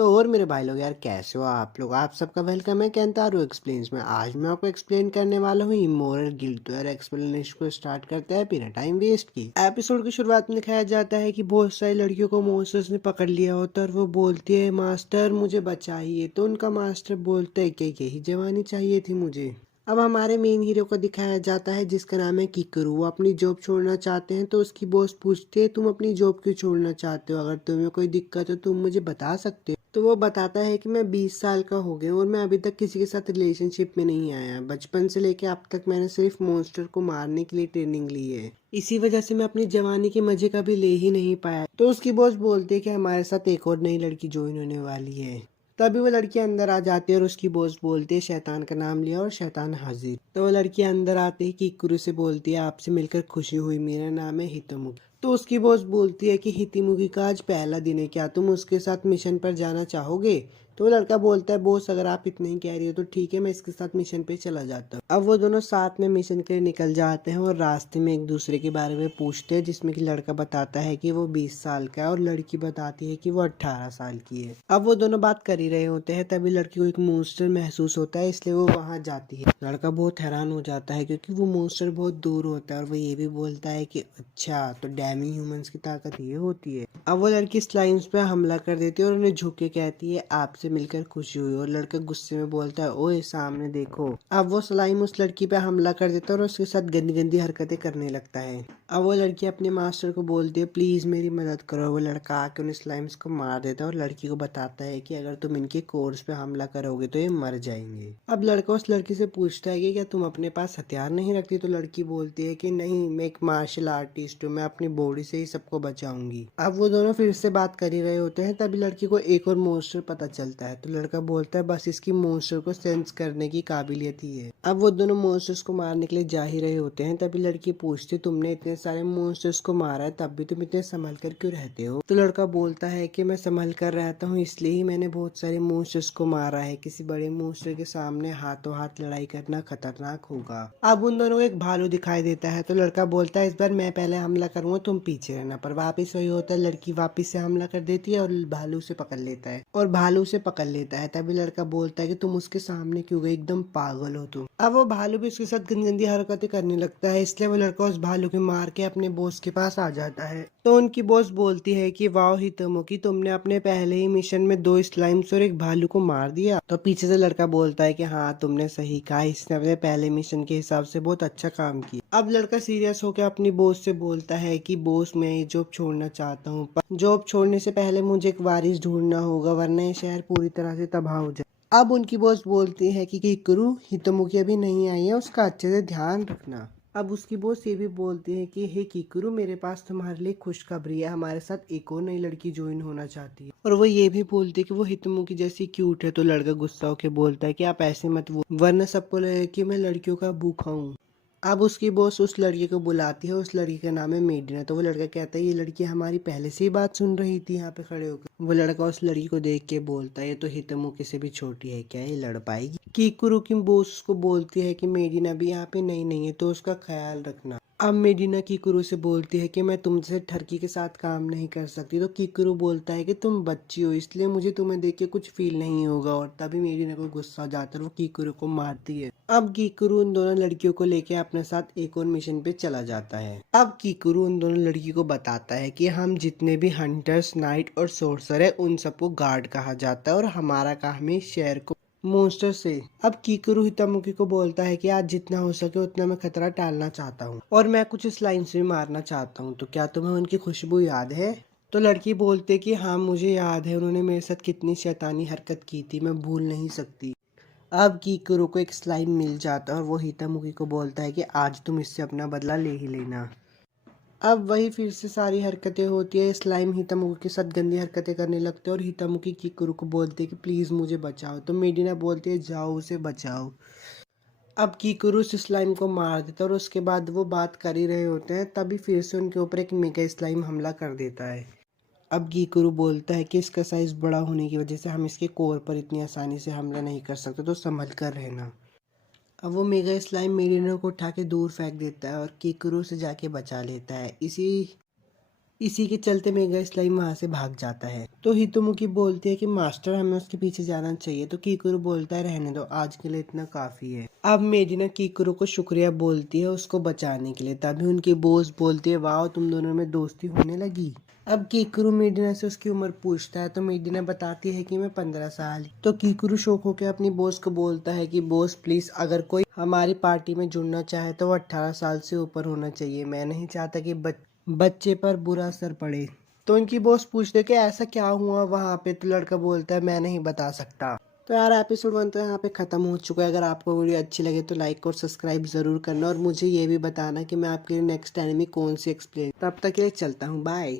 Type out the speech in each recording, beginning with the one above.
तो और मेरे भाई लोग यार, कैसे हो आप लोग। आप सबका वेलकम है केंटारो एक्सप्लेन्स में। आज मैं आपको एक्सप्लेन करने वाला हूँ इमोरल गिल्ट। तो यार एक्सप्लेनेशन को स्टार्ट करते हैं बिना टाइम वेस्ट की। एपिसोड की शुरुआत में दिखाया जाता है कि बहुत सारी लड़कियों को मॉन्स्टर्स ने पकड़ लिया होता है और वो बोलती है मास्टर मुझे बचाइए। तो उनका मास्टर बोलता है कि यही जवानी चाहिए थी मुझे। अब हमारे मेन हीरो को दिखाया जाता है जिसका नाम है किकरू। वो अपनी जॉब छोड़ना चाहते हैं तो उसकी बॉस पूछती है तुम अपनी जॉब क्यों छोड़ना चाहते हो, अगर तुम्हें कोई दिक्कत हो तुम मुझे बता सकते हो। तो वो बताता है कि मैं 20 साल का हो गया हूँ और मैं अभी तक किसी के साथ रिलेशनशिप में नहीं आया। बचपन से लेके अब तक मैंने सिर्फ मॉन्स्टर को मारने के लिए ट्रेनिंग ली है। इसी वजह से मैं अपनी जवानी के मजे कभी ले ही नहीं पाया। तो उसकी बॉस बोलती है कि हमारे साथ एक और नई लड़की ज्वाइन होने वाली है। तभी वो लड़की अंदर आ जाती है और उसकी बॉस बोलती है शैतान का नाम लिया और शैतान हाजिर। तो वो लड़की अंदर आते ही किकुरु से बोलती है आपसे मिलकर खुशी हुई, मेरा नाम है हितोमुगी। तो उसकी बॉस बोलती है कि हितोमुगी का आज पहला दिन है, क्या तुम उसके साथ मिशन पर जाना चाहोगे। तो वो लड़का बोलता है बॉस अगर आप इतना ही कह रही हो तो ठीक है, मैं इसके साथ मिशन पे चला जाता हूँ। अब वो दोनों साथ में मिशन के लिए निकल जाते हैं और रास्ते में एक दूसरे के बारे में पूछते हैं, जिसमें कि लड़का बताता है कि वो 20 साल का है और लड़की बताती है कि वो 18 साल की है। अब वो दोनों बात कर ही रहे होते हैं तभी लड़की को एक मॉन्स्टर महसूस होता है, इसलिए वो वहां जाती है। लड़का बहुत हैरान हो जाता है क्योंकि वो मॉन्स्टर बहुत दूर होता है और वो ये भी बोलता है कि अच्छा तो डैमी ह्यूमंस की ताकत ये होती है। अब वो लड़की स्लाइम्स पे हमला कर देती है और उन्हें झुक के कहती है आपसे मिलकर खुशी हुई, और लड़का गुस्से में बोलता है ओए सामने देखो। अब वो स्लाइम उस लड़की पे हमला कर देता है और उसके साथ गंदी गंदी हरकतें करने लगता है। अब वो लड़की अपने मास्टर को बोलती है प्लीज मेरी मदद करो। वो लड़का आके उन स्लाइम्स को मार देता है और लड़की को बताता है कि अगर तुम इनके कोर्स पे हमला करोगे तो ये मर जाएंगे। अब लड़का उस लड़की से पूछता है कि क्या तुम अपने पास हथियार नहीं रखती। तो लड़की बोलती है कि नहीं, मैं एक मार्शल आर्टिस्ट हूँ, मैं अपनी बॉडी से ही सबको बचाऊंगी। अब वो दोनों फिर से बात कर ही रहे होते हैं तभी लड़की को एक और मॉन्स्टर पता चलता है। तो लड़का बोलता है बस इसकी मॉन्स्टर को सेंस करने की काबिलियत ही है। अब वो दोनों मॉन्स्टर्स को मारने के लिए जा ही रहे होते हैं तभी लड़की पूछती तुमने इतने सारे मॉन्स्टर्स को मारा है तब भी तुम इतने संभल कर क्यों रहते हो। तो लड़का बोलता है कि मैं संभल कर रहता हूँ इसलिए ही मैंने बहुत सारे मॉन्स्टर्स को मारा है, किसी बड़े मॉन्स्टर के सामने हाथों हाथ लड़ाई करना खतरनाक होगा। अब उन दोनों को एक भालू दिखाई देता है तो लड़का बोलता है इस बार मैं पहले हमला करूंगा तुम पीछे रहना। पर वापिस वही होता है, लड़की वापिस से हमला कर देती है और भालू से पकड़ लेता है तभी लड़का बोलता है कि तुम उसके सामने क्यों गई, एकदम पागल हो तुम। अब वो भालू भी उसके साथ गंदी गंदी हरकतें करने लगता है, इसलिए वो लड़का उस भालू के मार के अपने बॉस के पास आ जाता है। तो उनकी बॉस बोलती है कि वाओ हितोमुगी, तुमने अपने पहले ही मिशन में 2 स्लाइम्स और एक भालू को मार दिया। तो पीछे से लड़का बोलता है कि हाँ तुमने सही कहा, इसने अपने पहले मिशन के हिसाब से बहुत अच्छा काम किया। अब लड़का सीरियस होकर अपनी बॉस से बोलता है कि बॉस मैं ये जॉब छोड़ना चाहता हूँ, पर जॉब छोड़ने से पहले मुझे एक वारिस ढूंढना होगा वरना ये शहर पूरी तरह से तबाह हो जाए। अब उनकी बॉस बोलती है कि किकरू हितोमुगी अभी नहीं आई है, उसका अच्छे से ध्यान रखना। अब उसकी बॉस ये भी बोलती है कि हे किकरू मेरे पास तुम्हारे लिए खुशखबरी है, हमारे साथ एक और नई लड़की ज्वाइन होना चाहती है। और वो ये भी बोलती है कि वो हितोमुगी जैसी क्यूट है। तो लड़का गुस्सा होकर बोलता है कि आप ऐसे मत वो वरना सबको लगेगा कि मैं लड़कियों का भूखा हूँ। अब उसकी बॉस उस लड़के को बुलाती है, उस लड़की का नाम है मेडिना। तो वो लड़का कहता है ये लड़की हमारी पहले से ही बात सुन रही थी यहाँ पे खड़े होकर। वो लड़का उस लड़की को देख के बोलता है ये तो हितोमुगी से भी छोटी है, क्या ये लड़ पाएगी। किकुरु की बॉस उसको बोलती है कि मेडिना भी यहाँ पे नई नहीं है तो उसका ख्याल रखना। अब मेडिना किकुरु से बोलती है कि मैं तुमसे ठरकी के साथ काम नहीं कर सकती। तो किकुरु बोलता है कि तुम बच्ची हो इसलिए मुझे तुम्हें देख के कुछ फील नहीं होगा, और तभी मेडिना को गुस्सा हो जाता है और वो किकुरु को मारती है। अब किकुरु उन दोनों लड़कियों को लेके अपने साथ एक और मिशन पे चला जाता है। अब किकुरु उन दोनों लड़की को बताता है कि हम जितने भी हंटर्स, नाइट और सोर्सर है उन सबको गार्ड कहा जाता है और हमारा काम है शहर को मॉन्स्टर से। अब किकुरु हितोमुगी को बोलता है कि आज जितना हो सके उतना मैं खतरा टालना चाहता हूँ और मैं कुछ स्लाइम्स भी मारना चाहता हूँ, तो क्या तुम्हें उनकी खुशबू याद है। तो लड़की बोलते कि हाँ मुझे याद है, उन्होंने मेरे साथ कितनी शैतानी हरकत की थी, मैं भूल नहीं सकती। अब किकुरु को एक स्लाइम मिल जाता है और वो हितोमुगी को बोलता है कि आज तुम इससे अपना बदला ले ही लेना। अब वही फिर से सारी हरकतें होती है, स्लाइम हितोमुगी के साथ गंदी हरकतें करने लगते हैं और हितोमुगी किकुरु को बोलते हैं कि प्लीज मुझे बचाओ। तो मेडिना बोलती है जाओ उसे बचाओ। अब किकुरु उस स्लाइम को मार देता है और उसके बाद वो बात कर ही रहे होते हैं तभी फिर से उनके ऊपर एक मेगा स्लाइम हमला कर देता है। अब किकुरु बोलता है कि इसका साइज बड़ा होने की वजह से हम इसके कोर पर इतनी आसानी से हमला नहीं कर सकते, तो संभल कर रहना। अब वो मेगा स्लाइम मेरिनो को उठा के दूर फेंक देता है और किकुरु से जाके बचा लेता है। इसी इसी के चलते मेगा स्लाइम वहां से भाग जाता है। तो हितोमुकी बोलती है कि मास्टर हमें उसके पीछे जाना चाहिए। तो कीकुरु बोलता है रहने दो, आज के लिए इतना काफी है। अब मेडिना कीकुरु को शुक्रिया बोलती है उसको बचाने के लिए। तभी उनकी बॉस बोलती है वाह तुम दोनों में दोस्ती होने लगी। अब कीकुरु मेडिना से उसकी उम्र पूछता है तो मेडिना बताती है कि मैं 15 साल। तो कीकुरु शौक होकर अपनी बॉस को बोलता है कि बॉस प्लीज अगर कोई हमारी पार्टी में जुड़ना चाहे तो वो 18 साल से ऊपर होना चाहिए। मैं नहीं चाहता कि बच्चे पर बुरा असर पड़े। तो इनकी बॉस पूछते कि ऐसा क्या हुआ वहां पे। तो लड़का बोलता है मैं नहीं बता सकता। तो यार एपिसोड 1 तो यहाँ पे खत्म हो चुका है। अगर आपको वीडियो अच्छी लगे तो लाइक और सब्सक्राइब जरूर करना और मुझे ये भी बताना कि मैं आपके लिए नेक्स्ट एनिमी कौन सी एक्सप्लेन। तब तक के लिए चलता हूँ, बाय।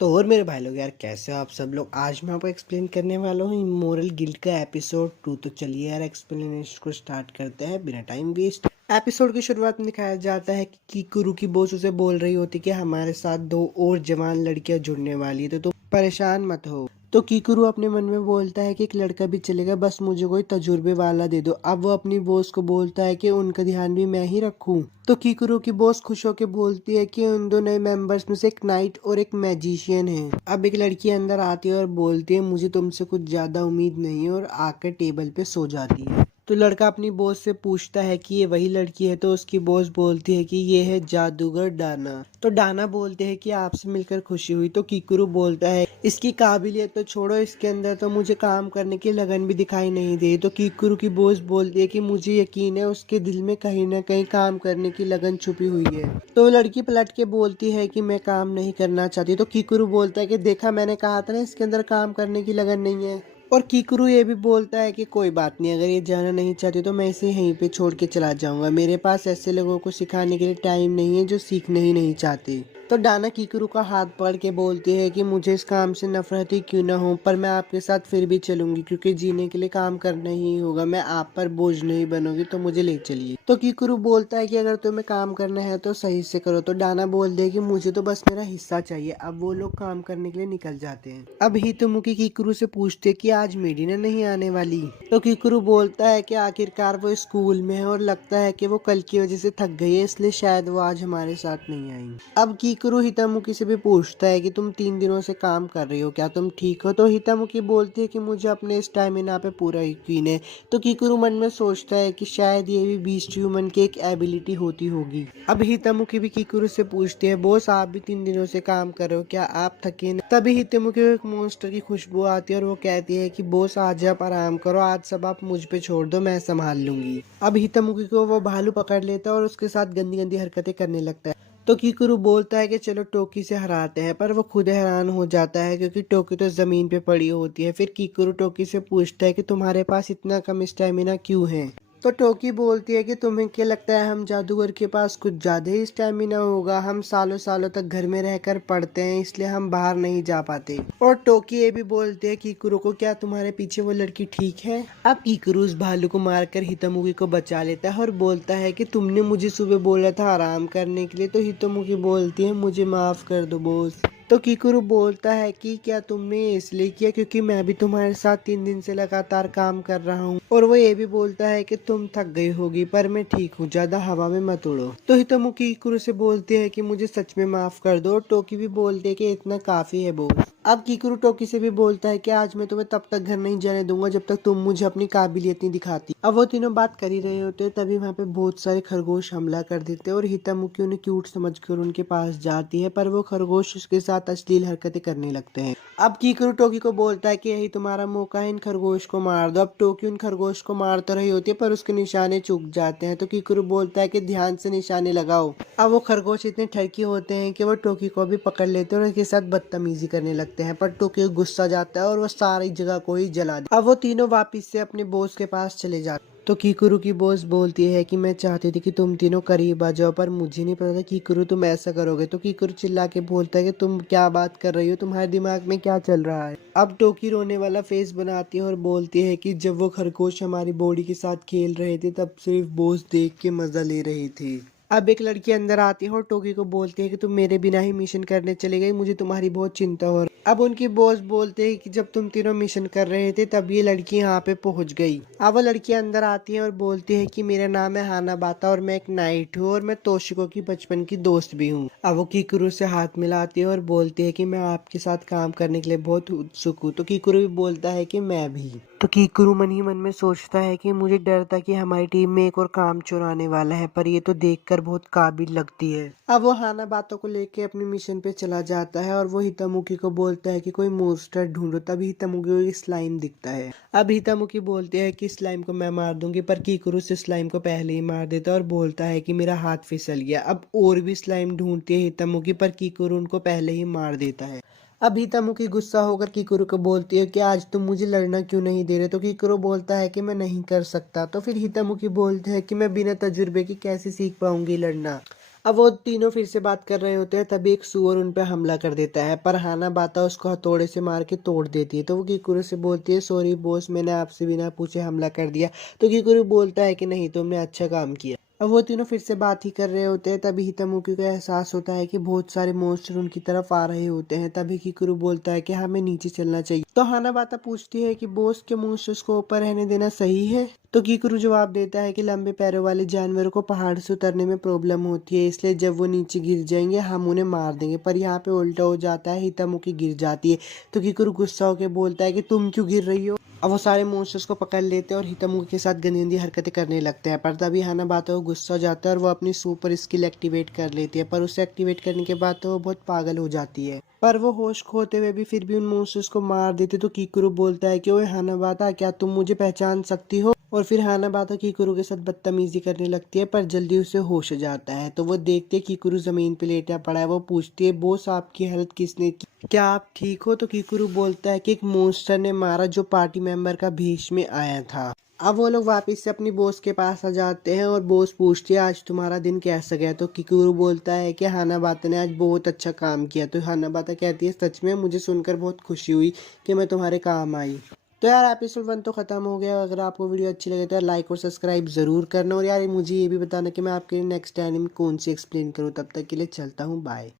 तो और मेरे भाई लोग यार कैसे हो आप सब लोग। आज मैं आपको एक्सप्लेन करने वाला हूँ इमोरल गिल्ड का एपिसोड 2। तो चलिए यार एक्सप्लेनेशन को स्टार्ट करते हैं बिना टाइम वेस्ट। एपिसोड की शुरुआत में दिखाया जाता है कि कीकुरु की बॉस उसे बोल रही होती कि हमारे साथ 2 और जवान लड़कियां जुड़ने वाली है तो तुम परेशान मत हो। तो कीकुरु अपने मन में बोलता है कि एक लड़का भी चलेगा, बस मुझे कोई तजुर्बे वाला दे दो। अब वो अपनी बॉस को बोलता है कि उनका ध्यान भी मैं ही रखूं। तो कीकुरु की बॉस खुश होकर बोलती है कि उन 2 नए मेंबर्स में से एक नाइट और एक मैजिशियन है। अब एक लड़की अंदर आती है और बोलती है मुझे तुमसे कुछ ज्यादा उम्मीद नहीं है और आकर टेबल पे सो जाती है। तो लड़का अपनी बॉस से पूछता है कि ये वही लड़की है। तो उसकी बॉस बोलती है कि ये है जादूगर डाना। तो डाना बोलते हैं कि आपसे मिलकर खुशी हुई। तो कीकुरु बोलता है इसकी काबिलियत तो छोड़ो, इसके अंदर तो मुझे काम करने की लगन भी दिखाई नहीं दे। तो कीकुरु की बॉस बोलती है कि मुझे यकीन है उसके दिल में कहीं ना कहीं काम करने की लगन छुपी हुई है। तो लड़की पलट के बोलती है कि मैं काम नहीं करना चाहती। तो कीकुरु बोलता है कि देखा मैंने कहा था ना इसके अंदर काम करने की लगन नहीं है। और कीकुरु ये भी बोलता है कि कोई बात नहीं, अगर ये जाना नहीं चाहती तो मैं इसे यहीं पे छोड़ के चला जाऊंगा। मेरे पास ऐसे लोगों को सिखाने के लिए टाइम नहीं है जो सीखना ही नहीं चाहते। तो डाना कीकुरु का हाथ पकड़ के बोलती है कि मुझे इस काम से नफरत ही क्यों ना हो, पर मैं आपके साथ फिर भी चलूंगी क्योंकि जीने के लिए काम करना ही होगा। मैं आप पर बोझ नहीं बनूंगी, तो मुझे ले चलिए। तो कीकुरु बोलता है कि अगर तुम्हें काम करना है तो सही से करो। तो डाना बोल दे कि मुझे तो बस मेरा हिस्सा चाहिए। अब वो लोग काम करने के लिए निकल जाते हैं। अब हितोमुकी कीकुरु से पूछते कि आज मेडिना नहीं आने वाली। तो कीकुरु बोलता है कि आखिरकार वो स्कूल में है और लगता है कि वो कल की वजह से थक गई है, इसलिए शायद वो आज हमारे साथ नहीं आई। अब कीकुरु हितामुकी से भी पूछता है कि तुम 3 दिनों से काम कर रही हो, क्या तुम ठीक हो। तो हितामुकी बोलती है कि मुझे अपने स्टैमिना पे पूरा यकीन है। तो कीकुरु मन में सोचता है कि शायद ये भी बीस्ट ह्यूमन की एक एबिलिटी होती होगी। अब हितामुकी भी कीकुरु से पूछती है बॉस आप भी 3 दिनों से काम कर रहे हो, क्या आप थके नहीं। तभी हितामुकी को एक मॉन्स्टर की खुशबू आती है और वो कहती है कि बॉस आज आप आराम करो, आज सब आप मुझ पे छोड़ दो, मैं संभाल लूंगी। अब हितामुकी को वो भालू पकड़ लेता है और उसके साथ गंदी गंदी हरकतें करने लगता है। तो कीकुरु बोलता है कि चलो टोकी से हराते हैं, पर वो खुद हैरान हो जाता है क्योंकि टोकी तो जमीन पे पड़ी होती है। फिर कीकुरु टोकी से पूछता है कि तुम्हारे पास इतना कम स्टेमिना क्यों है। तो टोकी बोलती है कि तुम्हें क्या लगता है हम जादूगर के पास कुछ ज्यादा ही स्टेमिना होगा। हम सालों सालों तक घर में रहकर पढ़ते हैं, इसलिए हम बाहर नहीं जा पाते। और टोकी ये भी बोलते है कीकुरु को क्या तुम्हारे पीछे वो लड़की ठीक है। अब कीकुरु उस भालू को मारकर हितोमुकी को बचा लेता है और बोलता है कि तुमने मुझे सुबह बोला था आराम करने के लिए। तो हितोमुकी बोलती है मुझे माफ कर दो बॉस। तो कीकुरु बोलता है कि क्या तुमने ये इसलिए किया क्योंकि मैं भी तुम्हारे साथ 3 दिन से लगातार काम कर रहा हूँ। और वो ये भी बोलता है कि तुम थक गई होगी, पर मैं ठीक हूँ, ज्यादा हवा में मत उड़ो। तो हितोमुकी कीकुरु से बोलती है कि मुझे सच में माफ कर दो। और टोकी भी बोलती है कि इतना काफी है बॉस। अब कीकुरु टोकी से भी बोलता है कि आज मैं तुम्हें तब तक घर नहीं जाने दूंगा जब तक तुम मुझे अपनी काबिलियत नहीं दिखाती। अब वो तीनों बात कर ही रहे होते हैं तभी वहाँ पे बहुत सारे खरगोश हमला कर देते हैं और हितामुकी उन्हें क्यूट समझकर उनके पास जाती है, पर वो खरगोश उसके साथ अश्लील हरकतें करने लगते हैं। अब कीकुरु टोकी को बोलता है कि यही तुम्हारा मौका है, इन खरगोश को मार दो। अब टोकी उन खरगोश को मार तो रही होती है पर उसके निशाने चूक जाते हैं। तो कीकुरु बोलता है कि ध्यान से निशाने लगाओ। अब वो खरगोश इतने ठरकी होते हैं कि वो टोकी को भी पकड़ लेते हैं और उसके साथ बदतमीजी करने लगते हैं, पर टोकी गुस्सा जाता है और वो सारी जगह को ही जला दे। अब वो तीनों वापिस से अपने बॉस के पास चले जाते। तो कीकुरु की बॉस बोलती है कि मैं चाहती थी कि तुम तीनों करीब आ जाओ, पर मुझे नहीं पता था कीकुरु तुम ऐसा करोगे। तो कीकुरु चिल्ला के बोलता है कि तुम क्या बात कर रही हो, तुम्हारे दिमाग में क्या चल रहा है। अब टोकी रोने वाला फेस बनाती है और बोलती है कि जब वो खरगोश हमारी बॉडी के साथ खेल रहे थे तब सिर्फ बॉस देख के मजा ले रही थी। अब एक लड़की अंदर आती है और टोकी को बोलती है कि तुम मेरे बिना ही मिशन करने चले गई, मुझे तुम्हारी बहुत चिंता हो रही। अब उनकी बॉस बोलते हैं कि जब तुम तीनों मिशन कर रहे थे तब ये लड़की यहाँ पे पहुंच गई। अब वो लड़की अंदर आती है और बोलती है कि मेरा नाम है हाना बाता और मैं एक नाइट हूँ और मैं तोशिको की बचपन की दोस्त भी हूँ। अब वो किकुरु से हाथ मिलाती है और बोलती है कि मैं आपके साथ काम करने के लिए बहुत उत्सुक हूँ। तो किकुरु भी बोलता है कि मैं भी। तो किकुरु मन ही मन में सोचता है कि मुझे डर था कि हमारी टीम में एक और काम चुराने वाला है, पर ये तो देखकर बहुत काबिल लगती है। अब वो हाना बातों को लेके अपनी मिशन पे चला जाता है और वो हितामुकी को बोलता है कि कोई मोस्टर ढूंढो। तभी हितामुकी को एक स्लाइम दिखता है। अब हितामुकी बोलते हैं कि स्लाइम को मैं मार दूंगी, पर किकुरु से स्लाइम को पहले ही मार देता है और बोलता है कि मेरा हाथ फिसल गया। अब और भी स्लाइम ढूंढती है हितामुकी, पर किकुरु उनको पहले ही मार देता है। अब हितामुकी गुस्सा होकर किकुरु को बोलती है कि आज तुम मुझे लड़ना क्यों नहीं दे रहे। तो किकुरु बोलता है कि मैं नहीं कर सकता। तो फिर हितामुकी बोलते हैं कि मैं बिना तजुर्बे के कैसे सीख पाऊंगी लड़ना। अब वो तीनों फिर से बात कर रहे होते हैं तभी एक सुअर उन पे हमला कर देता है, पर हाना बाता उसको हथौड़े से मार के तोड़ देती है। तो वो किकुरु से बोलती है सॉरी बॉस, मैंने आपसे बिना पूछे हमला कर दिया। तो किकुरु बोलता है कि नहीं, तुमने अच्छा काम किया। अब वो तीनों फिर से बात ही कर रहे होते हैं तभी हितामुकी को एहसास होता है कि बहुत सारे मॉन्स्टर उनकी तरफ आ रहे होते हैं। तभी किकुरु बोलता है कि हमें नीचे चलना चाहिए। तो हाना बाता पूछती है कि बॉस, के मॉन्स्टर्स को ऊपर रहने देना सही है। तो किकुरु जवाब देता है कि लंबे पैरों वाले जानवरों को पहाड़ से उतरने में प्रॉब्लम होती है, इसलिए जब वो नीचे गिर जाएंगे हम उन्हें मार देंगे। पर यहाँ पे उल्टा हो जाता है, हितामुकी गिर जाती है। तो किकुरु गुस्सा होकर बोलता है कि तुम क्यों गिर रही हो। अब वो सारे मॉन्स्टर्स को पकड़ लेते हैं और हितामुकी के साथ गंदी गंदी हरकतें करने लगते हैं। पर तभी हाना बाता को गुस्सा हो जाता है और वो अपनी सुपर स्किल एक्टिवेट कर लेती है। पर उसे एक्टिवेट करने के बाद तो वो बहुत पागल हो जाती है, पर वो होश खोते हुए भी फिर भी उन मॉन्स्टर्स को मार देते। तो किकुरु बोलता है कि ओए हाना बाता, क्या तुम मुझे पहचान सकती हो। और फिर हाना बाता किकुरु के साथ बदतमीजी करने लगती है, पर जल्दी उसे होश आ जाता है। तो वो देखते किकुरु जमीन पे लेटा पड़ा है। वो पूछती है बॉस, आपकी हेल्प किसने की, क्या आप ठीक हो। तो किकुरु बोलता है कि एक मॉन्स्टर ने मारा जो पार्टी मेंबर का भेष में आया था। अब वो लोग वापस से अपनी बॉस के पास आ जाते हैं और बॉस पूछती है आज तुम्हारा दिन कैसा गया। तो किकुरु बोलता है कि हाना बाता ने आज बहुत अच्छा काम किया। तो हाना बाता कहती है सच में, मुझे सुनकर बहुत खुशी हुई कि मैं तुम्हारे काम आई। तो यार एपिसोड 1 तो खत्म हो गया। अगर आपको वीडियो अच्छी लगे तो यार लाइक और सब्सक्राइब जरूर करना, और यार मुझे ये भी बताना कि मैं आपके नेक्स्ट एनिमे कौन सी एक्सप्लेन करूँ। तब तक के लिए चलता हूँ, बाय।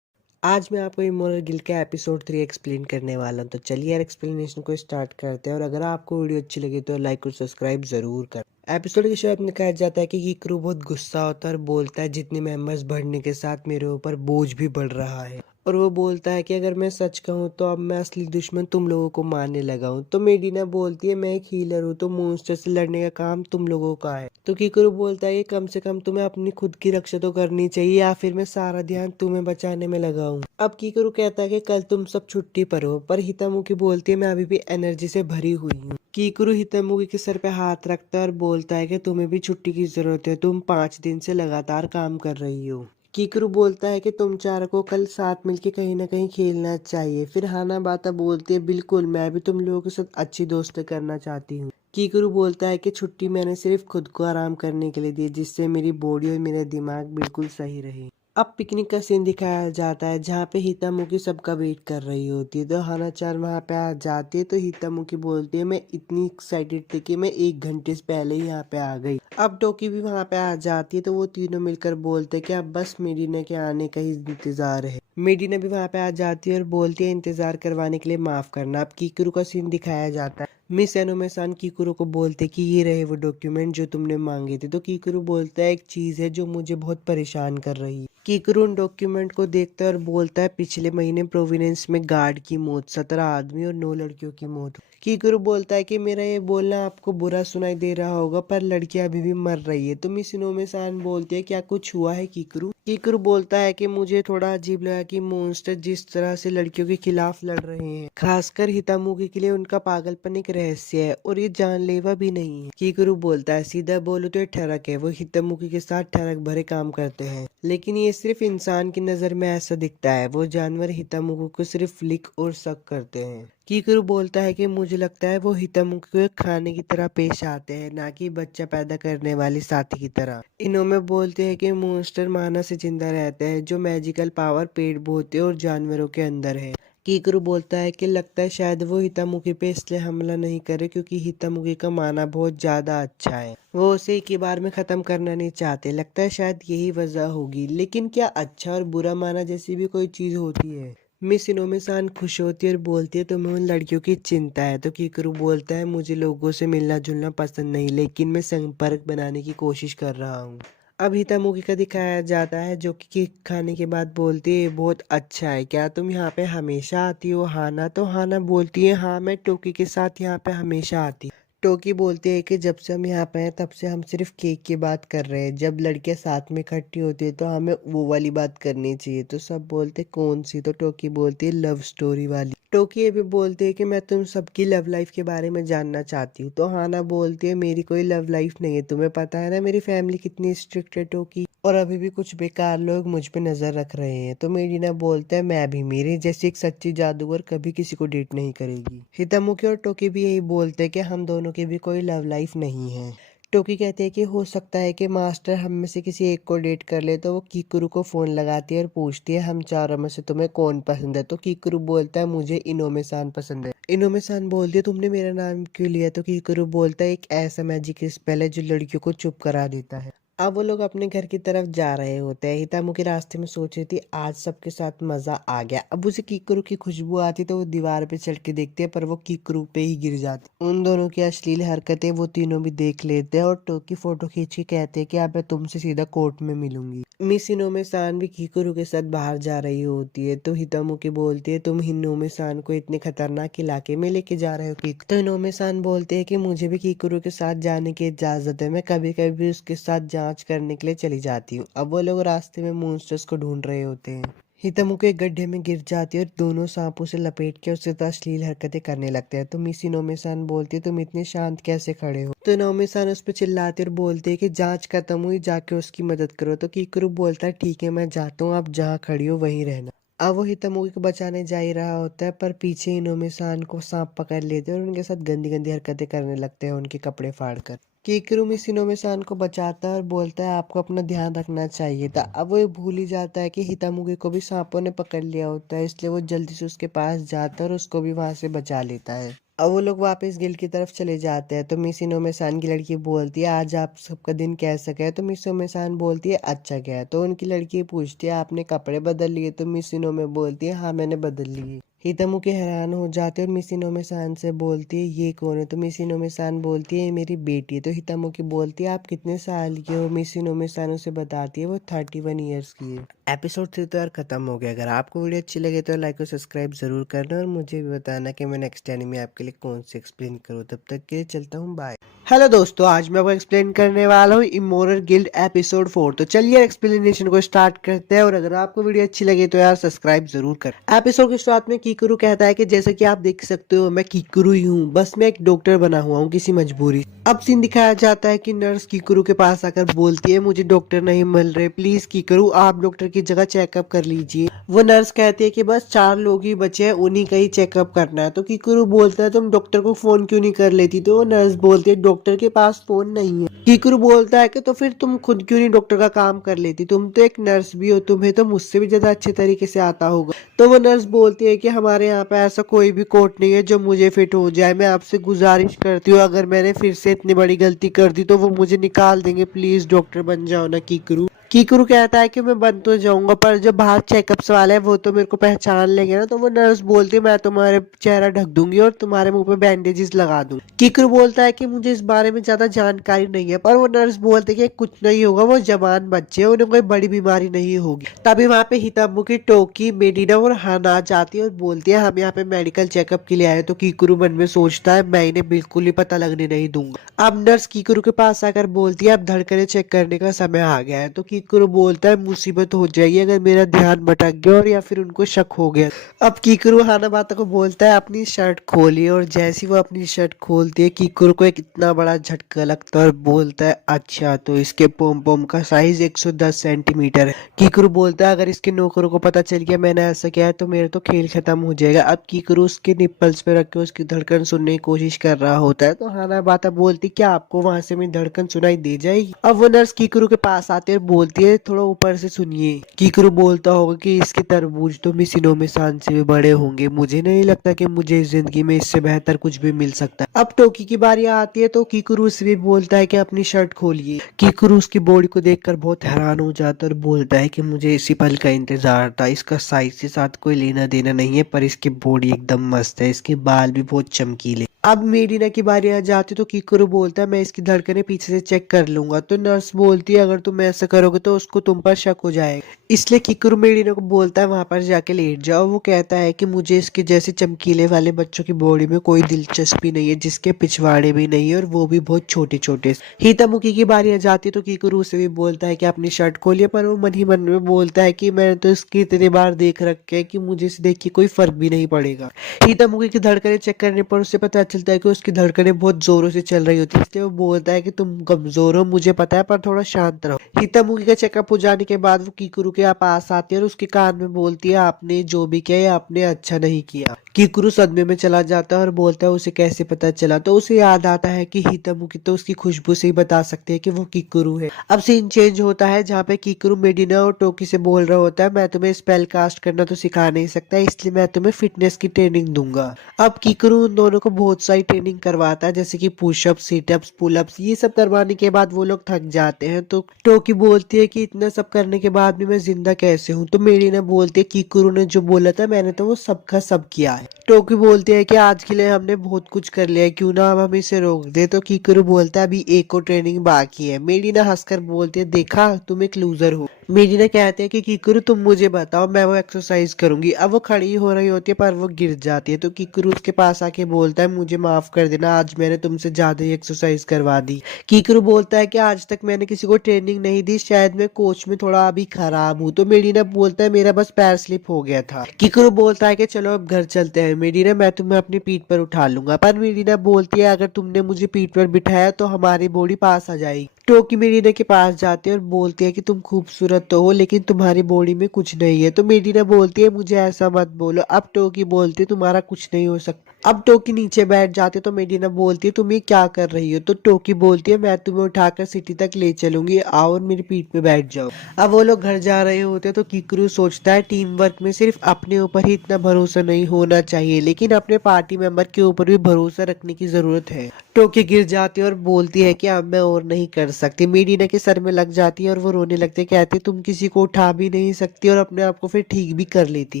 आज मैं आपको इमोरल गिल्ड का एपिसोड 3 एक्सप्लेन करने वाला हूँ। तो चलिए यार एक्सप्लेनेशन को स्टार्ट करते हैं, और अगर आपको वीडियो अच्छी लगी तो लाइक और सब्सक्राइब जरूर कर। एपिसोड की शुरुआत में कहा जाता है कि किकुरु बहुत गुस्सा होता है और बोलता है जितने मेंबर्स बढ़ने के साथ मेरे ऊपर बोझ भी बढ़ रहा है। और वो बोलता है कि अगर मैं सच कहूँ तो अब मैं असली दुश्मन तुम लोगों को मारने लगा हूँ। तो मेडिना बोलती है मैं एक हीलर हूँ, तो मॉन्स्टर से लड़ने का काम तुम लोगों का है। तो किकुरु बोलता है कि कम से कम तुम्हें अपनी खुद की रक्षा तो करनी चाहिए, या फिर मैं सारा ध्यान तुम्हें बचाने में लगाऊं। अब किकुरु कहता है कि कल तुम सब छुट्टी पर हो, पर हितामुकी बोलती है मैं अभी भी एनर्जी से भरी हुई हूँ। किकुरु हितामुकी के सर पे हाथ रखता है और बोलता है कि तुम्हें भी छुट्टी की जरूरत है, तुम 5 दिन से लगातार काम कर रही हो। किकुरु बोलता है कि तुम चारों को कल साथ मिलके कहीं ना कहीं खेलना चाहिए। फिर हाना बाता बोलती है बिल्कुल, मैं भी तुम लोगों के साथ अच्छी दोस्ती करना चाहती हूँ। किकुरु बोलता है कि छुट्टी मैंने सिर्फ खुद को आराम करने के लिए दी, जिससे मेरी बॉडी और मेरा दिमाग बिल्कुल सही रहे। अब पिकनिक का सीन दिखाया जाता है जहाँ पे हितामुकी सबका वेट कर रही होती है। तो हाना-चान वहाँ पे आ जाती है। तो हितामुकी बोलती है मैं इतनी एक्साइटेड थी कि मैं 1 घंटे से पहले ही यहाँ पे आ गई। अब टोकी भी वहाँ पे आ जाती है। तो वो तीनों मिलकर बोलते हैं कि अब बस मेडिना के आने का ही इंतजार है। मेडिना भी वहाँ पे आ जाती है और बोलती है इंतजार करवाने के लिए माफ करना। अब किकुरु का सीन दिखाया जाता है। मिस एनोमे-सान किकुरु को बोलते कि ये रहे वो डॉक्यूमेंट जो तुमने मांगे थे। तो किकुरु बोलता है एक चीज है जो मुझे बहुत परेशान कर रही है। किकुरु उन डॉक्यूमेंट को देखता है और बोलता है पिछले महीने प्रोविडेंस में गार्ड की मौत, 17 आदमी और 9 लड़कियों की मौत। किकुरु बोलता है कि मेरा ये बोलना आपको बुरा सुनाई दे रहा होगा, पर लड़कियां अभी भी मर रही है। तो मिस इनोमे-सान बोलती है क्या कुछ हुआ है किकुरु। किकुरु बोलता है कि मुझे थोड़ा अजीब लगा कि मॉन्स्टर जिस तरह से लड़कियों के खिलाफ लड़ रहे हैं, खासकर हितामुकी के लिए उनका पागलपन एक रहस्य है और ये जानलेवा भी नहीं है। किकुरु बोलता है सीधा बोलो तो ये ठरक है, वो हितामुकी के साथ ठरक भरे काम करते हैं, लेकिन ये सिर्फ इंसान की नजर में ऐसा दिखता है, वो जानवर हितामुकी को सिर्फ लिक और शक करते हैं। किकुरु बोलता है कि मुझे लगता है वो हितामुकी को एक खाने की तरह पेश आते हैं, ना कि बच्चा पैदा करने वाली साथी की तरह। इनोमे बोलते हैं कि मॉन्स्टर माना से जिंदा रहते हैं, जो मैजिकल पावर पेड़ पौधे और जानवरों के अंदर है। कीकरू बोलता है कि लगता है शायद वो हितामुकी पे इसलिए हमला नहीं करे क्योंकि हितामुकी का माना बहुत ज्यादा अच्छा है, वो उसे एक ही बार में खत्म करना नहीं चाहते। लगता है शायद यही वजह होगी। लेकिन क्या अच्छा और बुरा माना जैसी भी कोई चीज होती है? मिस इनोमिसान खुश होती है और बोलती है तुम्हें उन लड़कियों की चिंता है। तो कीकरू बोलता है मुझे लोगों से मिलना जुलना पसंद नहीं, लेकिन मैं संपर्क बनाने की कोशिश कर रहा हूँ। अब हितामुगी का दिखाया जाता है जो कि केक खाने के बाद बोलती है बहुत अच्छा है, क्या तुम यहाँ पे हमेशा आती हो हाना? तो हाना बोलती है हाँ मैं टोकी के साथ यहाँ पे हमेशा आती। टोकी बोलती है कि जब से हम यहाँ पे हैं तब से हम सिर्फ केक की बात कर रहे हैं, जब लड़कियां साथ में इकट्ठी होती है तो हमें वो वाली बात करनी चाहिए। तो सब बोलते कौन सी? तो टोकी बोलती है लव स्टोरी वाली। टोकी ये भी बोलती है कि मैं तुम सबकी लव लाइफ के बारे में जानना चाहती हूँ। तो हाना बोलती है मेरी कोई लव लाइफ नहीं है, तुम्हें पता है ना मेरी फैमिली कितनी स्ट्रिक्ट है टोकी, और अभी भी कुछ बेकार लोग मुझ पे नजर रख रहे हैं। तो मेडिना बोलता है मैं भी, मेरी जैसी एक सच्ची जादूगर कभी किसी को डेट नहीं करेगी। हितामुकी और टोकी भी यही बोलते हैं कि हम दोनों की भी कोई लव लाइफ नहीं है। टोकी कहती है कि हो सकता है कि मास्टर हम में से किसी एक को डेट कर ले। तो वो कीकरू को फोन लगाती है और पूछती है हम चारों में से तुम्हें कौन पसंद है? तो कीकरू बोलता है मुझे इनोमेसान पसंद है। इनोमेसान बोलती है तुमने मेरा नाम क्यों लिया? तो कीकरू बोलता है एक ऐसा मैजिक स्पेल है जो लड़कियों को चुप करा देता है। अब वो लोग अपने घर की तरफ जा रहे होते हैं। हितामुकी रास्ते में सोच रही थी आज सबके साथ मजा आ गया। अब उसे कीकरू की खुशबू आती तो वो दीवार पे चढ़ के देखती है, पर वो कीकरू पे ही गिर जाती। उन दोनों की अश्लील हरकतें वो तीनों भी देख लेते हैं और टोकी फोटो खींच के कहते हैं कि अब मैं तुमसे सीधा कोर्ट में मिलूंगी। मिस इनोमे सान भी कीकरू के साथ बाहर जा रही होती है। तो हितामुकी बोलती है तुम हिनोमे सान को इतने खतरनाक इलाके में लेके जा रहे हो की? तो हिनोमे सान बोलते है कि मुझे भी कीकरू के साथ जाने की इजाजत है, मैं कभी कभी उसके साथ जांच करने के लिए चली जाती हूँ। अब वो लोग रास्ते में मॉन्स्टर्स को ढूंढ रहे होते हैं। हितामुकी एक गड्ढे में गिर जाती है और दोनों सांपों से लपेट के उससे तो अश्लील हरकतें करने लगते हैं। तो मिस इनोमे-सान बोलती है तुम इतने शांत कैसे खड़े हो? तो इनोमे-सान उस पर चिल्लाती और बोलती है कि जांच खत्म हुई, जाके उसकी मदद करो। तो कीकरू बोलता है ठीक है मैं जाता हूँ, आप जहाँ खड़ी हो वहीं रहना। अब वो हितामुकी को बचाने जा ही रहा होता है, पर पीछे इनोमे-सान को सांप पकड़ लेते हैं और उनके साथ गंदी गंदी हरकतें करने लगते हैं उनके कपड़े फाड़ कर। कीकरू मिस इनोमे-सान को बचाता है और बोलता है आपको अपना ध्यान रखना चाहिए था। अब वो ये भूल ही जाता है कि हितामुगी को भी सांपों ने पकड़ लिया होता है, इसलिए वो जल्दी से उसके पास जाता है और उसको भी वहां से बचा लेता है। अब वो लोग वापस गिल्ड की तरफ चले जाते हैं। तो मिस इनोमे-सान की लड़की बोलती है आज आप सबका दिन कैसा गया? तो मिस इनोमे-सान बोलती है अच्छा गया। तो उनकी लड़की पूछती है आपने कपड़े बदल लिए? तो मिस इनोमे बोलती है हाँ मैंने बदल लिए। हितामुकी हैरान हो जाते और मिस इनोमे-सान से बोलती है ये कौन है? तो मिस इनोमे-सान बोलती है ये मेरी बेटी है। तो हितामुकी बोलती है आप कितने साल की हो? मिस इनोमे-सान उसे बताती है वो 31 ईयर्स की है। एपिसोड 3 तो यार खत्म हो गया। अगर आपको वीडियो अच्छी लगे तो लाइक और सब्सक्राइब जरूर करना और मुझे भी बताना कि मैं नेक्स्ट एनीमे आपके लिए कौन से एक्सप्लेन करूँ। तब तक के लिए चलता हूँ, बाय। हेलो दोस्तों, आज मैं आपको एक्सप्लेन करने वाला हूँ इमोरल गिल्ड एपिसोड 4। तो चलिए एक्सप्लेनेशन को स्टार्ट करते हैं और अगर आपको वीडियो अच्छी लगे तो यार सब्सक्राइब जरूर कर। एपिसोड की शुरुआत में कीकरू कहता है कि जैसा कि आप देख सकते हो मैं कीकरू ही हूँ, बस मैं एक डॉक्टर बना हुआ हूँ किसी मजबूरी। अब सीन दिखाया जाता है कि नर्स कीकरू के पास आकर बोलती है मुझे डॉक्टर नहीं मिल रहे, प्लीज कीकरू आप डॉक्टर की जगह चेकअप कर लीजिए। वो नर्स कहती है कि बस 4 लोग ही बचे हैं, उन्हीं का ही चेकअप करना है। तो कीकरू बोलता है तुम डॉक्टर को फोन क्यों नहीं कर लेती? तो वो नर्स बोलती है डॉक्टर के पास फोन नहीं है। कीकरू बोलता है कि तो फिर तुम खुद क्यों नहीं डॉक्टर का काम कर लेती? तुम तो एक नर्स भी हो, तुम्हें तो मुझसे भी ज्यादा अच्छे तरीके से आता होगा। तो वो नर्स बोलती है कि हमारे यहाँ पे ऐसा कोई भी कोट नहीं है जो मुझे फिट हो जाए, मैं आपसे गुजारिश करती हूँ अगर मैंने फिर से इतनी बड़ी गलती कर दी तो वो मुझे निकाल देंगे, प्लीज डॉक्टर बन जाओ ना कीकरू। कीकरू कहता है कि मैं बन तो जाऊंगा पर जो बाहर चेकअप्स वाले हैं वो तो मेरे को पहचान लेंगे ना। तो वो नर्स बोलती है मैं तुम्हारे चेहरा ढक दूंगी और तुम्हारे मुंह पे बैंडेजेस लगा दूंगी। कीकरू बोलता है कि मुझे इस बारे में ज्यादा जानकारी नहीं है, पर वो नर्स बोलती है कि कुछ नहीं होगा, वो जवान बच्चे हैं, उन्हें कोई बड़ी बीमारी नहीं होगी। तभी वहाँ पे हितामुकी, टोकी, मेडिना और हाना आ जाती है और बोलती है हम यहाँ पे मेडिकल चेकअप के लिए आए। तो कीकरू मन में सोचता है मैं इन्हें बिल्कुल ही पता लगने नहीं दूंगा। अब नर्स कीकरू के पास आकर बोलती है अब धड़कने चेक करने का समय आ गया है। तो कीकरू बोलता है मुसीबत हो जाएगी अगर मेरा ध्यान भटक गया और या फिर उनको शक हो गया। अब कीकरू हानाबाता को बोलता है अपनी शर्ट खोलिए और जैसी वो अपनी शर्ट खोलती है कीकरू को एक इतना बड़ा झटका लगता है और बोलता है अच्छा तो इसके पोम पोम का साइज 110 सेंटीमीटर है। कीकरू बोलता है अगर इसके नौकरों को पता चल गया मैंने ऐसा किया है तो मेरा तो खेल खत्म हो जाएगा। अब कीकरू उसके निप्पल्स पे रख के उसकी धड़कन सुनने की कोशिश कर रहा होता है। तो हानाबाता बोलती क्या आपको वहां से मेरी धड़कन सुनाई दे जाएगी? अब वो नर्स कीकरू के पास आते और बोलती बोलती है थोड़ा ऊपर से सुनिए। कीकरू बोलता होगा कि इसके तरबूज तो मिसिनो में सान से भी बड़े होंगे, मुझे नहीं लगता कि मुझे इस जिंदगी में इससे बेहतर कुछ भी मिल सकता है। अब टोकी की बारी आती है तो कीकरू से भी बोलता है कि अपनी शर्ट खोलिए। कीकरू उसकी बॉडी को देखकर बहुत हैरान हो जाता है और बोलता है कि मुझे इसी पल का इंतजार था। इसका साइज के साथ कोई लेना देना नहीं है, पर इसकी बॉडी एकदम मस्त है, इसके बाल भी बहुत चमकीले। अब मेडिना की बारी आ जाती तो कीकरू बोलता है मैं इसकी धड़कनें पीछे से चेक कर लूंगा। तो नर्स बोलती है अगर तुम ऐसा करोगे तो उसको तुम पर शक हो जाएगा, इसलिए कीकरू मेडिना को बोलता है वहां पर जाके लेट जाओ। वो कहता है कि मुझे इसके जैसे चमकीले वाले बच्चों की बॉडी में कोई दिलचस्पी नहीं है, जिसके पिछवाड़े भी नहीं है और वो भी बहुत छोटे छोटे। हितामुकी की बारी आ जाती है तो कीकरू से भी बोलता है कि अपनी शर्ट खोलिए, पर वो मन ही मन में बोलता है कि मैंने तो इसकी इतनी बार देख रखे है कि मुझे इसे देख के कोई फर्क भी नहीं पड़ेगा। हितामुकी की धड़कनें चेक करने पर उसे पता चलता है कि उसकी धड़कनें बहुत जोरों से चल रही होती है, इसलिए वो बोलता है कि तुम कमजोर हो मुझे पता है, पर थोड़ा शांत रहो। हितामुकी का चेकअप हो जाने के बाद वो कीकरू के पास आती है और उसके कान में बोलती है आपने जो भी किया है आपने अच्छा नहीं किया। कीकरू सदमे में चला जाता है और बोलता है उसे कैसे पता चला। तो उसे याद आता है कि हितामुकी तो उसकी खुशबू से ही बता सकते हैं कि वो कीकरू है। अब सीन चेंज होता है जहाँ पे कीकरू मेडिना और टोकी से बोल रहा होता है मैं तुम्हें स्पेल कास्ट करना तो सिखा नहीं सकता, इसलिए मैं तुम्हें फिटनेस की ट्रेनिंग दूंगा। अब कीकरू उन दोनों को बहुत सारी ट्रेनिंग करवाता है, जैसे कि पुशअप्स, सीटअप्स, पुलअप्स। ये सब करवाने के बाद वो लोग थक जाते हैं तो टोकी बोलती है कि इतना सब करने के बाद भी मैं जिंदा कैसे हूँ। तो मेडिना बोलती है कीकरू ने जो बोला था मैंने तो वो सबका सब किया है। टोकी बोलती है कि आज के लिए हमने बहुत कुछ कर लिया है, क्यों ना हम इसे रोक दे। तो कीकरू बोलता है अभी एक और ट्रेनिंग बाकी है। मेडिना हंसकर बोलती है देखा तुम एक लूजर हो। मेडिना कहते हैं कि कीकरू तुम मुझे बताओ मैं वो एक्सरसाइज करूंगी। अब वो खड़ी हो रही होती है पर वो गिर जाती है तो कीकरू उसके पास आके बोलता है मुझे माफ कर देना, आज मैंने तुमसे ज्यादा ही एक्सरसाइज करवा दी। कीकरू बोलता है कि आज तक मैंने किसी को ट्रेनिंग नहीं दी, शायद मैं कोच में थोड़ा अभी खराब हूँ। तो मेडिना बोलता है मेरा बस पैर स्लिप हो गया था। कीकरू बोलता है कि चलो अब घर चलते हैं मेडिना, मैं तुम्हें अपनी पीठ पर उठा लूंगा। पर मेडिना बोलती है अगर तुमने मुझे पीठ पर बिठाया तो हमारी बॉडी पास आ जाएगी। टोकी मेडिना के पास जाती है और बोलती है कि तुम खूबसूरत तो हो लेकिन तुम्हारी बॉडी में कुछ नहीं है। तो मेडिना बोलती है मुझे ऐसा मत बोलो। अब टोकी बोलती है तुम्हारा कुछ नहीं हो सकता। अब टोकी नीचे बैठ जाते तो मेडिना बोलती है तुम ये क्या कर रही हो। तो टोकी बोलती है मैं तुम्हें उठाकर सिटी तक ले चलूंगी, आओ और मेरी पीठ पे बैठ जाओ। अब वो लोग घर जा रहे होते हैं तो कीकरू सोचता है टीम वर्क में सिर्फ अपने ऊपर ही इतना भरोसा नहीं होना चाहिए, लेकिन अपने पार्टी मेंबर के ऊपर भी भरोसा रखने की जरूरत है। टोकी गिर जाती है और बोलती है कि अब मैं और नहीं कर सकती। मेडिना के सर में लग जाती है और वो रोने लगती है, कहती है तुम किसी को उठा भी नहीं सकती और अपने आप को फिर ठीक भी कर लेती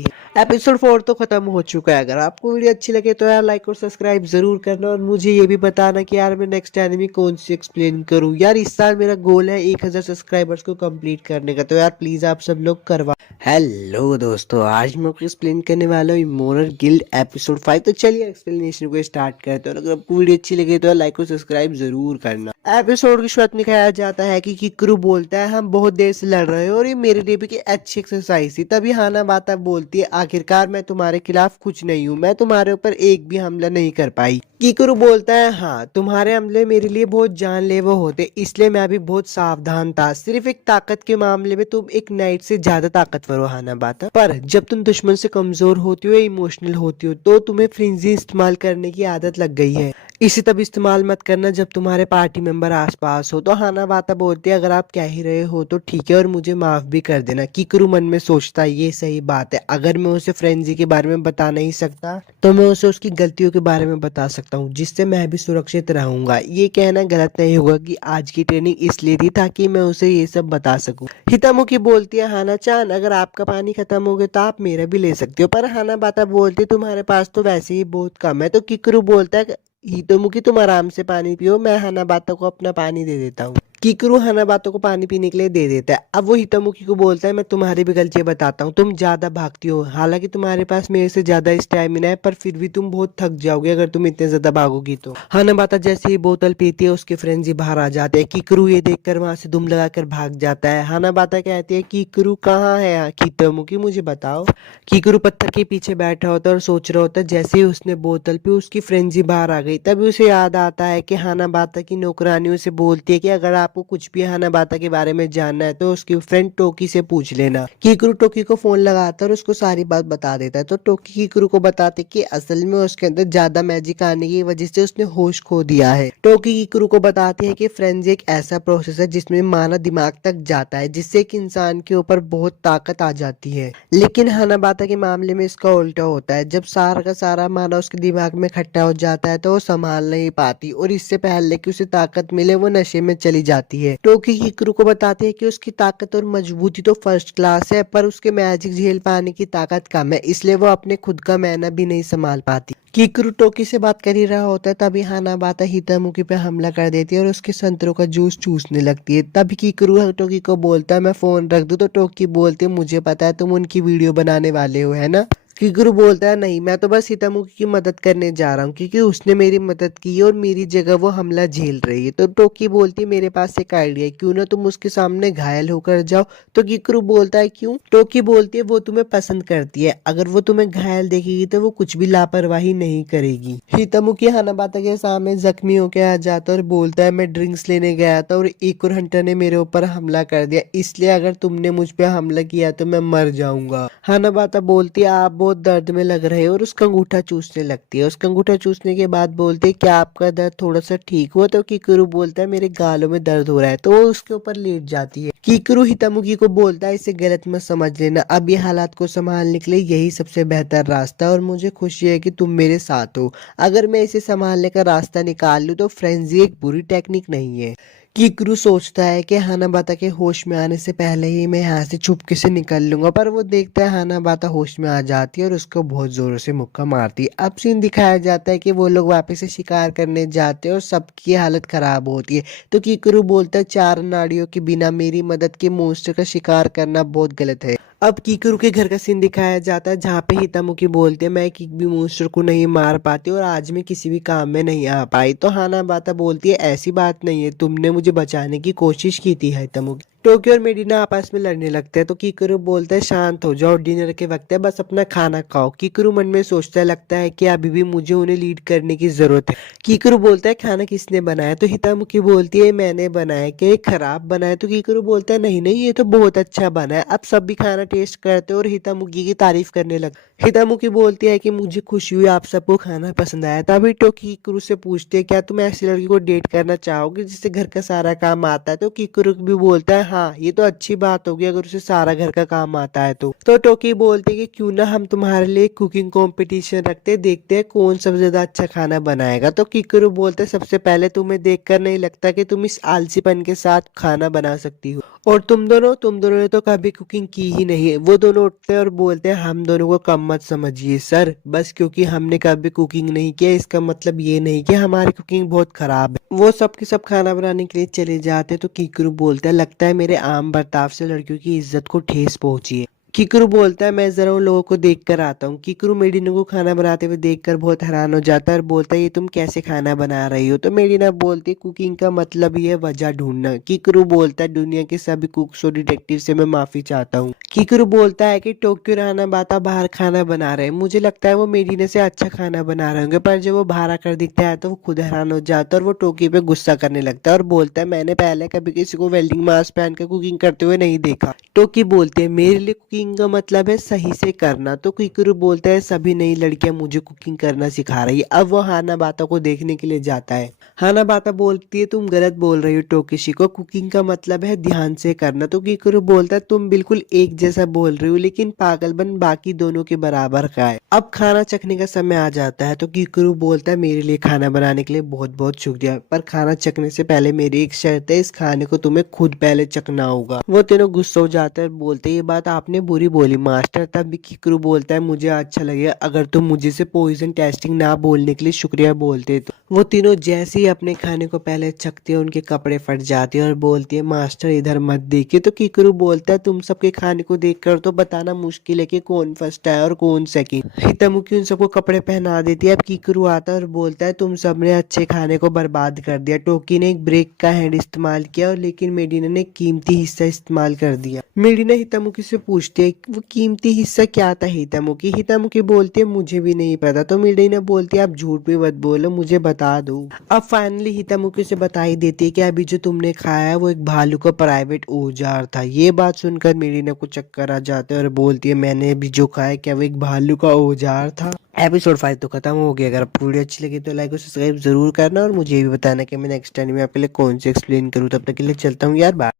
है। एपिसोड 4 तो खत्म हो चुका है। अगर आपको वीडियो अच्छी लगे तो यार लाइक और सब्सक्राइब जरूर करना और मुझे ये भी बताना कि यार मैं नेक्स्ट एनिमे कौन सी एक्सप्लेन करूँ। यार इस साल मेरा गोल है 1000 सब्सक्राइबर्स को कंप्लीट करने का, तो यार प्लीज आप सब लोग करवा। हेलो दोस्तों, आज मैं आपको एक्सप्लेन करने वाला हूँ इमोरल गिल्ड एपिसोड 5। तो चलिए एक्सप्लेनेशन को स्टार्ट करते हैं। और अगर आपको वीडियो अच्छी लगे तो लाइक और सब्सक्राइब जरूर करना। एपिसोड की शुरुआत में कहा जाता है कि कीकरू बोलता है हम बहुत देर से लड़ रहे हैं और ये मेरे लिए भी की अच्छी एक्सरसाइज थी। तभी हाना बाता बोलती है आखिरकार मैं तुम्हारे खिलाफ कुछ नहीं हूँ, मैं तुम्हारे ऊपर एक भी हमला नहीं कर पाई। कीकरू बोलता है हाँ तुम्हारे हमले मेरे लिए बहुत जानलेवा होते, इसलिए मैं भी बहुत सावधान था। सिर्फ एक ताकत के मामले में तुम एक नाइट से ज्यादा ताकतवर हो हाना बाता, पर जब तुम दुश्मन से कमजोर होती हो या इमोशनल होती हो तो तुम्हें फ्रेंजी इस्तेमाल करने की आदत लग गई है। इसे तब इस्तेमाल मत करना जब तुम्हारे पार्टी मेंबर आसपास हो। तो हाना बाता बोलती है अगर आप कह ही रहे हो तो ठीक है और मुझे माफ भी कर देना। कीकरू मन में सोचता है ये सही बात है, अगर मैं उसे फ्रेंजी के बारे में बता नहीं सकता तो मैं उसे उसकी गलतियों के बारे में बता सकता हूँ, जिससे मैं भी सुरक्षित रहूंगा। ये कहना गलत नहीं होगा कि आज की ट्रेनिंग इसलिए थी ताकि मैं उसे ये सब बता सकूं। हितामुखी बोलती है हाना चान अगर आपका पानी खत्म हो गया तो आप मेरा भी ले सकते हो। पर हाना बाता बोलती है तुम्हारे पास तो वैसे ही बहुत कम है। तो कीकरू बोलता है हितोमुखी तुम आराम से पानी पियो, मैं हाना बाता को अपना पानी दे देता हूँ। कीकरू हाना बातों को पानी पीने के लिए दे देता है। अब वो हितोमुखी को बोलता है मैं तुम्हारी भी गलतियां बताता हूँ, तुम ज्यादा भागती हो, हालांकि तुम्हारे पास मेरे से ज्यादा स्टैमिना है, पर फिर भी तुम बहुत थक जाओगे अगर तुम इतने ज्यादा भागोगी तो। हाना बाता जैसे ही बोतल पीती है उसके फ्रेंजी बाहर आ जाते हैं। कीकरू ये देखकर वहां से दुम लगाकर भाग जाता है। हाना बाता कहती है कीकरू कहाँ है हितोमुखी मुझे बताओ। कीकरू पत्थर के पीछे बैठा होता है और सोच रहा होता है। जैसे ही उसने बोतल पी उसकी फ्रेंजी बाहर आ गई। तभी उसे याद आता है कि हाना बाता की नौकरानी उसे बोलती है कि अगर आपको कुछ भी हानाबाता के बारे में जानना है तो उसकी फ्रेंड टोकी से पूछ लेना। कीकरू टोकी को फोन लगाता है और उसको सारी बात बता देता है। तो टोकी कीकरू को बताते कि असल में उसके अंदर ज्यादा मैजिक आने की वजह से उसने होश खो दिया है। टोकी कीकरू को बताती है कि फ्रेंजी एक ऐसा प्रोसेस है जिसमें मानव दिमाग तक जाता है, जिससे एक इंसान के ऊपर बहुत ताकत आ जाती है। लेकिन हानाबाता के मामले में इसका उल्टा होता है। जब सारा का सारा मानव उसके दिमाग में इकट्ठा हो जाता है तो वो संभाल नहीं पाती और इससे पहले कि उसे ताकत मिले वो नशे में चली जाती है। टोकी कीकरू को बताती है कि उसकी ताकत और मजबूती तो फर्स्ट क्लास है, पर उसके मैजिक झेल पाने की ताकत कम है, इसलिए वो अपने खुद का मैना भी नहीं संभाल पाती। कीकरू टोकी से बात कर ही रहा होता है तभी हानाबाता हितामुकी पे हमला कर देती है और उसके संतरों का जूस चूसने लगती है। तभी कीकरू टोकी को बोलता है मैं फोन रख दूं, तो टोकी बोलती है मुझे पता है तुम उनकी वीडियो बनाने वाले हो, है ना। कीकरू बोलता है नहीं, मैं तो बस हितामुकी की मदद करने जा रहा हूँ क्योंकि उसने मेरी मदद की और मेरी जगह वो हमला झेल रही है। तो टोकी बोलती है मेरे पास एक आइडिया है, क्यों ना तुम उसके सामने घायल होकर जाओ। तो कीकरू बोलता है क्यों। टोकी बोलती है वो तुम्हें पसंद करती है, अगर वो तुम्हें घायल देखेगी तो वो कुछ भी लापरवाही नहीं करेगी। हितामुकी हानाबाता के सामने जख्मी होकर आ जाता है और बोलता है मैं ड्रिंक्स लेने गया था और एक और हंटर ने मेरे ऊपर हमला कर दिया, इसलिए अगर तुमने मुझ पे हमला किया तो मैं मर जाऊंगा। हानाबाता बोलती है आप बहुत दर्द में लग रहे हो और उसका अंगूठा चूसने लगती है। उसका अंगूठा चूसने के बाद बोलते है क्या आपका दर्द थोड़ा सा ठीक हुआ। तो कीकरू बोलता है मेरे गालों में दर्द हो रहा है, तो वो उसके ऊपर लेट जाती है। कीकरू हितामुकी को बोलता है इसे गलत मत समझ लेना, अब ये हालात को संभालने के लिए यही सबसे बेहतर रास्ता है और मुझे खुशी है कि तुम मेरे साथ हो। अगर मैं इसे संभालने का रास्ता निकाल लूं तो फ्रेंजी एक बुरी टेक्निक नहीं है। कीकरू सोचता है कि हानाबाता के होश में आने से पहले ही मैं यहाँ से चुपके से निकल लूंगा, पर वो देखता है हानाबाता होश में आ जाती है और उसको बहुत जोर से मुक्का मारती है। अब सीन दिखाया जाता है कि वो लोग वापस से शिकार करने जाते हैं और सबकी हालत खराब होती है। तो कीकरू बोलता है चार नाड़ियों के बिना मेरी मदद के मॉन्स्टर का शिकार करना बहुत गलत है। अब कीकरू के घर का सीन दिखाया जाता है जहाँ पे हितामुकी बोलते हैं मैं एक भी मॉन्स्टर को नहीं मार पाती और आज मैं किसी भी काम में नहीं आ पाई। तो हानाबाता बोलती है ऐसी बात नहीं है, तुमने मुझे बचाने की कोशिश की थी हितामुकी। टोक्यो और मेडिना आपस में लड़ने लगते हैं तो कीकरू बोलता है शांत हो जाओ, डिनर के वक्त है, बस अपना खाना खाओ। कीकरू मन में सोचता लगता है कि अभी भी मुझे उन्हें लीड करने की जरूरत है। कीकरू बोलता है खाना किसने बनाया। तो हितामुकी बोलती है मैंने बनाया, कि ये खराब बना है। तो कीकरू बोलता है नहीं नहीं ये तो बहुत अच्छा बना है। अब सब भी खाना टेस्ट करते और हितामुकी की तारीफ करने लगे। हितामुकी बोलती है कि मुझे खुशी हुई आप सबको खाना पसंद आया। तभी टोकी कीकरू से पूछते है क्या तुम ऐसी लड़की को डेट करना चाहोगे जिससे घर का सारा काम आता है। तो कीकरू भी बोलता है हाँ ये तो अच्छी बात होगी अगर उसे सारा घर का काम आता है। तो टोकी बोलती है कि क्यों ना हम तुम्हारे लिए कुकिंग कंपटीशन रखते, देखते हैं कौन सबसे ज्यादा अच्छा खाना बनाएगा। तो कीकरू बोलते सबसे पहले तुम्हें देखकर नहीं लगता कि तुम इस आलसीपन के साथ खाना बना सकती हो, और तुम दोनों ने तो कभी कुकिंग की ही नहीं है। वो दोनों उठते हैं और बोलते हैं हम दोनों को कम मत समझिए सर, बस क्योंकि हमने कभी कुकिंग नहीं किया इसका मतलब ये नहीं कि हमारी कुकिंग बहुत खराब है। वो सब के सब खाना बनाने के लिए चले जाते हैं। तो कीकरू बोलता है लगता है मेरे आम बर्ताव से लड़कियों की इज्जत को ठेस पहुंची है। कीकरू बोलता है मैं जरा उन लोगों को देख कर आता हूँ। कीकरू मेडिना को खाना बनाते हुए देखकर बहुत हैरान हो जाता है और बोलता है ये तुम कैसे खाना बना रही हो। तो मेडिना बोलती है कुकिंग का मतलब ही है वजह ढूंढना। कीकरू बोलता है दुनिया के सभी कुक्स और डिटेक्टिव से मैं माफी चाहता हूँ। कीकरू बोलता है कि टोक्यो और हानाबाता बाहर खाना बना रहे हैं, मुझे लगता है वो मेडिना से अच्छा खाना बना रहे होंगे, पर जब वो बाहर आकर दिखता है तो वो खुद हैरान हो जाता है और वो टोक्यो पे गुस्सा करने लगता है और बोलता है मैंने पहले कभी किसी को वेल्डिंग मास्क पहन कर कुकिंग करते हुए नहीं देखा। टोकी बोलते हैं मेरे लिए कुकिंग का मतलब है सही से करना। तो कीकरू बोलता है सभी नई लड़कियां मुझे कुकिंग करना सिखा रही है। अब वो हानाबाता को देखने के लिए जाता है। हानाबाता बोलती है तुम गलत बोल रही हो टोकिशी को, कुकिंग का मतलब है ध्यान से करना। तो कीकरू बोलता है तुम बिल्कुल एक जैसा बोल रही हो लेकिन पागलपन बाकी दोनों के बराबर का है। अब खाना चखने का समय आ जाता है। तो कीकरू बोलता है मेरे लिए खाना बनाने के लिए बहुत बहुत शुक्रिया, पर खाना चखने से पहले मेरी एक शर्त है, इस खाने को तुम्हें खुद पहले चखना होगा। वो तीनों गुस्सा हो जाते हैं, बोलते ये बात आपने बुरी बोली मास्टर। तब भी कीकरू बोलता है मुझे अच्छा लगेगा अगर तुम मुझे से पॉइजन टेस्टिंग ना बोलने के लिए शुक्रिया बोलते। तो वो तीनों जैसे ही अपने खाने को पहले चखते हैं उनके कपड़े फट जाते हैं और बोलती है मास्टर इधर मत देखिए। तो कीकरू बोलता है तुम सबके खाने को देखकर तो बताना मुश्किल है कि कौन फर्स्ट है और कौन सेकंड। हितामुकी उन सबको कपड़े पहना देती है। अब कीकरू आता है और बोलता है तुम सबने अच्छे खाने को बर्बाद कर दिया। टोकी ने एक ब्रेक का हैंड इस्तेमाल किया और लेकिन मेडिना ने कीमती हिस्सा इस्तेमाल कर दिया। मेडिना हितामुकी से पूछती है वो कीमती हिस्सा क्या था। हितामुकी बोलती है मुझे भी नहीं पता। तो मेडिना बोलती है आप झूठ भी मत बोलो, मुझे बता बता दो। अब फाइनली हितामुकी से बता ही देती है कि अभी जो तुमने खाया है वो एक भालू का प्राइवेट औजार था। ये बात सुनकर मेरीना को चक्कर आ जाता है और बोलती है मैंने अभी जो खाया क्या वो एक भालू का औजार था। एपिसोड 5 तो खत्म हो गया। अगर आपको वीडियो अच्छी लगी तो लाइक और सब्सक्राइब जरूर करना और मुझे ये भी बताना कि मैं नेक्स्ट टाइम में आपके लिए कौन सी एक्सप्लेन करूँ। तब तक के लिए चलता हूँ यार, बाय।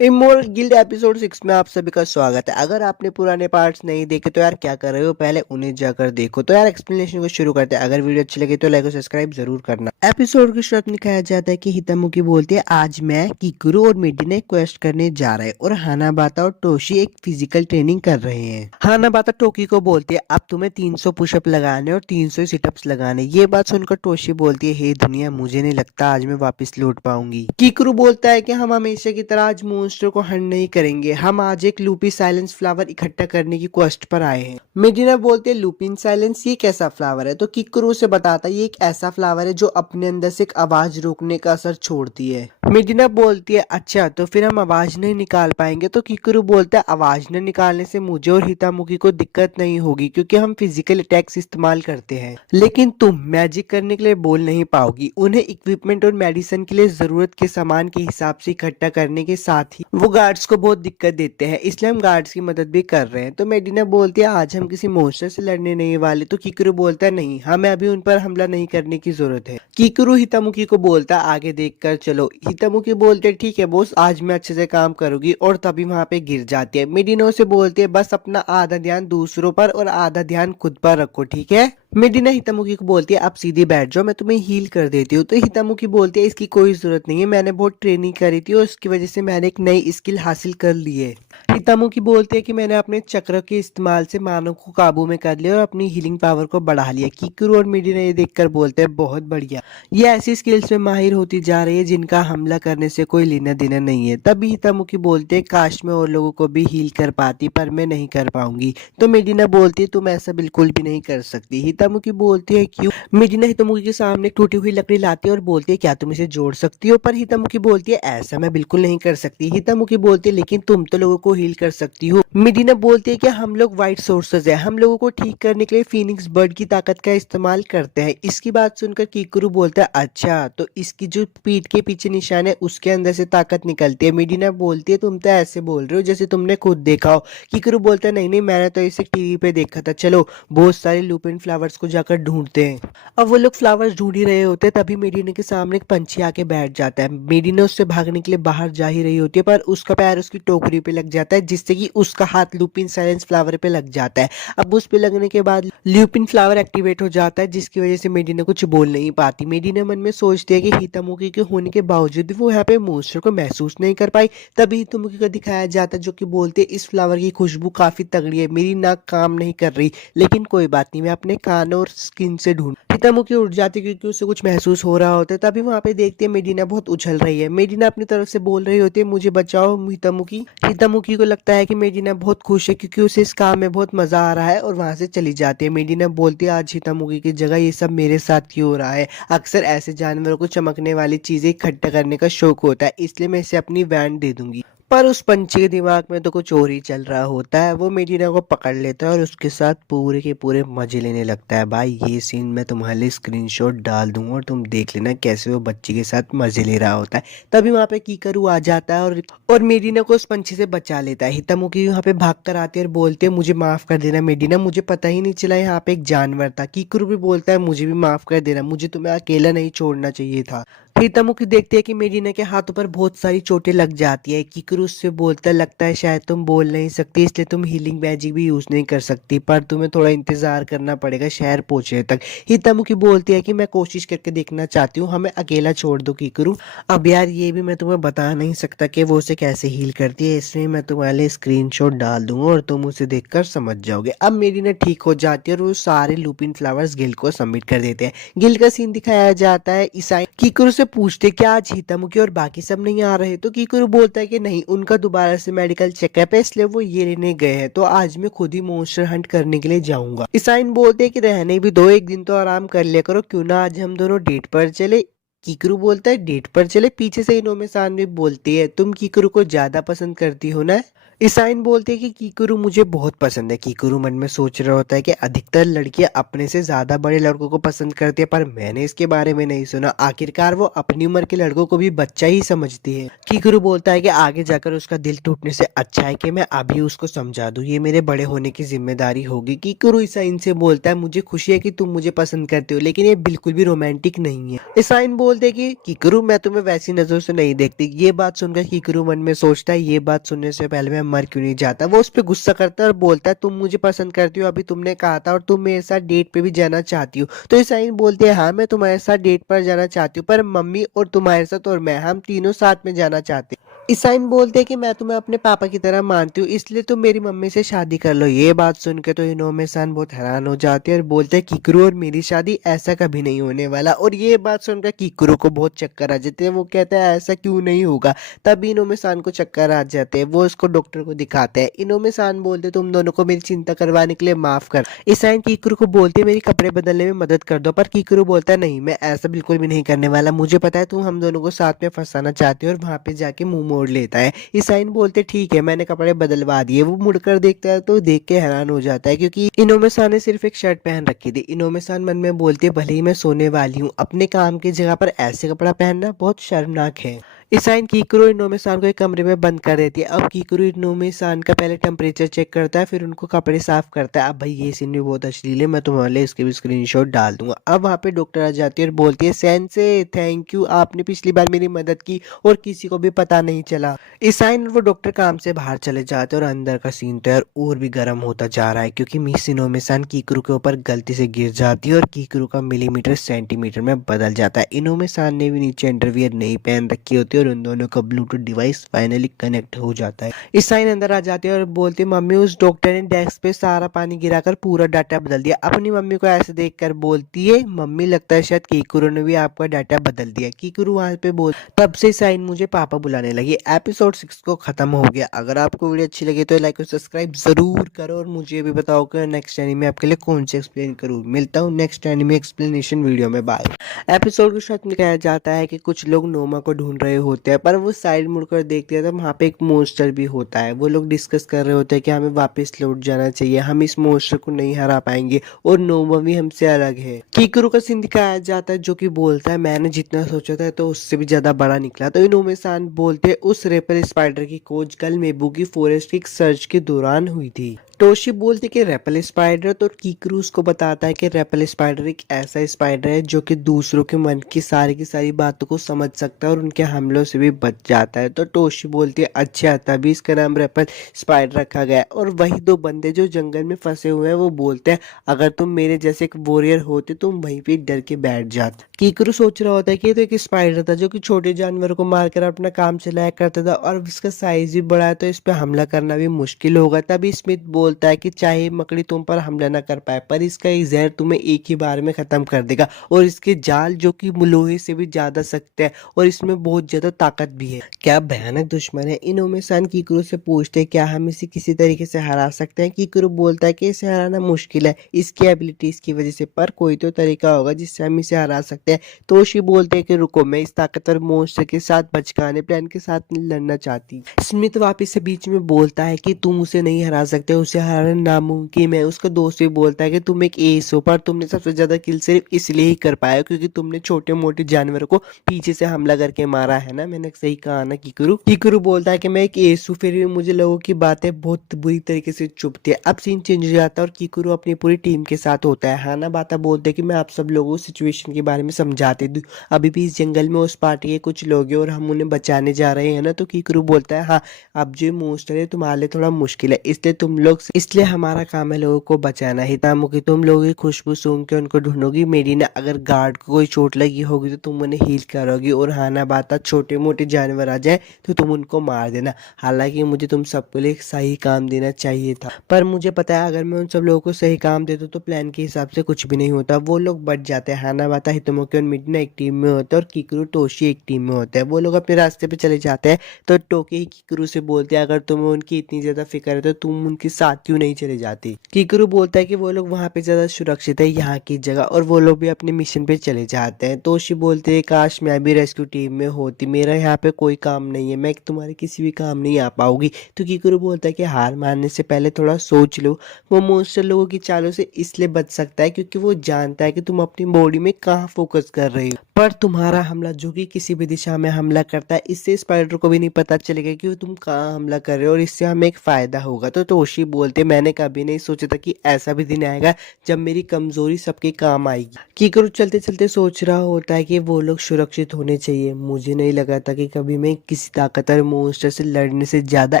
इमोरल गिल्ड एपिसोड 6 में आप सभी का स्वागत है। अगर आपने पुराने पार्ट्स नहीं देखे तो यार क्या कर रहे हो, पहले उन्हें जाकर देखो। तो यार एक्सप्लेनेशन को शुरू करते हैं। अगर वीडियो अच्छी लगी तो लाइक और सब्सक्राइब जरूर करना। एपिसोड की शुरुआत में दिखाया जाता है कि हितामुकी बोलती है आज मैं, किकुरु और मिडिना एक क्वेस्ट करने जा रहे हैं और हानाबाता और टोशी एक फिजिकल ट्रेनिंग कर रहे हैं। हानाबाता टोकी को बोलती है अब तुम्हें 300 पुशअप लगाने और 300 सिटअप्स लगाने। ये बात सुनकर टोशी बोलती है हे दुनिया, मुझे नहीं लगता आज मैं वापस लौट पाऊंगी। किकुरु बोलता है कि हम हमेशा की तरह आज मॉन्स्टर को हंट नहीं करेंगे, हम आज एक लूपी साइलेंस फ्लावर इकट्ठा करने की क्वेस्ट पर आए हैं। मेडिना बोलते हैं लूपिन साइलेंस ये कैसा फ्लावर है, तो किकुरु से बताता है ये एक ऐसा फ्लावर है जो अपने अंदर से एक आवाज रोकने का असर छोड़ती है। मेडिना बोलती है अच्छा तो फिर हम आवाज नहीं निकाल पाएंगे, तो किकुरु बोलता है आवाज न निकालने से मुझे और हितामुकी को दिक्कत नहीं होगी क्योंकि हम फिजिकल अटैक्स इस्तेमाल करते हैं, लेकिन तुम मैजिक करने के लिए बोल नहीं पाओगी। उन्हें इक्विपमेंट और मेडिसिन के लिए जरूरत के सामान के हिसाब से इकट्ठा करने के साथ ही वो गार्ड्स को बहुत दिक्कत देते हैं, इसलिए हम गार्ड्स की मदद भी कर रहे हैं। तो मेडिना बोलती है आज हम किसी मॉन्स्टर से लड़ने नहीं वाले, तो किकुरु बोलता है नहीं, हमें अभी उन पर हमला नहीं करने की जरूरत है। किकुरु हितामुकी को बोलता है आगे देखकर चलो। हितामुकी बोलते ठीक है बॉस, आज मैं अच्छे से काम करूंगी, और तभी वहां पे गिर जाती है। मेडिना से बोलती है बस अपना आधा ध्यान दूसरों पर और आधा ध्यान खुद पर रखो, ठीक है। मेडिना हितामुकी को बोलती है आप सीधे बैठ जाओ, मैं तुम्हें हील कर देती हूँ। तो हितामुकी बोलती है इसकी कोई जरूरत नहीं है, मैंने बहुत ट्रेनिंग करी थी और उसकी वजह से मैंने एक नई स्किल हासिल कर ली है। हितामुकी बोलती है कि मैंने अपने चक्र के इस्तेमाल से मानव को काबू में कर लिया और अपनी हीलिंग पावर को बढ़ा लिया। किकुरु और मेडिना ये देखकर बोलते हैं बहुत बढ़िया, ये ऐसी स्किल्स में माहिर होती जा रही है जिनका हमला करने से कोई लेना देना नहीं है। तभी हितामुकी बोलते हैं काश मैं और लोगों को भी हील कर पाती, पर मैं नहीं कर पाऊंगी। तो मेडिना बोलती है तुम ऐसा बिल्कुल भी नहीं कर सकती। हितामुकी बोलती है क्यों। मेडिना हितामुकी के सामने टूटी हुई लकड़ी लाती है और बोलती है क्या तुम इसे जोड़ सकती हो, पर हितामुकी बोलती है ऐसा मैं बिल्कुल नहीं कर सकती। हितामुकी बोलती है लेकिन तुम तो लोगों को हील कर सकती हो। मेडिना बोलती है कि हम लोग वाइट सोर्सेज है, हम लोगों को ठीक करने के लिए फीनिक्स बर्ड की ताकत का इस्तेमाल करते हैं। इसकी बात सुनकर किकुरु बोलता है अच्छा तो इसकी जो पीठ के पीछे निशान है उसके अंदर से ताकत निकलती है। मेडिना बोलती है तुम तो ऐसे बोल रहे हो जैसे तुमने खुद देखा हो। किकुरु बोलता है नहीं नहीं, मैंने तो इसे टीवी पे देखा था, चलो बहुत सारे लूपिन फ्लावर्स को जाकर ढूंढते हैं। अब वो लोग फ्लावर्स ढूंढ ही रहे होते हैं, तभी मेडिना के सामने एक पंछी आके बैठ जाता है। मेडिना उससे भागने के लिए बाहर जा ही रही होती है, पर उसका पैर उसकी टोकरी पे लग जाता है जिससे कि उसका हाथ लूपिन साइलेंस फ्लावर पे लग जाता है। अब उस पे लगने के बाद लूपिन फ्लावर एक्टिवेट हो जाता है जिसकी वजह से मेडिना कुछ बोल नहीं पाती। मेडिना मन में सोचती है कि हितामुकी के होने के बावजूद भी वो यहाँ पे मॉन्स्टर को महसूस नहीं कर पाई। तभी हितामुकी को दिखाया जाता है जो कि बोलते इस फ्लावर की खुशबू काफी तगड़ी है, मेरी नाक काम नहीं कर रही, लेकिन कोई बात नहीं, मैं अपने कान और स्किन से ढूंढ। हितामुकी उठ जाती क्योंकि उसे कुछ महसूस हो रहा होता है। तभी वहां पे देखते हैं मेडिना बहुत उछल रही है। मेडिना अपनी तरफ से बोल रही होती है मुझे बचाओ हितामुकी। हितामुकी को लगता है कि मेडिना बहुत खुश है क्योंकि उसे इस काम में बहुत मजा आ रहा है और वहां से चली जाती है। मेडिना बोलती है आज हितामुकी की जगह ये सब मेरे साथ क्यों हो रहा है। अक्सर ऐसे जानवरों को चमकने वाली चीजें इकट्ठा करने का शौक होता है, इसलिए मैं इसे अपनी वैन दे दूंगी। पर उस पंछी के दिमाग में तो कुछ और ही चल रहा होता है। वो मेडिना को पकड़ लेता है और उसके साथ पूरे के पूरे मजे लेने लगता है। भाई ये सीन मैं तुम्हारे लिए स्क्रीनशॉट डाल दूंगा और तुम देख लेना कैसे वो बच्ची के साथ मजे ले रहा होता है। तभी वहां पे कीकरू आ जाता है और मेडिना को उस पंछी से बचा लेता है। हितामुकी वहां पे भाग कर आती है और बोलते हैं मुझे माफ कर देना मेडिना, मुझे पता ही नहीं चला यहाँ पे एक जानवर था। कीकरू भी बोलता है मुझे भी माफ कर देना, मुझे तुम्हें अकेला नहीं छोड़ना चाहिए था। हितामुकी देखते हैं कि मेडिना के हाथों पर बहुत सारी चोटें लग जाती है। किकुरु उससे बोलता लगता है शायद तुम बोल नहीं सकती इसलिए तुम हीलिंग मैजिक भी यूज नहीं कर सकती, पर तुम्हें थोड़ा इंतजार करना पड़ेगा शहर पहुंचने तक। हितामुकी बोलती है कि मैं कोशिश करके देखना चाहती हूँ, हमें अकेला छोड़ दो किकुरु। अब यार ये भी मैं तुम्हें बता नहीं सकता कि वो उसे कैसे हील करती है, इसलिए मैं तुम्हारे लिए स्क्रीनशॉट डाल दूंगा और तुम उसे देखकर समझ जाओगे। अब मेडिना ठीक हो जाती है और वो सारे लूपिन फ्लावर्स गिल को सबमिट कर देते हैं। गिल का सीन दिखाया जाता है। ईसाई किकुरु से पूछते क्या आज हितामुकी और बाकी सब नहीं आ रहे, तो किकुरु बोलता है कि नहीं, उनका दोबारा से मेडिकल चेकअप है इसलिए वो ये लेने गए हैं, तो आज मैं खुद ही मॉन्स्टर हंट करने के लिए जाऊंगा। ईसाइन बोलते हैं कि रहने भी दो, एक दिन तो आराम कर लिया करो, क्यों ना आज हम दोनों डेट पर चले। किकुरु बोलता है डेट पर चले। पीछे से इनोमे सान भी बोलती है तुम किकुरु को ज्यादा पसंद करती हो ना। ईसाइन बोलते हैं कि कीकुरु मुझे बहुत पसंद है। कीकुरु मन में सोच रहा होता है कि अधिकतर लड़कियां अपने से ज्यादा बड़े लड़कों को पसंद करती है, पर मैंने इसके बारे में नहीं सुना। आखिरकार वो अपनी उम्र के लड़कों को भी बच्चा ही समझती है। कीकुरु बोलता है कि आगे जाकर उसका दिल टूटने से अच्छा है कि मैं अभी उसको समझा दूं, ये मेरे बड़े होने की जिम्मेदारी होगी। कीकुरु ईसाइन से बोलता है मुझे खुशी है कि तुम मुझे पसंद करते हो, लेकिन ये बिल्कुल भी रोमांटिक नहीं है। ईसाइन बोलते हैं कि कीकुरु मैं तुम्हें वैसी नजरों से नहीं देखती। ये बात सुनकर कीकुरु मन में सोचता है ये बात सुनने से पहले मैं मर क्यों नहीं जाता। वो उस पर गुस्सा करता है और बोलता है तुम मुझे पसंद करती हो, अभी तुमने कहा था, और तुम मेरे साथ डेट पे भी जाना चाहती हो। तो ईसाइन बोलते हैं हाँ मैं तुम्हारे साथ डेट पर जाना चाहती हूँ, पर मम्मी और तुम्हारे साथ और मैं, हम तीनों साथ में जाना चाहते हैं। ईसाइन बोलते हैं कि मैं तुम्हें अपने पापा की तरह मानती हूँ, इसलिए तुम मेरी मम्मी से शादी कर लो। ये बात सुन के तो इनोमे सान बहुत हैरान हो जाते हैं और बोलते हैं किकरू और मेरी शादी ऐसा कभी नहीं होने वाला। और ये बात सुनकर किकरू को बहुत चक्कर आ जाते हैं। वो कहता है ऐसा क्यों नहीं होगा। तभी इनोमे सान को चक्कर आ जाते हैं। वो उसको डॉक्टर को दिखाते हैं। इनोमे सान बोलते तुम दोनों को मेरी चिंता करवाने के लिए माफ कर। ईसाइन किकरू को बोलते मेरी कपड़े बदलने में मदद कर दो, पर किकरू बोलता है नहीं मैं ऐसा बिल्कुल भी नहीं करने वाला। मुझे पता है तुम हम दोनों को साथ में फंसाना चाहते हो। और वहां पे जाके मुंह मोड़ लेता है। ईसाइन बोलते ठीक है मैंने कपड़े बदलवा दिए। वो मुड़कर देखता है तो देख के हैरान हो जाता है, क्योंकि इनोमे सान ने सिर्फ एक शर्ट पहन रखी थी। इनोमे सान मन में बोलते भले ही मैं सोने वाली हूँ, अपने काम की जगह पर ऐसे कपड़ा पहनना बहुत शर्मनाक है। ईसाइन कीकरो इनोमे सान को एक कमरे में बंद कर देती है। अब कीकरो इनोमे सान का पहले टेम्परेचर चेक करता है, फिर उनको कपड़े साफ करता है। अब भाई ये सीन भी बहुत अश्लील है, मैं तुम्हारे लिए इसके भी स्क्रीनशॉट डाल दूंगा। अब वहाँ पे डॉक्टर आ जाती है और बोलती है सेंसे थैंक यू, आपने पिछली बार मेरी मदद की और किसी को भी पता नहीं चला। ईसाइन और वो डॉक्टर काम से बाहर चले जाते हैं और अंदर का सीन तो यार और भी गर्म होता जा रहा है, क्योंकि मिस इनोमे सान कीकरू के ऊपर गलती से गिर जाती है और कीकरू का मिलीमीटर सेंटीमीटर में बदल जाता है। इनोमे सान ने भी नीचे अंडरवियर नहीं पहन रखी होती और उन दोनों का ब्लूटूथ डिवाइस फाइनली कनेक्ट हो जाता है। ईसाइन अंदर आ जाती है और बोलती है मम्मी उस डॉक्टर ने डेस्क पे सारा पानी गिराकर पूरा डाटा बदल दिया। अपनी मम्मी को ऐसे देखकर बोलती है मम्मी लगता है शायद कीकुरु ने भी आपका डाटा बदल दिया। कीकुरु वहां पे बोल तब से ईसाइन मुझे पापा बुलाने लगी। एपिसोड 6 को खत्म हो गया। अगर आपको वीडियो अच्छी लगी तो लाइक और सब्सक्राइब जरूर करो और मुझे भी बताओ कि नेक्स्ट एनीमे आपके लिए कौन से एक्सप्लेन करूँ। मिलता हूँ नेक्स्ट एनीमे एक्सप्लेनेशन वीडियो में। बाय। एपिसोड के साथ दिखाया जाता है कि कुछ लोग नोमा को ढूंढ रहे होते हैं, पर वो साइड मुड़कर देखते हैं तो वहाँ पे एक मोन्स्टर भी होता है। वो लोग डिस्कस कर रहे होते हैं कि हमें वापस लौट जाना चाहिए, हम इस मोन्स्टर को नहीं हरा पाएंगे और नोमा भी हमसे अलग है। कीकरू का सीन दिखाया जाता है जो कि बोलता है मैंने जितना सोचा था तो उससे भी ज्यादा बड़ा निकला। तो इनोमे सान बोलते उस रेपर स्पाइडर की खोज कल मेबुगी फॉरेस्ट की सर्च के दौरान हुई थी। टोशी बोलती कि रेपल स्पाइडर, तो कीकरू उसको बताता है कि रेपल स्पाइडर एक ऐसा स्पाइडर है जो कि दूसरों के मन की सारी बातों को समझ सकता है और उनके हमलों से भी बच जाता है। तो टोशी बोलती है अच्छा तभी इसका नाम रेपल स्पाइडर रखा गया है। और वही दो बंदे जो जंगल में फंसे हुए हैं वो बोलते हैं अगर तुम मेरे जैसे एक वॉरियर होते तुम वहीं पे डर के बैठ जाते। कीकरू सोच रहा होता है कि ये तो एक स्पाइडर था जो कि छोटे जानवरों को मारकर अपना काम चलाया करता था और इसका साइज भी बड़ा है तो इस पे हमला करना भी मुश्किल होगा। तभी स्मिथ बोलता है कि चाहे मकड़ी तुम पर हमला न कर पाए पर इसका ये जहर तुम्हें एक ही बार में खत्म कर देगा और इसके जाल जो कि लोहे से भी ज्यादा सख्त है और इसमें बहुत ज्यादा ताकत भी है। क्या भयानक दुश्मन है। इनोमे सान कीकरू से पूछते हैं क्या हम इसे किसी तरीके से हरा सकते हैं। कीकरू बोलता है कि इसे हराना मुश्किल है इसकी एबिलिटीज की वजह से, पर कोई तो तरीका होगा जिससे हम इसे हरा सकते हैं। तोशी बोलते हैं कि रुको मैं इस ताकतवर मॉन्स्टर के साथ बचकाने प्लान के साथ लड़ना चाहती। स्मिथ वापिस से बीच में बोलता है कि तुम उसे नहीं हरा सकते, उसे हराना नामुमकिन है। उसका दोस्त भी बोलता है कि तुम एक एस हो पर तुमने सबसे ज्यादा किल सिर्फ इसलिए ही कर पाया क्योंकि तुमने छोटे मोटे जानवरों को पीछे से हमला करके मारा है ना। मैंने सही कहा ना कीकरू। कीकरू बोलता है कि मैं एक एस हूँ फिर भी मुझे लोगों की बातें बहुत बुरी तरीके से चुभती है। अब सीन चेंज हो जाता है और कीकरू अपनी पूरी टीम के साथ होता है। हाना बाता बोलते कि मैं आप सब लोगों को सिचुएशन के बारे में समझाते दूं। अभी भी इस जंगल में उस पार्टी के कुछ लोग हैं और हम उन्हें बचाने जा रहे हैं ना। तो कीकरू बोलता है हाँ अब जो मोस्टर है तुम्हारे लिए थोड़ा मुश्किल है इसलिए तुम लोग इसलिए हमारा काम है लोगों को बचाना। हितामुखी तुम लोगों की खुशबू सूंघ के उनको ढूंढोगी। मेरी ना अगर गार्ड को कोई चोट लगी होगी तो तुम उन्हें हील करोगी और हाना बाता छोटे मोटे जानवर आ जाए तो तुम उनको मार देना। हालांकि मुझे तुम सबके लिए सही काम देना चाहिए था पर मुझे पता है अगर मैं उन सब लोगों को सही काम देता तो प्लान के हिसाब से कुछ भी नहीं होता। वो लोग बच जाते हैं। हाना बाता हितमुखी और मिडना एक टीम में होते हैं और कीकरू टोशी एक टीम में होते हैं। वो लोग अपने रास्ते पे चले जाते हैं तो टोकी कीकरू से बोलते हैं अगर तुम्हें उनकी इतनी ज्यादा फिक्र है तो तुम उनकी साथ क्यों नहीं चले जाती। किकरू बोलता है कि वो लोग वहाँ पे ज्यादा सुरक्षित है यहाँ की जगह और वो लोग भी अपने मिशन पे चले जाते हैं। तोशी बोलते हैं काश मैं भी रेस्क्यू टीम में होती, मेरा यहाँ पे कोई काम नहीं है, मैं तुम्हारे किसी भी काम नहीं आ पाऊंगी। तो किकरू बोलता है कि हार मानने से पहले थोड़ा सोच लो। वो मॉन्स्टर लोगों की चालों से इसलिए बच सकता है क्योंकि वो जानता है कि तुम अपनी बॉडी में कहाँ फोकस कर रही हो, पर तुम्हारा हमला जो कि किसी भी दिशा में हमला करता है, इससे स्पाइडर को भी नहीं पता चलेगा कि तुम कहाँ हमला कर रहे हो और इससे हमें एक फायदा होगा। तो तोशी बोलते मैंने कभी नहीं सोचा था कि ऐसा भी दिन आएगा जब मेरी कमजोरी सबके काम आएगी। किकरू चलते चलते सोच रहा होता है कि वो लोग सुरक्षित होने चाहिए। मुझे नहीं लगा था कि कभी मैं किसी ताकतवर मॉन्स्टर से लड़ने से ज्यादा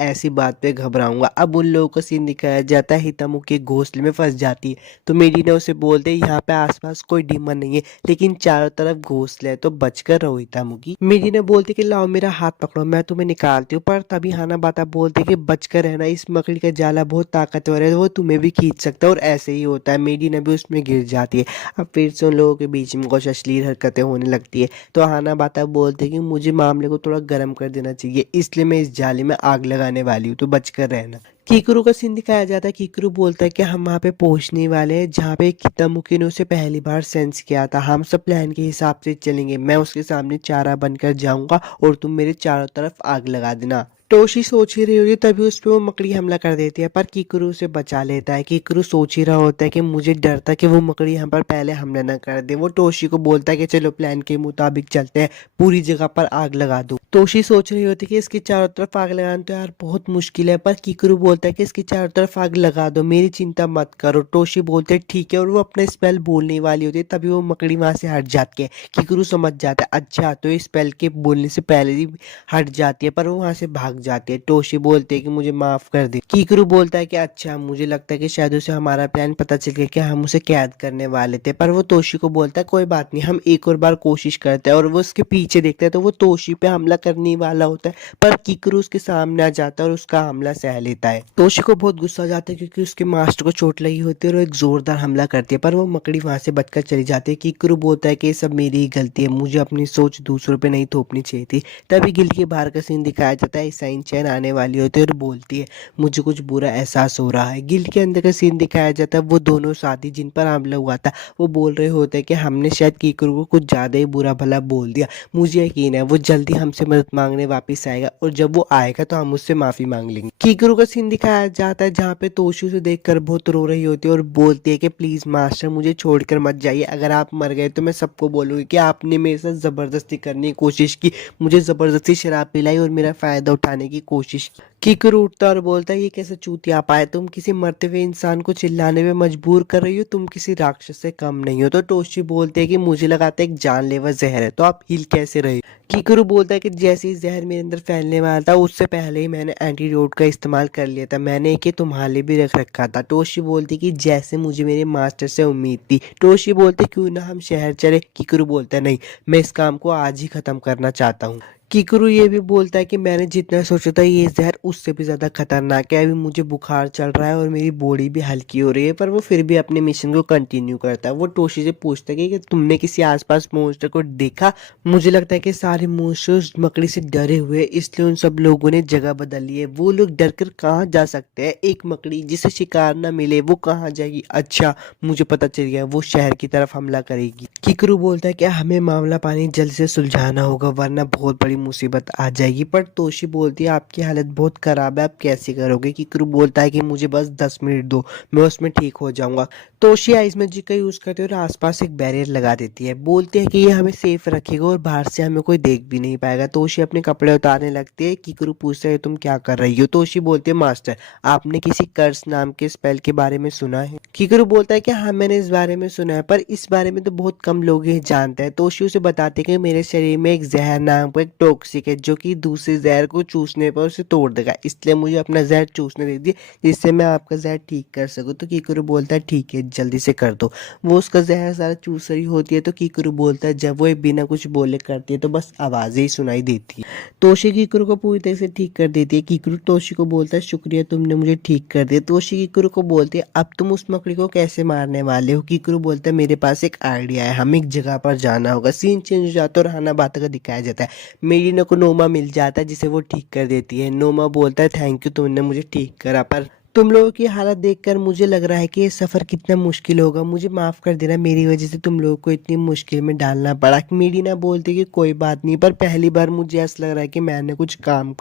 ऐसी बात पे घबराऊंगा। अब उन लोगों का सीन दिखाया जाता है, हितामु के घोंसले में फंस जाती है। तो मेडिना उसे बोलते यहाँ पे आसपास कोई डीमन नहीं है लेकिन चारों तरफ घोंसले है, तो बचकर रहो हितामुगी। मेडिना बोलती कि लाओ मेरा हाथ पकड़ो मैं तुम्हें निकालती हूँ, पर तभी हाना बाता बोलते कि बचकर रहना, इस मकड़ी का जाला बहुत ताकतवर है, वो तुम्हें भी खींच सकता है। और ऐसे ही होता है, मेडिना भी उसमें गिर जाती है। अब फिर से उन लोगों के बीच में कुछ अश्लील हरकतें होने लगती है। तो हाना बाता बोलते कि मुझे मामले को थोड़ा गर्म कर देना चाहिए, इसलिए मैं इस जाले में आग लगाने वाली हूँ, तो बचकर रहना। कीकरू का सीन दिखाया जाता है। कीकरू बोलता है कि हम वहाँ पे पहुंचने वाले हैं जहाँ पे कितामुकी ने उसे पहली बार सेंस किया था। हम सब प्लान के हिसाब से चलेंगे, मैं उसके सामने चारा बनकर जाऊंगा और तुम मेरे चारों तरफ आग लगा देना। टोशी सोच ही रही होती तभी उस पे वो मकड़ी हमला कर देती है, पर कीकरू उसे बचा लेता है। कीकरू सोच ही रहा होता है कि मुझे डर था कि वो मकड़ी हम पर पहले हमला न कर दे। वो टोशी को बोलता है कि चलो प्लान के मुताबिक चलते हैं, पूरी जगह पर आग लगा दो। टोशी सोच रही होती है कि इसकी चारों तरफ आग लगाना तो यार बहुत मुश्किल है, पर कीकरू बोलता है कि इसकी चारों तरफ आग लगा दो, मेरी चिंता मत करो। टोशी बोलते हैं ठीक है, और वो अपना स्पेल बोलने वाली होती है तभी वो मकड़ी वहां से हट जाती है। कीकरू समझ जाता है अच्छा तो इस स्पेल के बोलने से पहले ही हट जाती है, पर वो वहां से भाग जाती है। टोशी बोलते है कि मुझे माफ कर दे। कीकरू बोलता है कि अच्छा मुझे लगता है कि शायद उसे हमारा प्लान पता चल गया कि हम उसे कैद करने वाले थे, पर वो तोशी को बोलता है कोई बात नहीं, हम एक और बार कोशिश करते हैं। और वो उसके पीछे देखता है तो वो तोशी पे हमला करने वाला होता है, पर कीकरू उसके सामने आ जाता है और उसका हमला सह लेता है। तोशी को बहुत गुस्सा आ जाता है क्योंकि उसके मास्टर को चोट लगी होती है और वो एक जोरदार हमला करती है, पर वो मकड़ी वहां से बचकर चली जाती है। कीकरू बोलता है कि ये सब मेरी ही गलती है, मुझे अपनी सोच दूसरों पे नहीं थोपनी चाहिए थी। तभी गिल्ड के बाहर का सीन दिखाया जाता है। साइन चैन आने वाली होती है और बोलती है मुझे कुछ बुरा एहसास हो रहा है। गिल्ड के अंदर का सीन दिखाया जाता है। वो दोनों साथी जिन पर हमला हुआ था वो बोल रहे होते हैं कि हमने शायद कीकरू को कुछ ज्यादा ही बुरा भला बोल दिया। मुझे यकीन है वो जल्दी हमसे मदद मांगने वापस आएगा, और जब वो आएगा तो हम उससे माफी मांग लेंगे। कीकरू का सीन दिखाया जाता है जहाँ पे तोशी उसे देखकर बहुत रो रही होती है और बोलती है कि प्लीज मास्टर मुझे छोड़कर मत जाइए, अगर आप मर गए तो मैं सबको बोलूंगी कि आपने मेरे साथ जबरदस्ती करने की कोशिश की, मुझे जबरदस्ती शराब पिलाई और मेरा फायदा उठाने की कोशिश की। कीकरू उठता और बोलता है ये कैसे चूतिया पाए, तुम किसी मरते हुए इंसान को चिल्लाने में मजबूर कर रही हो, तुम किसी राक्षस से कम नहीं हो। तो टोशी बोलते हैं कि मुझे लगा था एक जानलेवा जहर है, तो आप हिल कैसे रहे। कीकरू बोलता है कि जैसे ही जहर मेरे अंदर फैलने वाला था उससे पहले ही मैंने एंटीडोट का इस्तेमाल कर लिया था, मैंने एक ये तुम्हारे लिए भी रख रखा था। टोशी बोलती कि जैसे मुझे मेरे मास्टर से उम्मीद थी। टोशी बोलते क्यों ना हम शहर चले। कीकरू बोलता है नहीं, मैं इस काम को आज ही खत्म करना चाहता हूँ। कीकरू ये भी बोलता है कि मैंने जितना सोचा था ये जहर उससे भी ज्यादा खतरनाक है, अभी मुझे बुखार चल रहा है और मेरी बॉडी भी हल्की हो रही है, पर वो फिर भी अपने मिशन को कंटिन्यू करता है। वो टोशी से पूछता है कि तुमने किसी आसपास मॉन्स्टर को देखा। मुझे लगता है कि सारे मॉन्स्टर उस मकड़ी से डरे हुए इसलिए उन सब लोगों ने जगह बदल ली है। वो लोग डर कर कहाँ जा सकते हैं, एक मकड़ी जिसे शिकार न मिले वो कहाँ जाएगी। अच्छा मुझे पता चल गया, वो शहर की तरफ हमला करेगी। कीकरू बोलता है कि हमें मामला पानी जल्द से सुलझाना होगा वरना बहुत बड़ी मुसीबत आ जाएगी, पर तोशी बोलती है आपकी हालत बहुत खराब है, आप कैसे करोगे। कीकरू बोलता है कि मुझे बस 10 मिनट दो, मैं उसमें ठीक हो जाऊंगा। तोशी आइस मैजिक का यूज करते और आसपास एक बैरियर लगा देती है, बोलते हैं कि ये हमें सेफ रखेगा और बाहर से हमें कोई देख भी नहीं पाएगा। तोशी अपने कपड़े उतारने लगती है। कीकरू पूछता है तुम क्या कर रही हो। तोशी बोलती है मास्टर आपने किसी कर्स नाम के स्पेल के बारे में सुना है। कीकरू बोलता है कि हाँ मैंने इस बारे में सुना है, पर इस बारे में तो बहुत कम लोग ही जानते हैं। तोशी उसे बताते हैं कि मेरे शरीर में एक जहर नाम का एक टॉक्सिक है जो कि दूसरे जहर को चूसने पर उसे तोड़ देगा, इसलिए मुझे अपना जहर चूसने दे दिए जिससे मैं आपका जहर ठीक कर सकूं। तो कीकरू बोलता है ठीक है जल्दी से कर दो। वो उसका जहर सारा चूस रही होती है तो कीकरू बोलता है जब वो ये बिना कुछ बोले करती है तो बस आवाजें ही सुनाई देती है। तोशी कीकरू को पूरी तरह से ठीक कर देती है। कीकरू तोशी को बोलता है शुक्रिया तुमने मुझे ठीक कर दिया। तोशी कीकरू को बोलती है अब तुम उस मकड़ी को कैसे मारने वाले हो। कीकरू बोलता है मेरे पास एक आइडिया है, हमें एक जगह पर जाना होगा। सीन चेंज हो जाता है और हाना बाता का दिखाया जाता है। मेरिनो को नोमा मिल जाता है जिसे वो ठीक कर देती है। नोमा बोलता है थैंक यू तुमने मुझे ठीक करा, पर तुम लोगों की हालत देखकर मुझे लग रहा है कि ये सफ़र कितना मुश्किल होगा। मुझे माफ़ कर देना, मेरी वजह से तुम लोगों को इतनी मुश्किल में डालना पड़ा। मेरी ना बोलती कि कोई बात नहीं, पर पहली बार मुझे ऐसा लग रहा है कि मैंने कुछ काम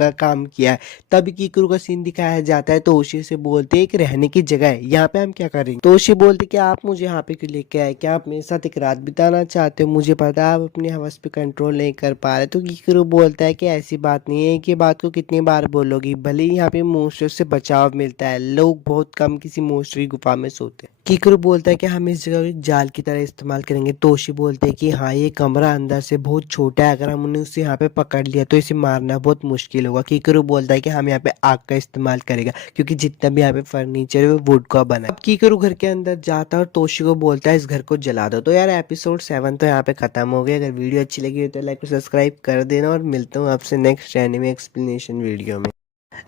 किया है। तभी कीकरू का सीन दिखाया जाता है। तोशी से बोलते एक रहने की जगह है, यहाँ पे हम क्या करेंगे। तोशी बोलती कि आप मुझे यहाँ पे क्यों लेके आए, क्या आप मेरे साथ एक रात बिताना चाहते हो। मुझे पता है आप अपनी हवस पे कंट्रोल नहीं कर पा रहे। तो कीकरू बोलता है कि ऐसी बात नहीं है, कि बात को कितनी बार बोलोगी। भले ही यहाँ पे मॉन्स्टर से बचाव मिलता है, लोग बहुत कम किसी मॉन्स्टर की गुफा में सोते हैं। कीकरू बोलता है कि हम इस जगह को एक जाल की तरह इस्तेमाल करेंगे। तोशी बोलते हैं कि हाँ, ये कमरा अंदर से बहुत छोटा है, अगर हमने उसे यहाँ पे पकड़ लिया तो इसे मारना बहुत मुश्किल होगा। कीकरू बोलता है कि हम यहाँ पे आग का इस्तेमाल करेगा, क्योंकि जितना भी यहाँ पे फर्नीचर है वो वुड का बना है। अब कीकरू घर के अंदर जाता है और तोशी को बोलता है इस घर को जला दो। तो यार एपिसोड 7 तो यहाँ पे खत्म हो गया। अगर वीडियो अच्छी लगी हो तो लाइक और सब्सक्राइब कर देना, और मिलता हूँ आपसे नेक्स्ट एनिमे एक्सप्लेनेशन वीडियो में।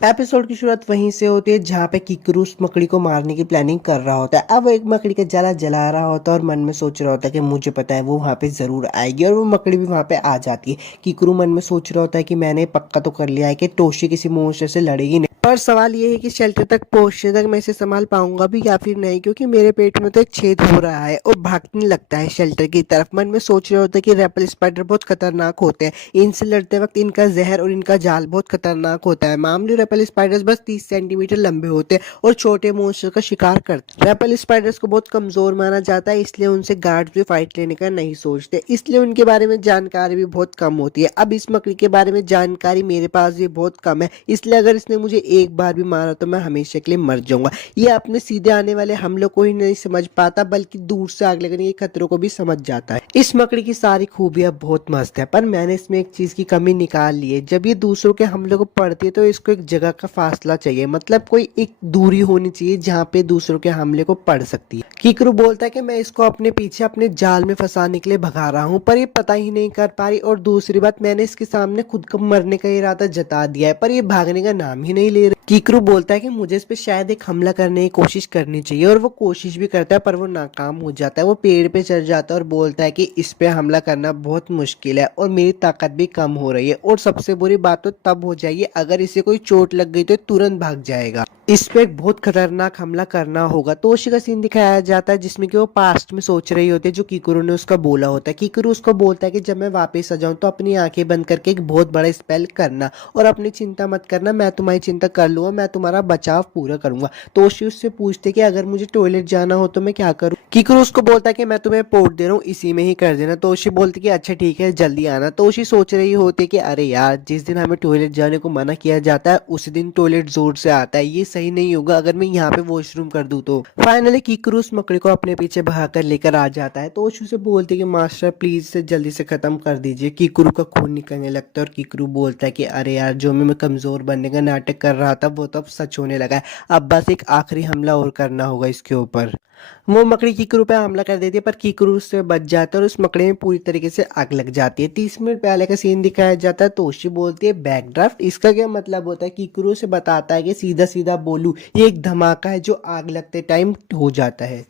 एपिसोड की शुरुआत वहीं से होती है जहाँ पे कीकरू उस मकड़ी को मारने की प्लानिंग कर रहा होता है। अब वो एक मकड़ी का जाला जला रहा होता है और मन में सोच रहा होता है कि मुझे पता है वो वहाँ पे जरूर आएगी, और वो मकड़ी भी वहाँ पे आ जाती है। कीकरू मन में सोच रहा होता है कि मैंने पक्का तो कर लिया है कि टोशी किसी मॉन्स्टर से लड़ेगी नहीं, पर सवाल ये है कि शेल्टर तक पहुंचने तक मैं इसे संभाल पाऊंगा भी या फिर नहीं, क्योंकि मेरे पेट में तो एक छेद हो रहा है और भागने लगता है शेल्टर की तरफ। मन में सोच रहा होता है कि रेपल स्पाइडर बहुत खतरनाक होते हैं, इनसे लड़ते वक्त इनका जहर और इनका जाल बहुत खतरनाक होता है। मामूली रेपल स्पाइडर्स बस 30 सेंटीमीटर लंबे होते हैं और छोटे मॉन्स्टर का शिकार करते हैं। रेपल स्पाइडर्स को बहुत कमजोर माना जाता है, इसलिए उनसे गार्ड भी फाइट लेने का नहीं सोचते, इसलिए उनके बारे में जानकारी भी बहुत कम होती है। अब इस मकड़ी के बारे में जानकारी मेरे पास भी बहुत कम है, इसलिए अगर इसने मुझे एक बार भी मारा तो मैं हमेशा के लिए मर जाऊंगा। ये अपने सीधे आने वाले हमलों को ही नहीं समझ पाता, बल्कि दूर से आग लगने के खतरों को भी समझ जाता है। इस मकड़ी की सारी खूबियां बहुत मस्त है, पर मैंने इसमें एक चीज की कमी निकाल ली है। जब ये दूसरों के हमलों को पड़ती है तो इसको एक जगह का फासला चाहिए, मतलब कोई एक दूरी होनी चाहिए जहाँ पे दूसरों के हमले को पड़ सकती है। कीकरू बोलता है कि मैं इसको अपने पीछे अपने जाल में फंसाने के लिए भगा रहा हूँ, पर ये पता ही नहीं कर पा रही। और दूसरी बात, मैंने इसके सामने खुद को मरने का इरादा जता दिया है, पर ये भागने का नाम ही नहीं ले रही। कीकरू बोलता है कि मुझे इस पे शायद एक हमला करने की कोशिश करनी चाहिए, और वो कोशिश भी करता है पर वो नाकाम हो जाता है। वो पेड़ पे चढ़ जाता है और बोलता है कि इस पे हमला करना बहुत मुश्किल है और मेरी ताकत भी कम हो रही है, और सबसे बुरी बात तो तब हो जाएगी अगर इसे कोई चोट लग गई तो तुरंत भाग जाएगा। इस पे एक बहुत खतरनाक हमला करना होगा। तोशी का सीन दिखाया जाता है जिसमें कि वो पास्ट में सोच रही होती है जो कीकरू ने उसका बोला होता है। कीकरू उसको बोलता है कि जब मैं वापस आ जाऊं तो अपनी आंखें बंद करके एक बहुत बड़ा स्पेल करना, और अपनी चिंता मत करना, मैं तुम्हारी चिंता कर लूंगा, मैं तुम्हारा बचाव पूरा करूंगा। तोशी उससे पूछते कि अगर मुझे टॉयलेट जाना हो तो मैं क्या करूं। कीकरू उसको बोलता है कि मैं तुम्हें पोर्ट दे रहा हूँ, इसी में ही कर देना। तोशी बोलती कि अच्छा ठीक है, जल्दी आना। तोशी सोच रही होती कि अरे यार, जिस दिन हमें टॉयलेट जाने को मना किया जाता है उसी दिन टॉयलेट जोर से आता है, ये सही नहीं होगा अगर मैं यहाँ पे वॉशरूम कर दूं तो। फाइनली कीकरू उस मकड़ी को अपने पीछे भगाकर लेकर आ जाता है। तो उसे बोलती है कि मास्टर प्लीज से जल्दी से खत्म कर दीजिए। कीकरू का खून निकलने लगता है और कीकरू बोलता है कि अरे यार, जो मैं कमजोर बनने का नाटक कर रहा था वो तो अब सच होने लगा है, अब बस एक आखिरी हमला और करना होगा इसके ऊपर। वो मकड़ी कीकरू पे हमला कर देती है, पर कीकरू उससे बच जाता है और उस मकड़ी में पूरी तरीके से आग लग जाती है। 30 मिनट पहले का सीन दिखाया जाता है। तोशी बोलती है बैकड्राफ्ट, इसका क्या मतलब होता है। कीकरू से बताता है कि सीधा सीधा बोलूं, ये एक धमाका है जो आग लगते टाइम हो जाता है।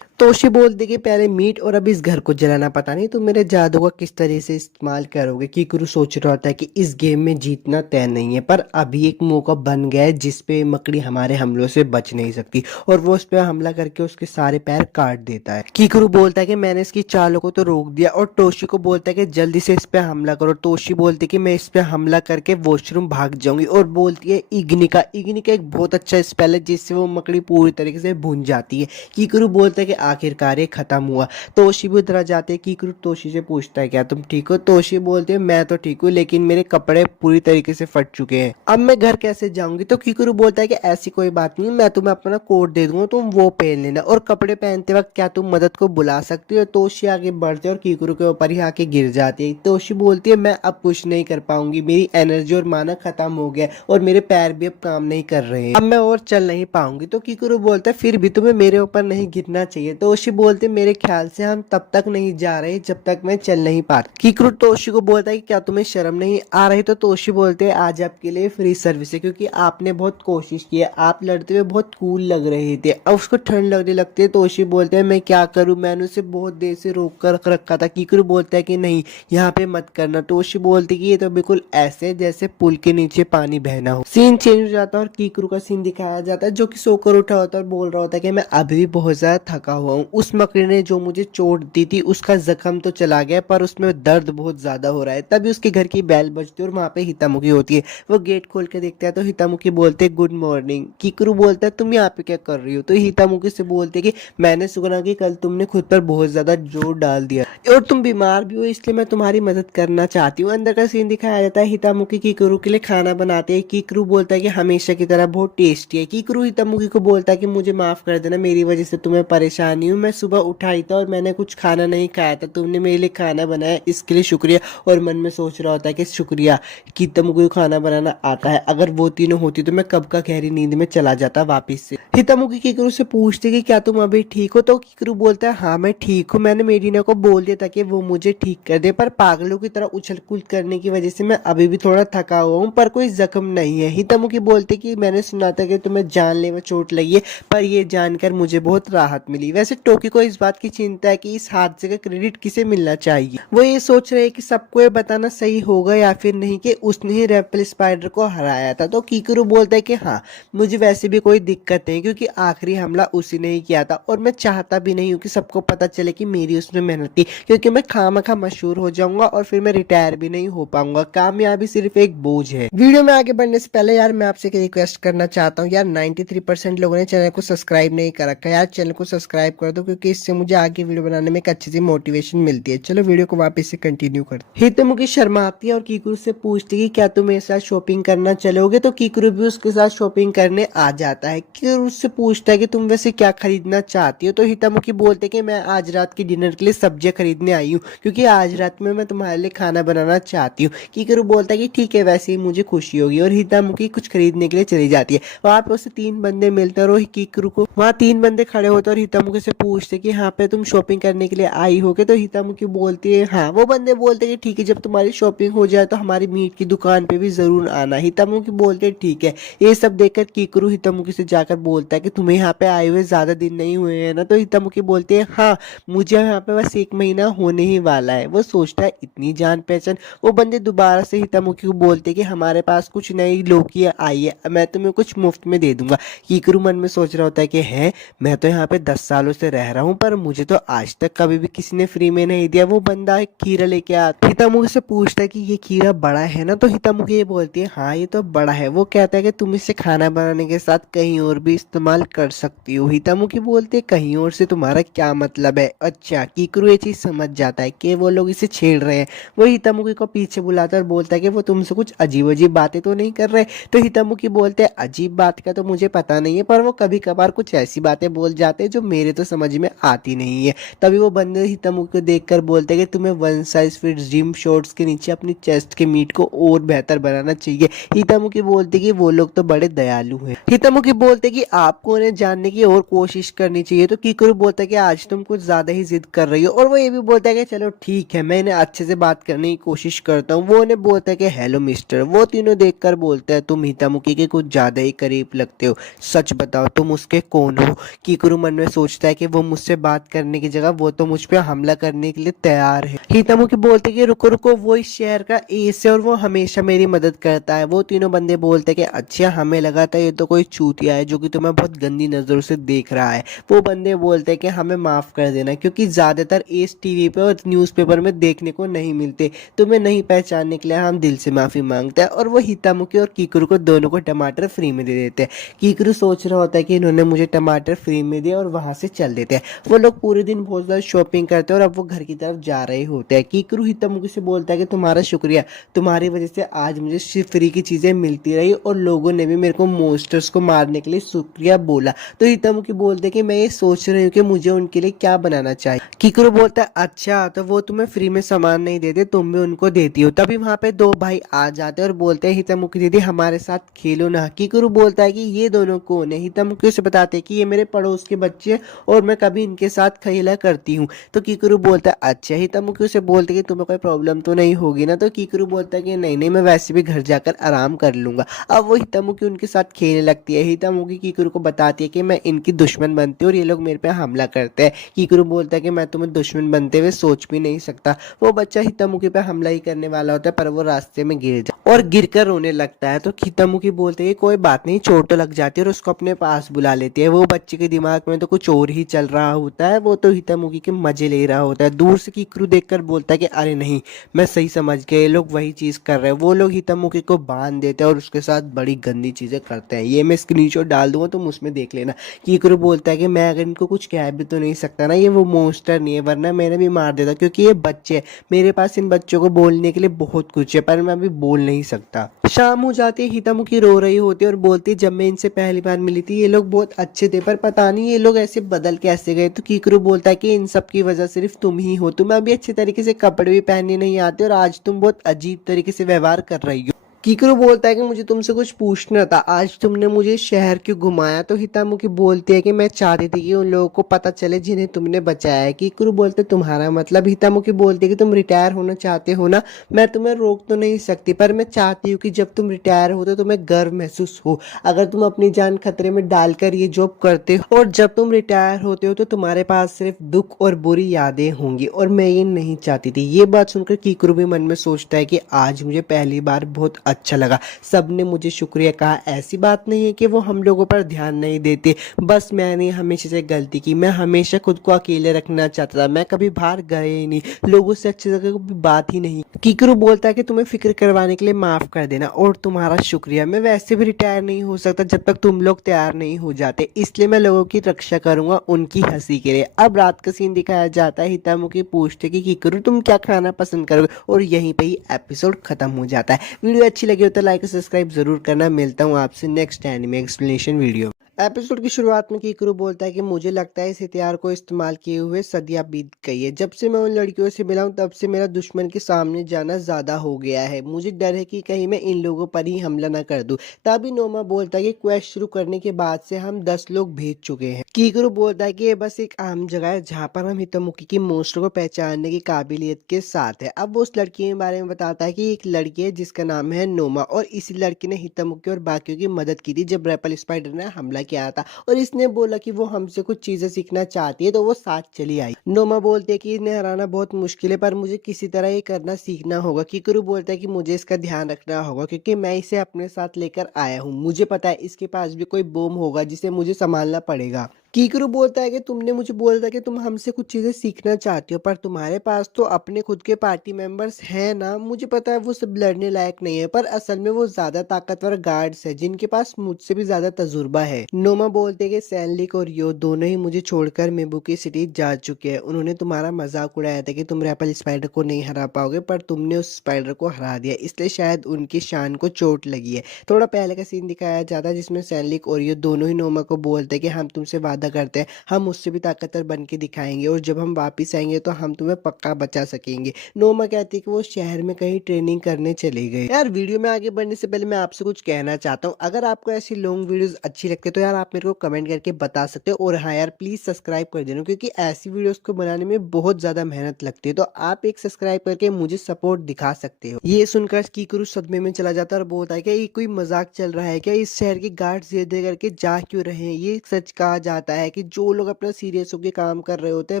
तोशी बोलती कि पहले मीट और अब इस घर को जलाना, पता नहीं तुम मेरे जादू का किस तरह से इस्तेमाल करोगे। कीकरू सोच रहा होता है कि इस गेम में जीतना तय नहीं है, पर अभी एक मौका बन गया है जिसपे मकड़ी हमारे हमलों से बच नहीं सकती, और वो उस पर हमला करके उसके सारे पैर काट देता है। कीकरू बोलता है कि मैंने इसकी चालों को तो रोक दिया, और टोशी को बोलता है कि जल्दी से इस पे हमला करो। टोशी बोलती है कि मैं इस पे हमला करके वॉशरूम भाग जाऊंगी, और बोलती है इग्निका। इग्निका एक बहुत अच्छा स्पेल है जिससे वो मकड़ी पूरी तरीके से भुन जाती है। कीकरू बोलता है कि आखिरकार ये खत्म हुआ। तोशी भी उधर आ जाते हैं। कीकरू तोशी से पूछता है क्या तुम ठीक हो। तोशी बोलते हैं मैं तो ठीक हूँ, लेकिन मेरे कपड़े पूरी तरीके से फट चुके हैं, अब मैं घर कैसे जाऊंगी। तो कीकरू बोलता है कि ऐसी कोई बात नहीं, मैं तुम्हें अपना कोट दे दूंगा, तुम वो पहन लेना, और कपड़े पहनते वक्त क्या तुम मदद को बुला सकती हो। तोशी आगे बढ़ते और कीकरू के ऊपर ही आके गिर जाती है। तोशी बोलती है मैं अब कुछ नहीं कर पाऊंगी, मेरी एनर्जी और माना खत्म हो गया और मेरे पैर भी अब काम नहीं कर रहे हैं, अब मैं और चल नहीं पाऊंगी। तो कीकरू बोलता है फिर भी तुम्हें मेरे ऊपर नहीं गिरना चाहिए तोशी बोलते मेरे ख्याल से हम तब तक नहीं जा रहे जब तक मैं चल नहीं पाता। कीकरू तोशी को बोलता है कि क्या तुम्हें शर्म नहीं आ रही? तो तोशी बोलते हैं आज आपके लिए फ्री सर्विस है क्योंकि आपने बहुत कोशिश की है, आप लड़ते हुए बहुत कूल लग रहे थे। अब उसको ठंड लगने लगती है। तोशी बोलते हैं मैं क्या करूं, मैंने उसे बहुत देर से रोक कर रखा था। कीकरू बोलता है कि नहीं यहाँ पे मत करना। तोशी बोलती कि ये तो बिल्कुल ऐसे जैसे पुल के नीचे पानी बहना हो। सीन चेंज हो जाता है और कीकरू का सीन दिखाया जाता है जो कि सोकर उठा होता है और बोल रहा होता है कि मैं अभी भी बहुत ज्यादा थका हुआ हूँ। उस मकड़ी ने जो मुझे चोट दी थी उसका जख्म तो चला गया पर उसमें दर्द बहुत ज्यादा हो रहा है। तभी उसके घर की बेल बजती है और वहाँ पे हितामुखी होती है। वो गेट खोल के देखता है तो हितामुखी बोलते गुड मॉर्निंग। कीकरू बोलता है तुम यहाँ पे क्या कर रही हो? तो हितामुखी से बोलते कि मैंने सुना कि कल तुमने खुद पर बहुत ज्यादा जोर डाल दिया और तुम बीमार भी हो, इसलिए मैं तुम्हारी मदद करना चाहती हूँ। अंदर का सीन दिखाया जाता है। हितामुखी कीकरू के लिए खाना बनाते हैं। कीकरू बोलता है कि हमेशा की तरह बहुत टेस्टी है। कीकरू हितामुखी को बोलता है कि मुझे माफ कर देना, मेरी वजह से तुम्हें परेशानी हूँ। मैं सुबह उठाई था और मैंने कुछ खाना नहीं खाया था, तुमने मेरे लिए खाना बनाया इसके लिए शुक्रिया। और मन में सोच रहा होता है कि शुक्रिया कि हितामुखी को खाना बनाना आता है, अगर वो तीनों होती तो मैं कब का गहरी नींद में चला जाता वापिस से। हितामुखी कीकरू से पूछते कि क्या तुम अभी ठीक हो? तो कीकरू बोलता है हाँ मैं ठीक हूँ, मैंने मेरीना को बोल दिया था कि वो मुझे ठीक कर दे, पर पागलों की तरह उछल कूद करने की वजह से मैं अभी भी थोड़ा थका हुआ हूँ, पर कोई जख्म नहीं है। हितामुखी बोलते कि मैंने सुना था कि तुम्हें जानलेवा चोट लगी है, पर ये जानकर मुझे बहुत राहत मिली। वैसे टोकी को इस बात की चिंता है कि इस हादसे का क्रेडिट किसे मिलना चाहिए। वो ये सोच रहे हैं कि सबको ये बताना सही होगा या फिर नहीं कि उसने ही रेपल स्पाइडर को हराया था। तो कीकरू बोलता है कि हाँ मुझे वैसे भी कोई दिक्कत नहीं क्योंकि आखिरी हमला उसी ने ही किया था और मैं चाहता भी नहीं हूँ कि सबको पता चले कि मेरी उसमें मेहनत थी, क्योंकि मैं खामखा मशहूर हो जाऊंगा और फिर मैं रिटायर भी नहीं हो पाऊंगा। कामयाबी सिर्फ एक बोझ है। वीडियो में आगे बढ़ने से पहले यार मैं आपसे एक रिक्वेस्ट करना चाहता हूँ यार, 93% लोगों ने चैनल को सब्सक्राइब नहीं कर रखा यार, चैनल को सब्सक्राइब कर दो क्योंकि इससे मुझे आगे वीडियो बनाने में एक अच्छी सी मोटिवेशन मिलती है। चलो वीडियो को वापस से कंटिन्यू करते हैं। हितमुखी शर्माती है और कीकरू से पूछती है कि क्या तुम मेरे साथ शॉपिंग करना चलोगे? तो कीकरू भी उसके साथ शॉपिंग करने आ जाता है। कीकरू उससे पूछता है कि तुम वैसे क्या खरीदना चाहती हो? तो हितमुखी बोलते कि मैं आज रात के डिनर के लिए सब्जियां खरीदने आई हूँ क्योंकि आज रात में मैं तुम्हारे लिए खाना बनाना चाहती हूँ। कीकरू बोलता है कि ठीक है वैसे ही मुझे खुशी होगी और हितमुखी कुछ खरीदने के लिए चली जाती है। वहाँ पे उसे 3 बंदे मिलते हैं और कीकरू को वहाँ 3 बंदे खड़े होते हैं और हितमुखी से पूछते कि यहाँ पे तुम शॉपिंग करने के लिए आई होगे? तो हितमुखी बोलती है हाँ। वो बंदे बोलते कि ठीक है जब तुम्हारी शॉपिंग हो जाए तो हमारी मीट की दुकान पे भी जरूर आना। हितमुखी बोलते ठीक है। ये सब देखकर कीकरू हितमुखी से जाकर बोलता है कि तुम्हें यहाँ पे आए हुए ज्यादा दिन नहीं हुए हैं ना? तो हितमुखी बोलते हैं हाँ मुझे यहाँ पे बस 1 महीना होने ही वाला है। वो सोचता है इतनी जान पहचान। वो बंदे दोबारा से हितमुखी को बोलते कि हमारे पास कुछ नई लोकियां आई है, मैं तुम्हें कुछ मुफ्त में दे दूंगा। कीकरू मन में सोच रहा होता है कि है मैं तो यहाँ पे 10 सालों से रह रहा हूँ पर मुझे तो आज तक कभी भी किसी ने फ्री में नहीं दिया। वो बंदा एक खीरा लेके आता हितमुखी से पूछता है कि ये खीरा बड़ा है ना? तो हितमुखी ये बोलती है हाँ ये तो बड़ा है। वो कहता है कि तुम इसे खाना बनाने के साथ कहीं और भी इस्तेमाल कर सकती हो। हितमुखी बोलते है कहीं और से तुम्हारा क्या मतलब है? अच्छा। कीकरू ये चीज समझ जाता है कि वो लोग इसे छेड़ रहे हैं। वो हितमुखी को पीछे बुलाता है और बोलता है कि वो तुमसे कुछ अजीब अजीब बातें तो नहीं कर रहे? तो हितमुखी बोलते हैं अजीब बात का तो मुझे पता नहीं है पर वो कभी कभार कुछ ऐसी बातें बोल जाते हैं जो मेरे तो समझ में आती नहीं है। तभी वो बंदे हितमुखी को देखकर बोलते हैं कि तुम्हें 1 साइज फिट जिम शॉर्ट्स के नीचे अपनी चेस्ट के मीट को और बेहतर बनाना चाहिए। हितमुखी बोलते कि वो लोग तो बड़े दयालु हैं। हितमुखी बोलते कि आपको उन्हें जानने की और कोशिश करनी चाहिए। तो कीकरू बोलता है कि आज तुम कुछ ज्यादा ही जिद कर रही हो और वो ये भी बोलता है कि चलो ठीक है मैं इन्हें अच्छे से बात करने की कोशिश करता हूँ। वो उन्हें बोलता है कि हेलो मिस्टर। वो तीनों देखकर बोलते हैं तुम हितमुखी के कुछ ज्यादा ही करीब लगते हो, सच बताओ तुम उसके कौन हो? कीकरू मन में सोचता है कि वो मुझसे बात करने की जगह वो तो मुझ पे हमला करने के लिए तैयार है। हितमुखी बोलते कि रुको रुको वो इस शहर का एस है और वो हमेशा मेरी मदद करता है। वो तीनों बंदे बोलते कि अच्छा हमें लगा था ये तो कोई चूतिया है जो कि तुम्हें बहुत गंदी नजरों से देख रहा है। वो बंदे बोलते कि हमें माफ कर देना क्योंकि ज्यादातर एस टीवी पे और न्यूज़पेपर में देखने को नहीं मिलते, तुम्हें नहीं पहचानने के लिए हम दिल से माफी मांगते हैं। और वो हितमुखी और कीकरू को दोनों को टमाटर फ्री में दे देते हैं। कीकरू सोच रहा होता है कि इन्होंने मुझे टमाटर फ्री में दिया और वहां से चल देते हैं। वो लोग पूरे दिन बहुत ज्यादा शॉपिंग करते हैं और अब वो घर की तरफ जा रहे होते हैं। कीकरू हितमुखी से बोलता है कि तुम्हारा शुक्रिया, तुम्हारी वजह से आज मुझे सिर्फ फ्री की चीजें मिलती रही और लोगों ने भी मेरे को मोस्टर्स को मारने के लिए शुक्रिया बोला। तो हितमुखी बोलते कि मैं ये सोच रही हूँ कि मुझे उनके लिए क्या बनाना चाहिए। कीकरू बोलता है अच्छा तो वो तुम्हें फ्री में सामान नहीं देते, तुम भी उनको देती हो। तभी वहां पे 2 भाई आ जाते हैं और बोलते हैं हितमुखी दीदी हमारे साथ खेलो ना। कीकरू बोलता है कि ये दोनों कौन है? हितमुखी से बताते हैं कि ये मेरे पड़ोस के बच्चे और मैं कभी इनके साथ खेला करती हूँ। तो कीकरू बोलता है अच्छा, हितामुकी उसे बोलते कि तुम्हें कोई प्रॉब्लम तो नहीं होगी ना। तो कीकरू बोलता है कि नहीं नहीं, मैं वैसे भी घर जाकर आराम कर लूंगा। अब वो हितामुकी उनके साथ खेलने लगती है। हितामुकी कीकरू को बताती है कि मैं इनकी दुश्मन बनती हूँ और ये लोग मेरे पे हमला करते हैं। कीकरू बोलता है कि मैं तुम्हें दुश्मन बनते हुए सोच भी नहीं सकता। वो बच्चा हितामुकी पे हमला ही करने वाला होता है, पर वो रास्ते में गिर जाता और गिर कर रोने लगता है। तो हितामुकी बोलते हैं कि कोई बात नहीं, चोट तो लग जाती है, और उसको अपने पास बुला लेती है। वो बच्चे के दिमाग में तो कुछ और ही चल रहा होता है, वो तो हितामुकी के मजे ले रहा होता है। दूर से कीकरू देखकर बोलता है कि अरे नहीं, मैं सही समझ गया, ये लोग वही चीज कर रहे हैं। वो लोग हितामुकी को बांध देते हैं और उसके साथ बड़ी गंदी चीजें करते हैं। ये मैं स्क्रीनशॉट डाल दूंगा, तुम उसमें देख लेना। कीकरू बोलता है कि मैं अगर इनको कुछ कह भी तो नहीं सकता ना, ये वो मॉन्स्टर नहीं है, वरना मैंने भी मार देता, क्योंकि ये बच्चे हैं। मेरे पास इन बच्चों को बोलने के लिए बहुत कुछ है, पर मैं अभी बोल नहीं सकता। शाम हो जाती है, हितामुकी रो रही होती है और बोलती है जब मैं इनसे पहली बार मिली थी ये लोग बहुत अच्छे थे, पर पता नहीं ये लोग ऐसे बदल कैसे गए। तो कीकरू बोलता है कि इन सब की वजह सिर्फ तुम ही हो, तुम्हें अभी अच्छे तरीके से कपड़े भी पहनने नहीं आते और आज तुम बहुत अजीब तरीके से व्यवहार कर रही हो। कीकरू बोलता है कि मुझे तुमसे कुछ पूछना था, आज तुमने मुझे शहर क्यों घुमाया। तो हितामुकी बोलती है कि मैं चाहती थी कि उन लोगों को पता चले जिन्हें तुमने बचाया है। कीकरू बोलते तुम्हारा मतलब। हितामुकी बोलती है कि तुम रिटायर होना चाहते हो ना, मैं तुम्हें रोक तो नहीं सकती, पर मैं चाहती हूँ कि जब तुम रिटायर हो तो तुम्हें गर्व महसूस हो। अगर तुम अपनी जान खतरे में डालकर ये जॉब करते हो और जब तुम रिटायर होते हो तो तुम्हारे पास सिर्फ दुख और बुरी यादें होंगी, और मैं ये नहीं चाहती थी। ये बात सुनकर कीकरू भी मन में सोचता है कि आज मुझे पहली बार बहुत अच्छा लगा, सबने मुझे शुक्रिया कहा। ऐसी बात नहीं है कि वो हम लोगों पर ध्यान नहीं देते, बस मैंने हमेशा से गलती की। मैं हमेशा खुद को अकेले रखना चाहता था, मैं कभी बाहर गया ही नहीं, लोगों से अच्छी जगह कभी बात ही नहीं। कीकरू बोलता है कि तुम्हें फिक्र करवाने के लिए माफ कर देना और तुम्हारा शुक्रिया। मैं वैसे भी रिटायर नहीं हो सकता जब तक तुम लोग तैयार नहीं हो जाते, इसलिए मैं लोगों की रक्षा करूंगा उनकी हंसी के लिए। अब रात का सीन दिखाया जाता है। हितामुकी पूछते कि कीकरू तुम क्या खाना पसंद करोगे, और यहीं पे ही एपिसोड खत्म हो जाता है। वीडियो अच्छी लगी हो तो लाइक और सब्सक्राइब जरूर करना। मिलता हूँ आपसे next anime explanation video. Episode की शुरुआत में कीकरू बोलता है कि मुझे लगता है इस हथियार को इस्तेमाल किए हुए सदियां बीत गई है। जब से मैं उन लड़कियों से मिला हूं तब से मेरा दुश्मन के सामने जाना ज्यादा हो गया है। मुझे डर है कि कहीं मैं इन लोगों पर ही हमला न कर दूं। तभी नोमा बोलता है कि क्वेस्ट शुरू करने के बाद से हम 10 लोग भेज चुके हैं। कीकरू बोलता है कि ये बस एक आम जगह है जहाँ पर हम हितोमुखी की मोस्टर को पहचानने की काबिलियत के साथ है। अब वो उस लड़की के बारे में बताता है कि एक लड़की है जिसका नाम है नोमा, और इसी लड़की ने हितोमुखी और बाकियों की मदद की थी जब रैपल स्पाइडर ने हमला किया था, और इसने बोला कि वो हमसे कुछ चीजें सीखना चाहती है, तो वो साथ चली आई। नोमा बोलते है कि इन्हें हराना बहुत मुश्किल है, पर मुझे किसी तरह ये करना सीखना होगा। कीकरू बोलता है कि मुझे इसका ध्यान रखना होगा क्योंकि मैं इसे अपने साथ लेकर आया हूँ। मुझे पता है इसके पास भी कोई बम होगा जिसे मुझे संभालना पड़ेगा। कीकरू बोलता है कि तुमने मुझे बोला था कि तुम हमसे कुछ चीजें सीखना चाहती हो, पर तुम्हारे पास तो अपने खुद के पार्टी मेंबर्स हैं ना। मुझे पता है वो सब लड़ने लायक नहीं है, पर असल में वो ज्यादा ताकतवर गार्ड्स है जिनके पास मुझसे भी ज्यादा तजुर्बा है। नोमा बोलते हैं कि सैनलिक और यो दोनों ही मुझे छोड़कर मेबुकी सिटी जा चुके हैं। उन्होंने तुम्हारा मजाक उड़ाया था कि तुम रैपल स्पाइडर को नहीं हरा पाओगे, पर तुमने उस स्पाइडर को हरा दिया, इसलिए शायद उनकी शान को चोट लगी है। थोड़ा पहले का सीन दिखाया जाता है जिसमें सैनलिक और यो दोनों ही नोमा को बोलते हैं कि हम तुमसे वादा करते हैं हम उससे भी ताकतवर बन के दिखाएंगे, और जब हम वापिस आएंगे तो हम तुम्हें पक्का बचा सकेंगे। नोमा कहती है कि वो शहर में कहीं ट्रेनिंग करने चले गए। यार वीडियो में आगे बढ़ने से पहले मैं आपसे कुछ कहना चाहता हूँ, अगर आपको ऐसी लॉन्ग वीडियोस अच्छी लगती है तो यार आप मेरे को कमेंट करके बता सकते हो, और हाँ यार प्लीज सब्सक्राइब कर देना क्योंकि ऐसी वीडियोस को बनाने में बहुत ज्यादा मेहनत लगती है। तो आप एक सब्सक्राइब करके मुझे सपोर्ट दिखा सकते हो। ये सुनकर कीकरू सदमे में चला जाता है और बोलता है कि ये कोई मजाक चल रहा है क्या, इस शहर के गार्ड्स ये दे करके जा क्यों रहे हैं। ये सच कहा जाता है कि जो लोग अपना सीरियस होकर काम कर रहे होते हैं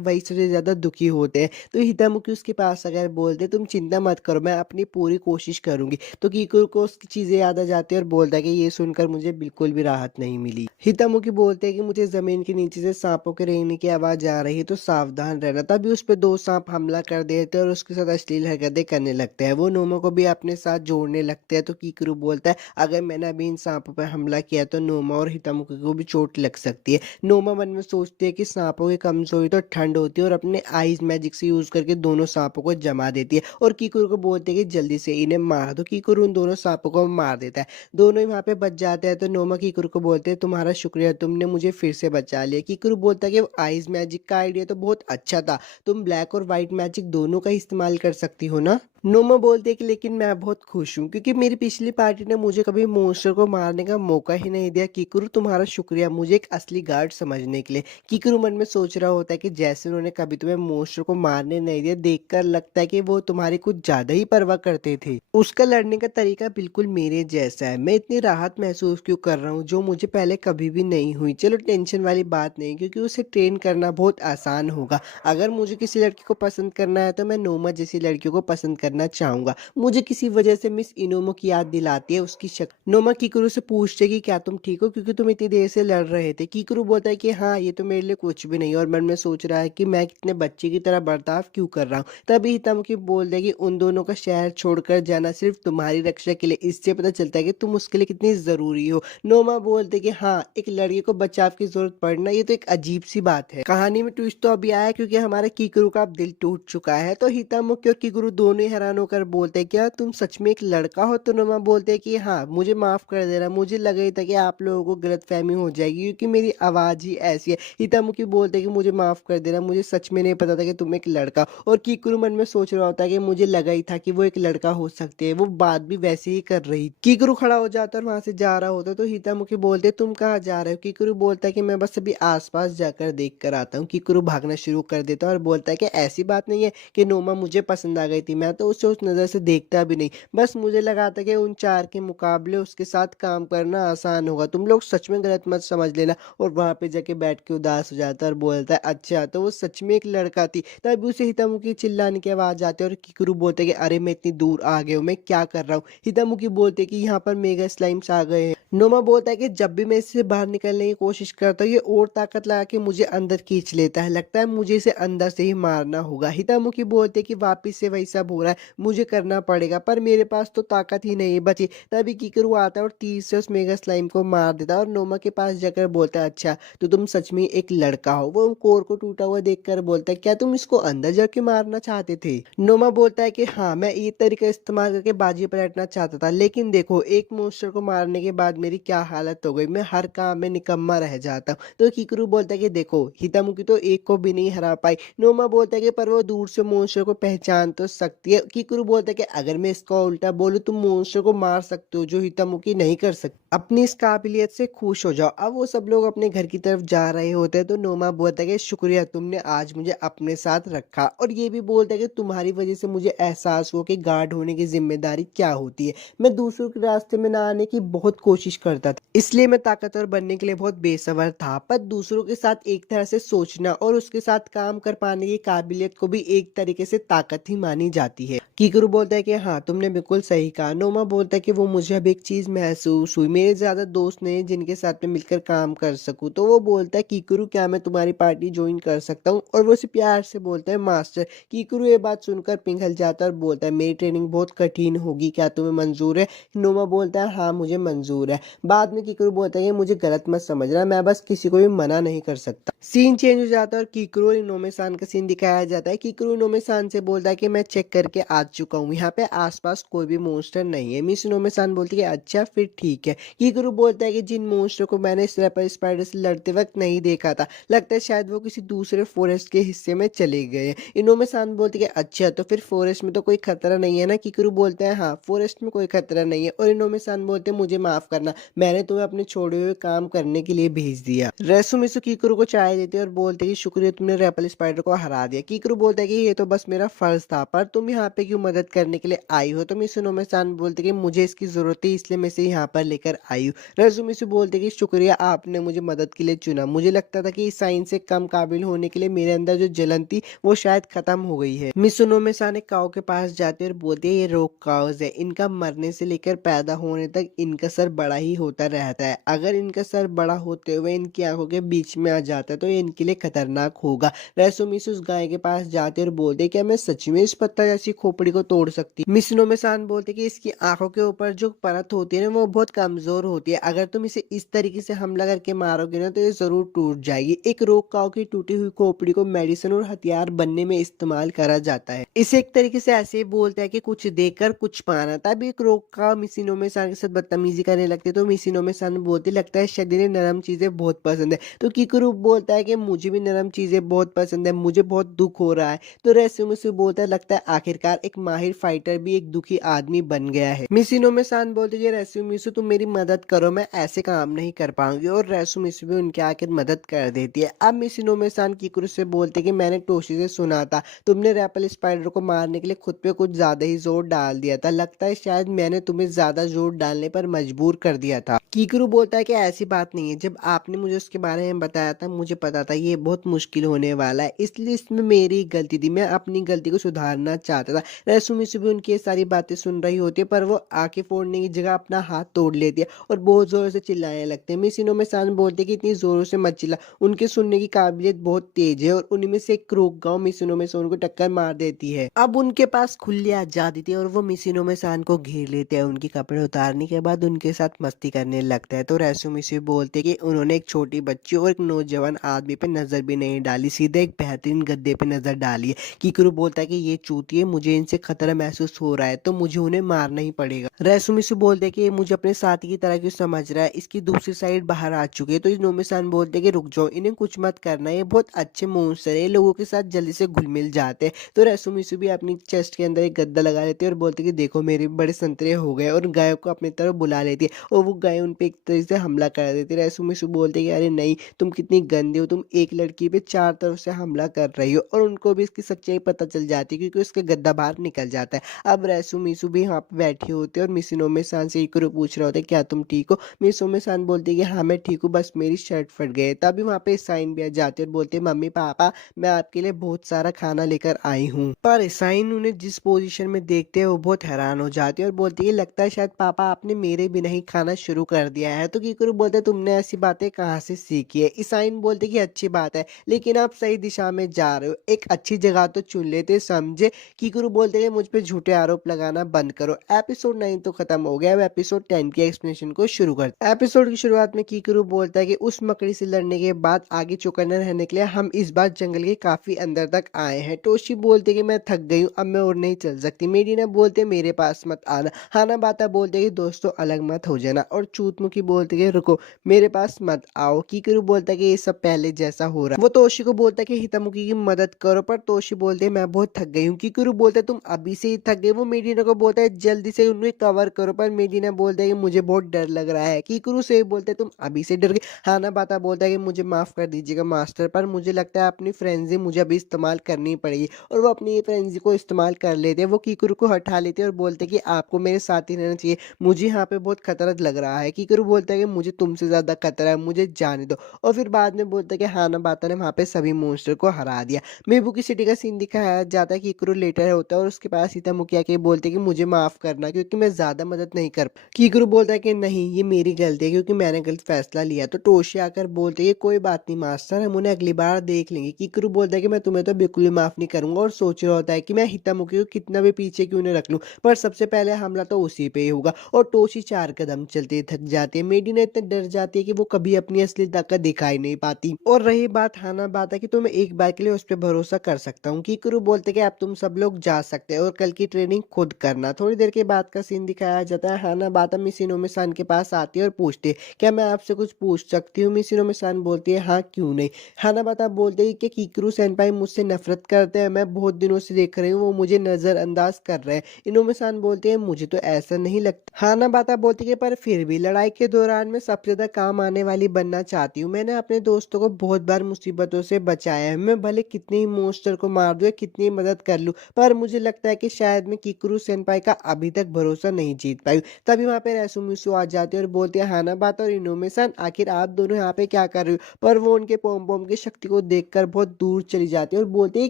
वही सबसे ज्यादा दुखी होते हैं। तो हितामुकी उसके पास अगर बोलते तुम चिंता मत करो, मैं अपनी पूरी कोशिश करूंगी, तो कीकरू को उसकी चीजें याद आ जाती है और बोलता है कि ये सुनकर मुझे बिल्कुल भी राहत नहीं मिली। हितामुकी बोलते हैं कि मुझे जमीन के नीचे से सांपों के रेंगने की आवाज आ रही है, तो सावधान रहना। तभी उस पर 2 सांप हमला कर देते हैं और उसके साथ अश्लील हरकतें करने लगते हैं। वो नोमा को भी अपने साथ जोड़ने लगते हैं। तो कीकरू बोलता है अगर मैंने अभी इन सांपों पर हमला किया तो नोमा और हितामुकी को भी चोट लग सकती है। नोमा मन में सोचती है कि सांपों की कमजोरी तो ठंड होती है, और अपने आइज मैजिक से यूज करके दोनों सांपों को जमा देती है, और कीकरू को बोलती है कि जल्दी से इन्हें मार दो। कीकरू उन दोनों सांपों को मार देता है, दोनों ही वहां पे बच जाते हैं। तो नोमा कीकरू को बोलते हैं तुम्हारा शुक्रिया, तुमने मुझे फिर से बचा लिया। कीकरू बोलता है कि आइज मैजिक का आइडिया तो बहुत अच्छा था, तुम ब्लैक और व्हाइट मैजिक दोनों का इस्तेमाल कर सकती हो ना। नोमा बोलती है कि लेकिन मैं बहुत खुश हूँ क्योंकि मेरी पिछली पार्टी ने मुझे कभी मॉन्स्टर को मारने का मौका ही नहीं दिया। किकुरु तुम्हारा शुक्रिया मुझे एक असली गार्ड समझने के लिए। किकुरु मन में सोच रहा होता है कि जैसे उन्होंने कभी तुम्हें मॉन्स्टर को मारने नहीं दिया, देखकर लगता है कि वो तुम्हारी कुछ ज्यादा ही परवाह करते थे। उसका लड़ने का तरीका बिल्कुल मेरे जैसा है। मैं इतनी राहत महसूस क्यों कर रहा हूँ जो मुझे पहले कभी भी नहीं हुई। चलो टेंशन वाली बात नहीं, क्योंकि उसे ट्रेन करना बहुत आसान होगा। अगर मुझे किसी लड़की को पसंद करना है तो मैं नोमा जैसी लड़कियों को पसंद करना चाहूंगा। मुझे किसी वजह से मिस इनोमो की याद दिलाती है उसकी शक्ल। नोमा किकुरु से पूछते कि क्या तुम ठीक हो, क्योंकि तुम इतनी देर से लड़ रहे थे। किकुरु बोलता है कि हाँ, ये तो मेरे लिए कुछ भी नहीं, और मन में सोच रहा है कि मैं कितने बच्चे की तरह बर्ताव क्यों कर रहा हूँ। तभी हितामुकी बोल दे कि उन दोनों का शहर छोड़कर जाना सिर्फ तुम्हारी रक्षा के लिए। इससे पता चलता है कि तुम उसके लिए कितनी जरूरी हो। नोमा बोलते कि हाँ, एक लड़के को बचाव की जरूरत पड़ना ये तो एक अजीब सी बात है। कहानी में ट्विस्ट तो अभी आया क्योंकि हमारे किकुरु का अब दिल टूट चुका है। तो हितामुकी और किकुरु दोनों ही हैरान होकर बोलते हैं क्या तुम सच में एक लड़का हो। तो नोमा बोलते हैं कि हाँ, मुझे माफ कर देना, मुझे लगा ही था कि आप लोगों को गलतफहमी हो जाएगी क्योंकि मेरी आवाज ही ऐसी है। हितामुकी बोलते हैं कि मुझे माफ कर देना, मुझे सच में नहीं पता था कि तुम एक लड़का। और किकुरु मन में सोच रहा होता है कि मुझे लगा ही था कि वो एक लड़का हो सकती है। वो बात भी वैसे ही कर रही। किकुरु खड़ा हो जाता है और वहां से जा रहा होता है। तो हितामुकी बोलते तुम कहाँ जा रहे हो। किकुरु बोलता है कि मैं बस अभी आसपास जाकर देख कर आता हूँ। किकुरु भागना शुरू कर देता है और बोलता है कि ऐसी बात नहीं है कि नोमा मुझे पसंद आ गई थी, मैं तो उसे उस नज़र से देखता भी नहीं, बस मुझे लगा था कि उन चार के मुकाबले उसके साथ काम करना आसान होगा। तुम लोग सच में गलत मत समझ लेना। और वहां पे जाके बैठ के उदास हो जाता है और बोलता है अच्छा, तो वो सच में एक लड़का थी। तभी उसे हितामुकी चिल्लाने की आवाज आती है और किकुरु बोलते कि अरे मैं इतनी दूर आ गया हूँ, मैं क्या कर रहा हूँ। हितामुकी बोलते कि यहाँ पर मेगा स्लाइम्स आ गए हैं। नोमा बोलता है कि जब भी मैं इससे बाहर निकलने की कोशिश करता हूँ ये और ताकत लगा के मुझे अंदर खींच लेता है, लगता है मुझे इसे अंदर से ही मारना होगा। हितामुकी बोलते कि वापिस से वही सब हो रहा है, मुझे करना पड़ेगा, पर मेरे पास तो ताकत ही नहीं बची। तभी किकरू आता है और तीर से उस मेगा स्लाइम को मार देता है और नोमा के पास जाकर बोलता है अच्छा, तो तुम सच में एक लड़का हो। वो कोर को टूटा हुआ देखकर बोलता है क्या तुम इसको अंदर जाके मारना चाहते थे। नोमा बोलता है कि हाँ, मैं ये तरीका इस्तेमाल करके बाजी पलटना चाहता था, लेकिन देखो एक मॉन्स्टर को मारने के बाद मेरी क्या हालत हो गई, मैं हर काम में निकम्मा रह जाता हूँ। तो किकरू बोलता है कि देखो हितामुकी तो एक को भी नहीं हरा पाई। नोमा बोलता है कि पर वो दूर से मॉन्स्टर को पहचान तो सकती है। किकरू बोलता है कि अगर मैं इसका उल्टा बोलूं तुम मॉन्स्टर को मार सकते हो, जो हितामुकी नहीं कर सकती। अपनी इस काबिलियत से खुश हो जाओ। अब वो सब लोग अपने घर की तरफ जा रहे होते हैं तो नोमा बोलता है कि शुक्रिया, तुमने आज मुझे अपने साथ रखा। और ये भी बोलता है कि तुम्हारी वजह से मुझे एहसास हुआ कि गार्ड होने की जिम्मेदारी क्या होती है। मैं दूसरों के रास्ते में ना आने की बहुत कोशिश करता था, इसलिए मैं ताकतवर बनने के लिए बहुत बेसब्र था। पर दूसरों के साथ एक तरह से सोचना और उसके साथ काम कर पाने की काबिलियत को भी एक तरीके से ताकत ही मानी जाती है। किकरू बोलता है कि हाँ, तुमने बिल्कुल सही कहा। नोमा बोलता है कि वो मुझे अब एक चीज महसूस हुई, मेरे ज्यादा दोस्त नहीं जिनके साथ में मिलकर काम कर सकूं। तो वो बोलता है किकरू, क्या मैं तुम्हारी पार्टी ज्वाइन कर सकता हूँ। और वो उसे प्यार से बोलता है मास्टर। किकरू ये बात सुनकर पिघल जाता है और बोलता है मेरी ट्रेनिंग बहुत कठिन होगी, क्या तुम्हें मंजूर है। नोमा बोलता है हाँ, मुझे मंजूर है। बाद में किकरू बोलता है कि मुझे गलत मत समझना, मैं बस किसी को भी मना नहीं कर सकता। सीन चेंज हो जाता है और किकरू और इनोमे सान का सीन दिखाया जाता है। किकरू इनोमे सान से बोलता है कि मैं चेक करके आ चुका हूँ, यहाँ पे आसपास कोई भी मॉन्स्टर नहीं है। मिस इनोमे सान बोलती है अच्छा फिर ठीक है। किकरू बोलता है कि जिन मॉन्स्टर को मैंने स्लेपर स्पाइडर से लड़ते वक्त नहीं देखा था, लगता है शायद वो किसी दूसरे फॉरेस्ट के हिस्से में चले गए हैं। इनोमे सान बोलती है अच्छा, तो फिर फॉरेस्ट में तो कोई खतरा नहीं है ना। किकरू बोलता है हाँ, फॉरेस्ट में कोई खतरा नहीं है। और इनोमे सान बोलते हैं मुझे माफ करना, मैंने तुम्हें अपने छोड़े हुए काम करने के लिए भेज दिया। रेसुमिसु किकरू को चाय देते और बोलते कि शुक्रिया, तुमने रेपल स्पाइडर को हरा दिया। किकरू बोलता है कि ये तो बस मेरा फर्ज था, पर तुम यहाँ पे क्यों मदद करने के लिए आई हो। तो मिसुनोमे सान बोलते कि मुझे इसकी जरूरत थी, इसलिए मैं इसे यहाँ पर लेकर आई हूँ। रेसुमिसु बोलते कि शुक्रिया, आपने मुझे मदद के लिए चुना। मुझे लगता था कि इस साइंस से कम काबिल होने के लिए मेरे अंदर जो जलन थी वो शायद खत्म हो गई है। मिसुनोमे सान एक काऊ के पास जाते और बोलते ये रोक काउज है, इनका मरने से लेकर पैदा होने तक इनका सर बड़ा ही होता रहता है। अगर इनका सर बड़ा होते हुए इनकी आंखों के बीच में आ जाता है तो ये इनके लिए खतरनाक होगा। रेसुमिसु उस गाय के पास जाते और बोलते क्या मैं सच में इस पत्थर जैसी खोपड़ी को तोड़ सकती। मिसुनोमे सान बोलते कि इसकी आंखों के ऊपर जो परत होती है ना वो बहुत कमजोर कमजोर होती है, अगर तुम इसे इस तरीके से हमला करके मारोगे ना तो ये जरूर टूट जाएगी। एक रोक काऊ की टूटी हुई खोपड़ी को मेडिसिन और हथियार बनने में इस्तेमाल करा जाता है। इसे एक तरीके से ऐसे ही बोलते हैं कि कुछ देकर कुछ पाना। तब एक रोक काऊ मिसिनोमे सान के साथ बदतमीजी करने लगते तो मिसिनोमे सान बोलते लगता है शायद इन्हें नरम चीजें बहुत पसंद है। तो किकुरु बोलता है कि मुझे भी नरम चीजें बहुत पसंद है, मुझे बहुत दुख हो रहा है। तो रेसुमिसु बोलता है लगता है आखिरकार एक माहिर फाइटर भी एक दुखी आदमी बन गया है। मिसिनोमे सान बोलते कि रेसुमिसु तुम मेरी मदद करो, मैं ऐसे काम नहीं कर पाऊंगी। और रेसुमिसु भी उनके आखिर मदद कर देती है। अब मिसिनोमे सान किकुरु से बोलते कि मैंने टोशी से सुना था तुमने रैपल स्पाइडर को मारने के लिए खुद पे कुछ ज्यादा ही जोर डाल दिया था, लगता है शायद मैंने तुम्हें ज्यादा जोर डालने पर मजबूर कर दिया था। कीकरू बोलता है कि ऐसी बात नहीं है, जब आपने मुझे उसके बारे में बताया था मुझे पता था ये बहुत मुश्किल होने वाला है, इसलिए इसमें मेरी गलती थी, मैं अपनी गलती को सुधारना चाहता था। रेसुमिसु भी उनकी ये सारी बातें सुन रही होती है पर वो आंखें फोड़ने की जगह अपना हाथ तोड़ लेती है और बहुत जोर से चिल्लाने लगते हैं। मिसिनोमे सान बोलते कि इतनी जोरों से मत चिल्ला, उनके सुनने की काबिलियत बहुत तेज है। और उन्हीं में से एक क्रोक गांव मिसिनोमे सान को टक्कर मार देती है। अब उनके पास खुली आजादी थी और वो मिसिनोमे सान को घेर लेते हैं। उनके कपड़े उतारने के बाद उनके साथ मस्ती करने लगता है। तो रेसुमिसु बोलते कि उन्होंने एक छोटी बच्ची और एक नौजवान आदमी पे नजर भी नहीं डाली, सीधे एक बेहतरीन गद्दे पे नजर डाली है। किकुरु बोलता है कि ये चूतिए, मुझे इनसे खतरा महसूस हो रहा है तो मुझे उन्हें मारना ही पड़ेगा। रेसुमिसु बोलते हैं कि ये मुझे अपने साथी की तरह क्यों समझ रहा है, इसकी दूसरी साइड बाहर आ चुकी है। तो इनोमे-सान बोलते हैं कि रुक जाओ, इन्हें कुछ मत करना, ये बहुत अच्छे मॉन्स्टर है, ये लोगों के साथ जल्दी से घुल मिल जाते हैं। तो रेसुमिसु भी अपनी चेस्ट के अंदर एक गद्दा लगा लेती है और बोलती है कि देखो मेरे भी बड़े संतरे हो गए, और गायों को अपनी तरफ बुला लेती है और वो गाय उन पे एक तरह से हमला कर देती है। रेसुमिसु बोलते हैं कि अरे नहीं, तुम कितनी गंदी हो, तुम एक लड़की पे चार तरफ से हमला कर रही हो। और उनको भी इसकी सच्चाई पता चल जाती है क्योंकि उसका गद्दा बाहर निकल जाता है। अब रेसुमिसु भी यहाँ पे बैठी होती है और मिसिनोमे-सान से इकुरो पूछ रहे होते हैं क्या तुम ठीक हो। मिसिनोमे-सान बोलती है कि हाँ मैं ठीक हूँ, बस मेरी शर्ट फट गई है। तभी वहाँ पे साइन भी आ जाती है और बोलते हैं मम्मी पापा मैं आपके लिए बहुत सारा खाना लेकर आई हूँ। पर साइन उन्हें जिस पोजीशन में देखते हैं वो बहुत हैरान हो जाती है और बोलती है लगता है शायद पापा आपने मेरे बिना ही खाना शुरू कर दिया है। तो किकुरु बोलते तुमने ऐसी बातें कहाँ से सीखी है। ईसाइन बोलते कि अच्छी बात है, लेकिन आप सही दिशा में जा रहे हो, एक अच्छी जगह तो चुन लेते समझे। किकुरु बोलते हैं मुझ पे झूठे आरोप लगाना बंद करो। एपिसोड 9 तो खत्म हो गया, अब एपिसोड 10 की एक्सप्लेनेशन को शुरू करते हैं। एपिसोड की शुरुआत में किकुरु बोलता है कि उस मकड़ी से लड़ने के बाद आगे चौकन्ना रहने के लिए हम इस बार जंगल के काफी अंदर तक आए हैं। टोशी बोलते कि मैं थक गई हूँ, अब मैं और नहीं चल सकती। मेडिना बोलते मेरे पास मत आना। हाना बाता बोलते कि दोस्तों अलग मत हो जाना। और चूतमुखी बोलते कि रुको मेरे पास मत आओ। किकुरु बोलता कि ये सब पहले जैसा हो रहा है। वो तोशी को बोलता कि हितामुखी की मदद करो, पर तोशी बोलते मैं बहुत थक गई हूँ। किकुरु बोलता तुम अभी से ही थक गए। वो मेडिना को बोलता है जल्दी से उन्हें कवर करो, पर मेडिना बोलता है कि मुझे बहुत डर लग रहा है। किकुरु से बोलते तुम अभी से डर गए। हाना बाता बोलता है कि मुझे माफ कर दीजिएगा मास्टर, पर मुझे लगता है अपनी फ्रेंजी मुझे अभी इस्तेमाल करनी पड़ेगी। और वो अपनी फ्रेंजी को इस्तेमाल कर लेते हैं। वो किकुरु को हटा लेते हैं और बोलते हैं कि आपको मेरे साथ ही रहना चाहिए, मुझे यहाँ पे बहुत खतरा लग रहा है। किकुरु बोलता है कि मुझे तुमसे ज्यादा खतरा है, मुझे जाने दो। और फिर बाद में बोलता है कि हाना बाता ने वहाँ पे सभी मॉन्स्टर को हरा दिया। मेबुकी सिटी का सीन दिखाया जाता है कि किकुरु लेटर होता है और उसके पास हितामुखी आके बोलते हैं कि मुझे माफ करना क्योंकि मैं ज्यादा मदद नहीं कर। किकुरु बोलता है कि नहीं ये मेरी गलती है क्योंकि मैंने गलत फैसला लिया। तो टोशी आकर बोलते है कोई बात नहीं मास्टर, हम उन्हें अगली बार देख लेंगे। किकुरु बोलता है कि मैं तुम्हें तो बिल्कुल भी माफ नहीं करूंगा और सोच रहा होता है कि मैं हितामुखी को कितना भी पीछे क्यों न रख लूं, पर सबसे पहले हमला तो उसी पे ही होगा। और टोशी 4 कदम चलते थक जाती है। मेडिना इतने डर जाती है कि वो कभी अपनी असली ताकत दिखाई नहीं पाती। और रही बात हाना बाता की, तो मैं एक बार के लिए उस पर भरोसा कर सकता हूँ। किकुरु बोलते कि अब तुम सब लोग जा सकते हो और कल की ट्रेनिंग खुद करना। थोड़ी देर के बाद का सीन दिखाया जाता है। हाना बाता मिसिनोमे-सान के पास आती है और पूछती है क्या मैं आपसे कुछ पूछ सकती हूँ। मिसिनोमे-सान बोलती है हाँ क्यों नहीं। हाना बाता बोलते है कि किकुरु सेनपाई मुझसे नफरत करते हैं, मैं बहुत दिनों से देख रही हूँ वो मुझे नजरअंदाज कर रहे हैं। इनोमे-सान बोलते हैं मुझे तो ऐसा नहीं लगता। हाना बाता बोलती है पर फिर भी लड़ाई के दौरान मैं सबसे ज्यादा काम आने वाली बनना चाहती हूँ। मैंने अपने दोस्तों को बहुत बार मुसीबतों से बचाया है, मैं भले कितने ही मॉन्स्टर को मार दूं या कितनी ही मदद कर लूं, पर मुझे लगता है कि शायद मैं किकुरु सेनपाई का अभी तक भरोसा नहीं जीत पाई। तभी वहाँ पे रेसुमिसु आ जाते हैं और बोलते हैं हाना बाता और इनोमे-सान आखिर आप दोनों यहाँ पे क्या कर रहे हो। पर वो उनके पोम पोम की शक्ति को देखकर बहुत दूर चली जाती है और बोलती है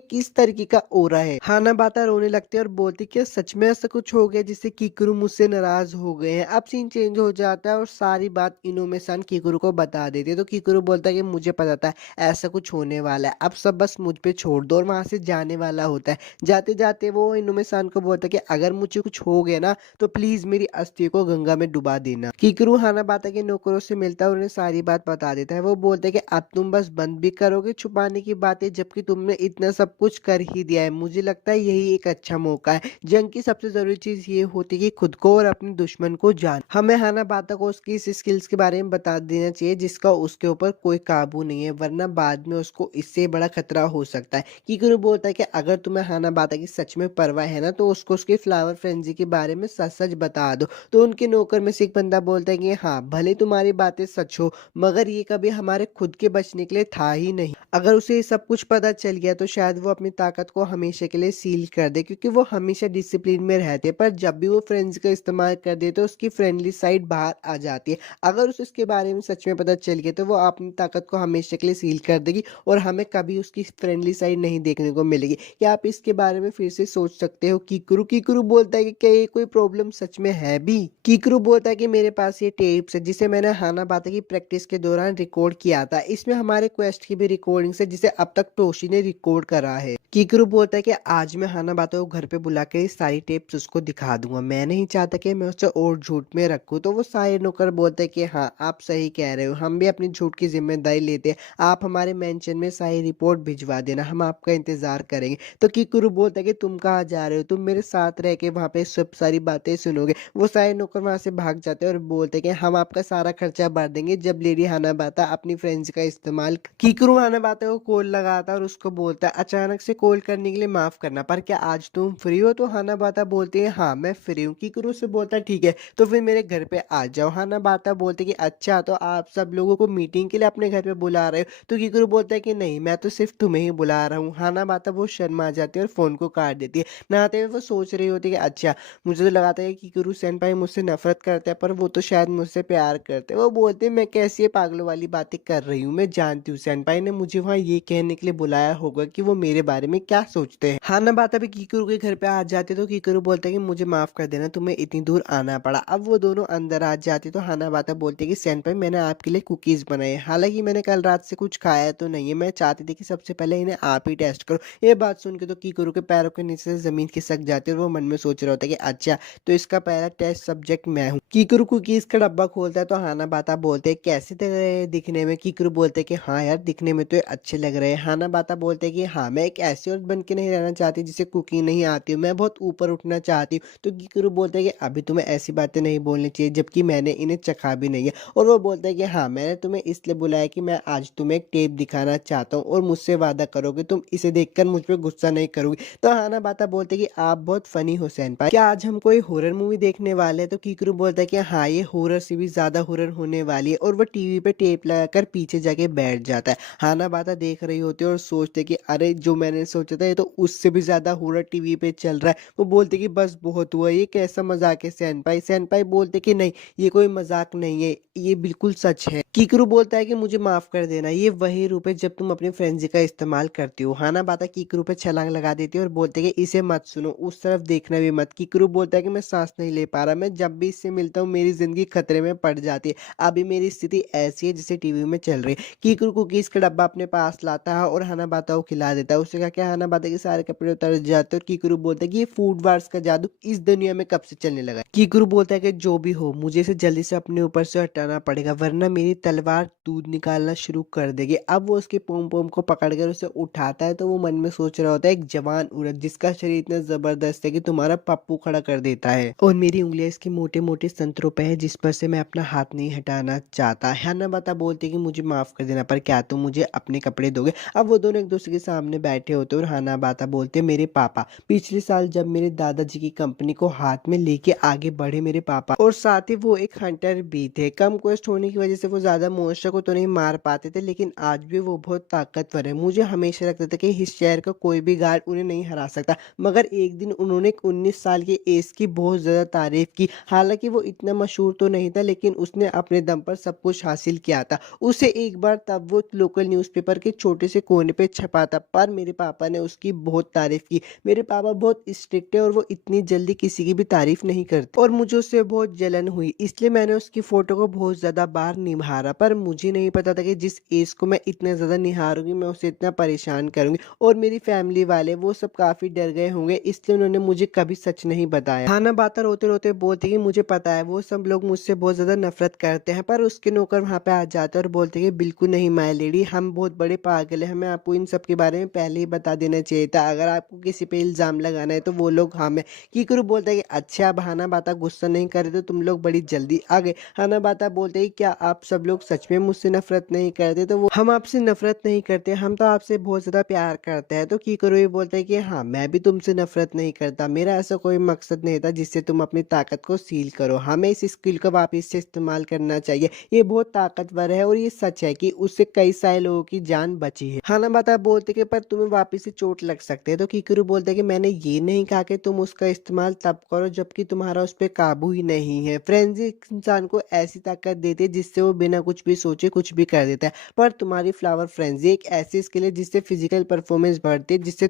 किस तरीके का ओरा है। हाना बाता रोने लगती है और बोलती है क्या सच में ऐसा कुछ हो गया जिससे किकुरु मुझसे नाराज हो गए हैं। अब सीन चेंज हो जाता है और सारी बात इनोमे-सान किकुरु को बता देती है। तो किकुरु बोलता है कि मुझे पता था ऐसा कुछ होने वाला है, अब सब बस मुझ पे छोड़ दो, और वहां से जाने वाला होता है। जाते जाते वो इनोमे-सान को बोलता है कि अगर मुझे कुछ हो गया ना तो प्लीज मेरी अस्थि को गंगा में डुबा देना। कीकरू हानाबाता के नौकरों से मिलता है और उन्हें सारी बात बता देता है। वो बोलते हैं कि अब तुम बस बंद भी करोगे छुपाने की बातें, जबकि तुमने इतना सब कुछ कर ही दिया है। मुझे लगता है यही एक अच्छा मौका है। जंग की सबसे जरूरी चीज ये होती है कि खुद को और अपने दुश्मन को जान। हमें हानाबाता को उसकी इस स्किल्स के बारे में बता देना चाहिए जिसका उसके ऊपर कोई काबू नहीं है, वरना बाद में उसको इससे बड़ा खतरा हो सकता है। कीकरू बोलता है कि अगर तुम्हें हानाबाता की सच में परवाह है ना, तो उसको उसके फ्लावर फ्रेंजी के बारे में सच सच बता दो। तो उनके नौकर में से एक बंदा बोलता है कि हाँ, भले तुम्हारी बातें सच हो, मगर ये कभी हमारे खुद के बचने के लिए था ही नहीं। अगर उसे ये सब कुछ पता चल गया तो शायद वो अपनी ताकत को हमेशा के लिए सील कर दे, क्योंकि वो हमेशा डिसिप्लिन में रहते हैं, पर जब भी वो फ्रेंड्स का इस्तेमाल कर दे तो उसकी फ्रेंडली साइड बाहर आ जाती है। अगर उसे इसके बारे में सच में पता चल गया तो वो अपनी ताकत को हमेशा के लिए सील कर देगी और हमें कभी उसकी फ्रेंडली साइड नहीं देखने को मिलेगी। क्या आप इसके बारे में फिर से सोच सकते हो? कीकरू कीकरू बोलता है कि क्या ये कोई प्रॉब्लम सच में है भी? कीकरू बोलता है कि मेरे पास ये टेप्स है जिसे मैंने हानाबाता की प्रैक्टिस के दौरान रिकॉर्ड किया था। इसमें हमारे क्वेस्ट की भी रिकॉर्डिंग्स है जिसे अब तक टोशी ने रिकॉर्ड करा है। कीकरू बोलता है कि आज मैं हानाबाता को घर पे बुला के ये सारी टेप्स उसको दिखा दूंगा। मैं नहीं चाहता कि मैं उसे और झूठ में रखूं। तो वो सारे नौकर बोलते हैं कि हाँ, आप सही कह रहे हो, हम भी अपनी झूठ की जिम्मेदारी लेते हैं। आप हमारे मेंशन में सारी रिपोर्ट भिजवा देना, हम आपका इंतजार करेंगे। तो कीकरू बोलता है कि तुम कहाँ जा रहे हो? तुम मेरे साथ रह के वहाँ पे सब सारी बातें सुनोगे। वो सारे नौकर वहाँ से भाग जाते हैं और बोलते हैं कि हम आपका सारा खर्चा भर देंगे जब लेडी हानाबाता अपनी फ्रेंड्स का इस्तेमाल। कीकरू हानाबाता को कॉल लगाता है और उसको बोलता है अचानक से कॉल करने के लिए माफ करना, पर क्या आज तुम फ्री हो? तो हानाबाता बोलती है हाँ, मैं फ्री हूँ। कीकरू से बोलता है ठीक है, तो फिर मेरे घर पे आ जाओ। हानाबाता बोलते कि अच्छा, तो आप सब लोगों को मीटिंग के लिए अपने घर पे बुला रहे हो? तो कीकरू बोलता है कि नहीं, मैं तो सिर्फ तुम्हें ही बुला रहा हूँ। हानाबाता बहुत शर्मा जाती है और फोन को काट देती है। नहाते हुए वो सोच रही होती है कि अच्छा, मुझे तो लगा था कि कीकरू सेनपाई मुझसे नफरत करता है, पर वो तो शायद मुझसे प्यार करते हैं। वो बोलते हैं मैं कैसी ये पागलों वाली बातें कर रही हूँ, मैं जानती हूँ सेनपाई ने मुझे वहाँ ये कहने के लिए बुलाया होगा कि वो मेरे बारे में क्या सोचते हैं। हानाबाता भी कीकरू के घर पे आ जाते तो कीकरू बोलता है कि मुझे माफ कर देना, तुम्हें इतनी दूर आना पड़ा। अब वो दोनों अंदर आ जाते तो हानाबाता बोलती है कि सेनपाई, मैंने आपके लिए कुकीज बनाए, हालांकि मैंने कल रात से कुछ खाया तो नहीं है, मैं चाहती थी कि सबसे पहले इन्हें आप ही टेस्ट करो। ये बात सुन के तो कीकरू के पैरों के नीचे से जमीन खिसक जाती है और वो मन में सोच रहा होता है कि अच्छा, तो इसका पहला टेस्ट सब्जेक्ट मैं हूँ। कीकरू कुकीज का डब्बा खोलता है तो हानाबाता बोलते हैं कैसे लग रहे हैं दिखने में? कीकरू बोलते हैं कि हाँ यार, दिखने में तो ये अच्छे लग रहे हैं। हानाबाता बोलते हैं कि हाँ, मैं एक ऐसी औरत बन के नहीं रहना चाहती जिसे कुकिंग नहीं आती हो, मैं बहुत ऊपर उठना चाहती हूँ। तो कीकरू बोलते हैं कि अभी तुम्हें ऐसी बातें नहीं बोलनी चाहिए जबकि मैंने इन्हें चखा भी नहीं है। और वो बोलता है कि हाँ, मैंने तुम्हें इसलिए बुलाया कि मैं आज तुम्हें एक टेप दिखाना चाहता हूँ और मुझसे वादा करोगे तुम इसे देखकर मुझ पर गुस्सा नहीं करोगी? तो हानाबाता बोलते हैं कि आप बहुत फनी हो सेनपाई, क्या आज हम कोई हॉरर मूवी देखने वाले हैं? तो कीकरू बोलता है कि हाँ, ये हॉरर से भी ज्यादा हॉरर होने वाली है। और वो टीवी पे टेप लगाकर पीछे जाके बैठ जाता है। हानाबाता देख रही होती है और सोचते कि अरे, जो मैंने सोचा था ये तो उससे भी ज्यादा हॉरर टीवी पे चल रहा है। वो बोलते कि बस बहुत हुआ, ये कैसा मजाक है सेनपाई? सेनपाई बोलते कि नहीं, ये कोई मजाक नहीं है, ये बिल्कुल सच है। कीकरू बोलता है कि मुझे माफ कर देना, ये वही रूप है जब तुम अपनी फ्रेंजी का इस्तेमाल करती हो। हानाबाता कीकरू पे छलांग लगा देती है और बोलते कि इसे मत सुनो, उस तरफ देखना भी मत। कीकरू बोलता है कि मैं सांस नहीं ले पा रहा, मैं जब भी इससे मिलता हूँ मेरी जिंदगी खतरे में पड़ जाती है। अभी मेरी स्थिति ऐसी है जैसे टीवी में चल रही है। कीकरू कुकीज का डब्बा अपने पास लाता है और हानाबाता को खिला देता है। उससे कहा कि हानाबाता के सारे कपड़े उतर जाते हैं और कीकरू बोलता है कि ये फूड वार्स का जादू इस दुनिया में कब से चलने लगा है? कीकरू बोलता है कि जो भी हो, मुझे इसे जल्दी से अपने ऊपर से हटाना पड़ेगा, वरना मेरी तलवार दूध निकालना शुरू कर देगी। अब वो उसके पोम पोम को पकड़कर उसे उठाता है तो वो मन में सोच रहा होता है, एक जवान औरत जिसका शरीर इतना जबरदस्त है कि तुम्हारा पप्पू खड़ा कर देता है, और मेरी उंगलियां इसकी मोटे मोटे संतरों पे है जिस पर से मैं अपना हाथ नहीं हटाना चाहता। हानाबाता बोलते हैं कि मुझे माफ कर देना, पर क्या तुम मुझे अपने कपड़े दोगे? अब वो दोनों एक दूसरे के सामने बैठे होते हैं और हानाबाता बोलते हैं मेरे पापा, पिछले साल जब मेरे दादाजी की कंपनी को हाथ में लेके आगे बढ़े मेरे पापा, और साथ ही वो एक हंटर भी थे। कम क्वेस्ट होने की वजह से वो ज्यादा मॉन्स्टर को तो नहीं मार पाते थे, लेकिन आज भी वो बहुत ताकतवर है। मुझे हमेशा लगता था कि इस शहर का कोई भी गार्ड उन्हें नहीं हरा सकता, मगर एक दिन उन्होंने एक 19 साल के एस की बहुत ज्यादा तारीफ की। हालांकि वो इतना मशहूर तो नहीं था, लेकिन उसने अपने दम पर सब कुछ हासिल किया था। उसे एक बार तब वो लोकल न्यूज़पेपर के छोटे से कोने पे छपा था, पर मेरे पापा ने उसकी बहुत तारीफ की। मेरे पापा बहुत स्ट्रिक्ट है और वो इतनी जल्दी किसी की भी तारीफ नहीं करते, और मुझे उससे बहुत जलन हुई, इसलिए मैंने उसकी फोटो को बहुत ज्यादा बार निहारा। पर मुझे नहीं पता था कि जिस एज को मैं इतना ज्यादा निहारूंगी मैं उसे इतना परेशान करूंगी, और मेरी फैमिली वाले वो सब काफी डर गए होंगे, इसलिए उन्होंने मुझे कभी सच नहीं बताया। हानाबाता रोते रोते बोलती कि मुझे पता है वो वो सब लोग मुझसे बहुत ज़्यादा नफरत करते हैं, पर उसके नौकर वहाँ पे आ जाते हैं और बोलते हैं कि बिल्कुल नहीं माय लेडी, हम बहुत बड़े पागल हैं, हमें आपको इन सब के बारे में पहले ही बता देना चाहिए था। अगर आपको किसी पे इल्ज़ाम लगाना है तो वो लोग हम हैं। कीकरू बोलता है कि अच्छा, अब हाना बाता गुस्सा नहीं कर रहे तो तुम लोग बड़ी जल्दी आ गए। हाना बाता बोलते हैं क्या आप सब लोग सच में मुझसे नफरत नहीं करते? तो वो हम आपसे नफरत नहीं करते, हम तो आपसे बहुत ज़्यादा प्यार करते हैं। तो कीकरू ये बोलता है कि हाँ, मैं भी तुमसे नफरत नहीं करता, मेरा ऐसा कोई मकसद नहीं था जिससे तुम अपनी ताकत को सील करो, हमें इस स्किल का वापस से इस्तेमाल करना चाहिए, ये बहुत ताकतवर है और ये सच है कि उससे कई सारे लोगों की जान बची है। हाना बाता बोलते कि पर तुम्हें वापस से चोट लग सकती है। तो कीकरू बोलते कि मैंने ये नहीं कहा कि तुम उसका इस्तेमाल तब करो जबकि तुम्हारा उस पर काबू ही नहीं है। फ्रेंजी एक इंसान को ऐसी ताकत देती है जिससे वो बिना कुछ भी सोचे कुछ भी कर देता है, पर तुम्हारी फ्लावर फ्रेंजी एक ऐसी स्किल है जिससे फिजिकल परफॉर्मेंस बढ़ती है, जिससे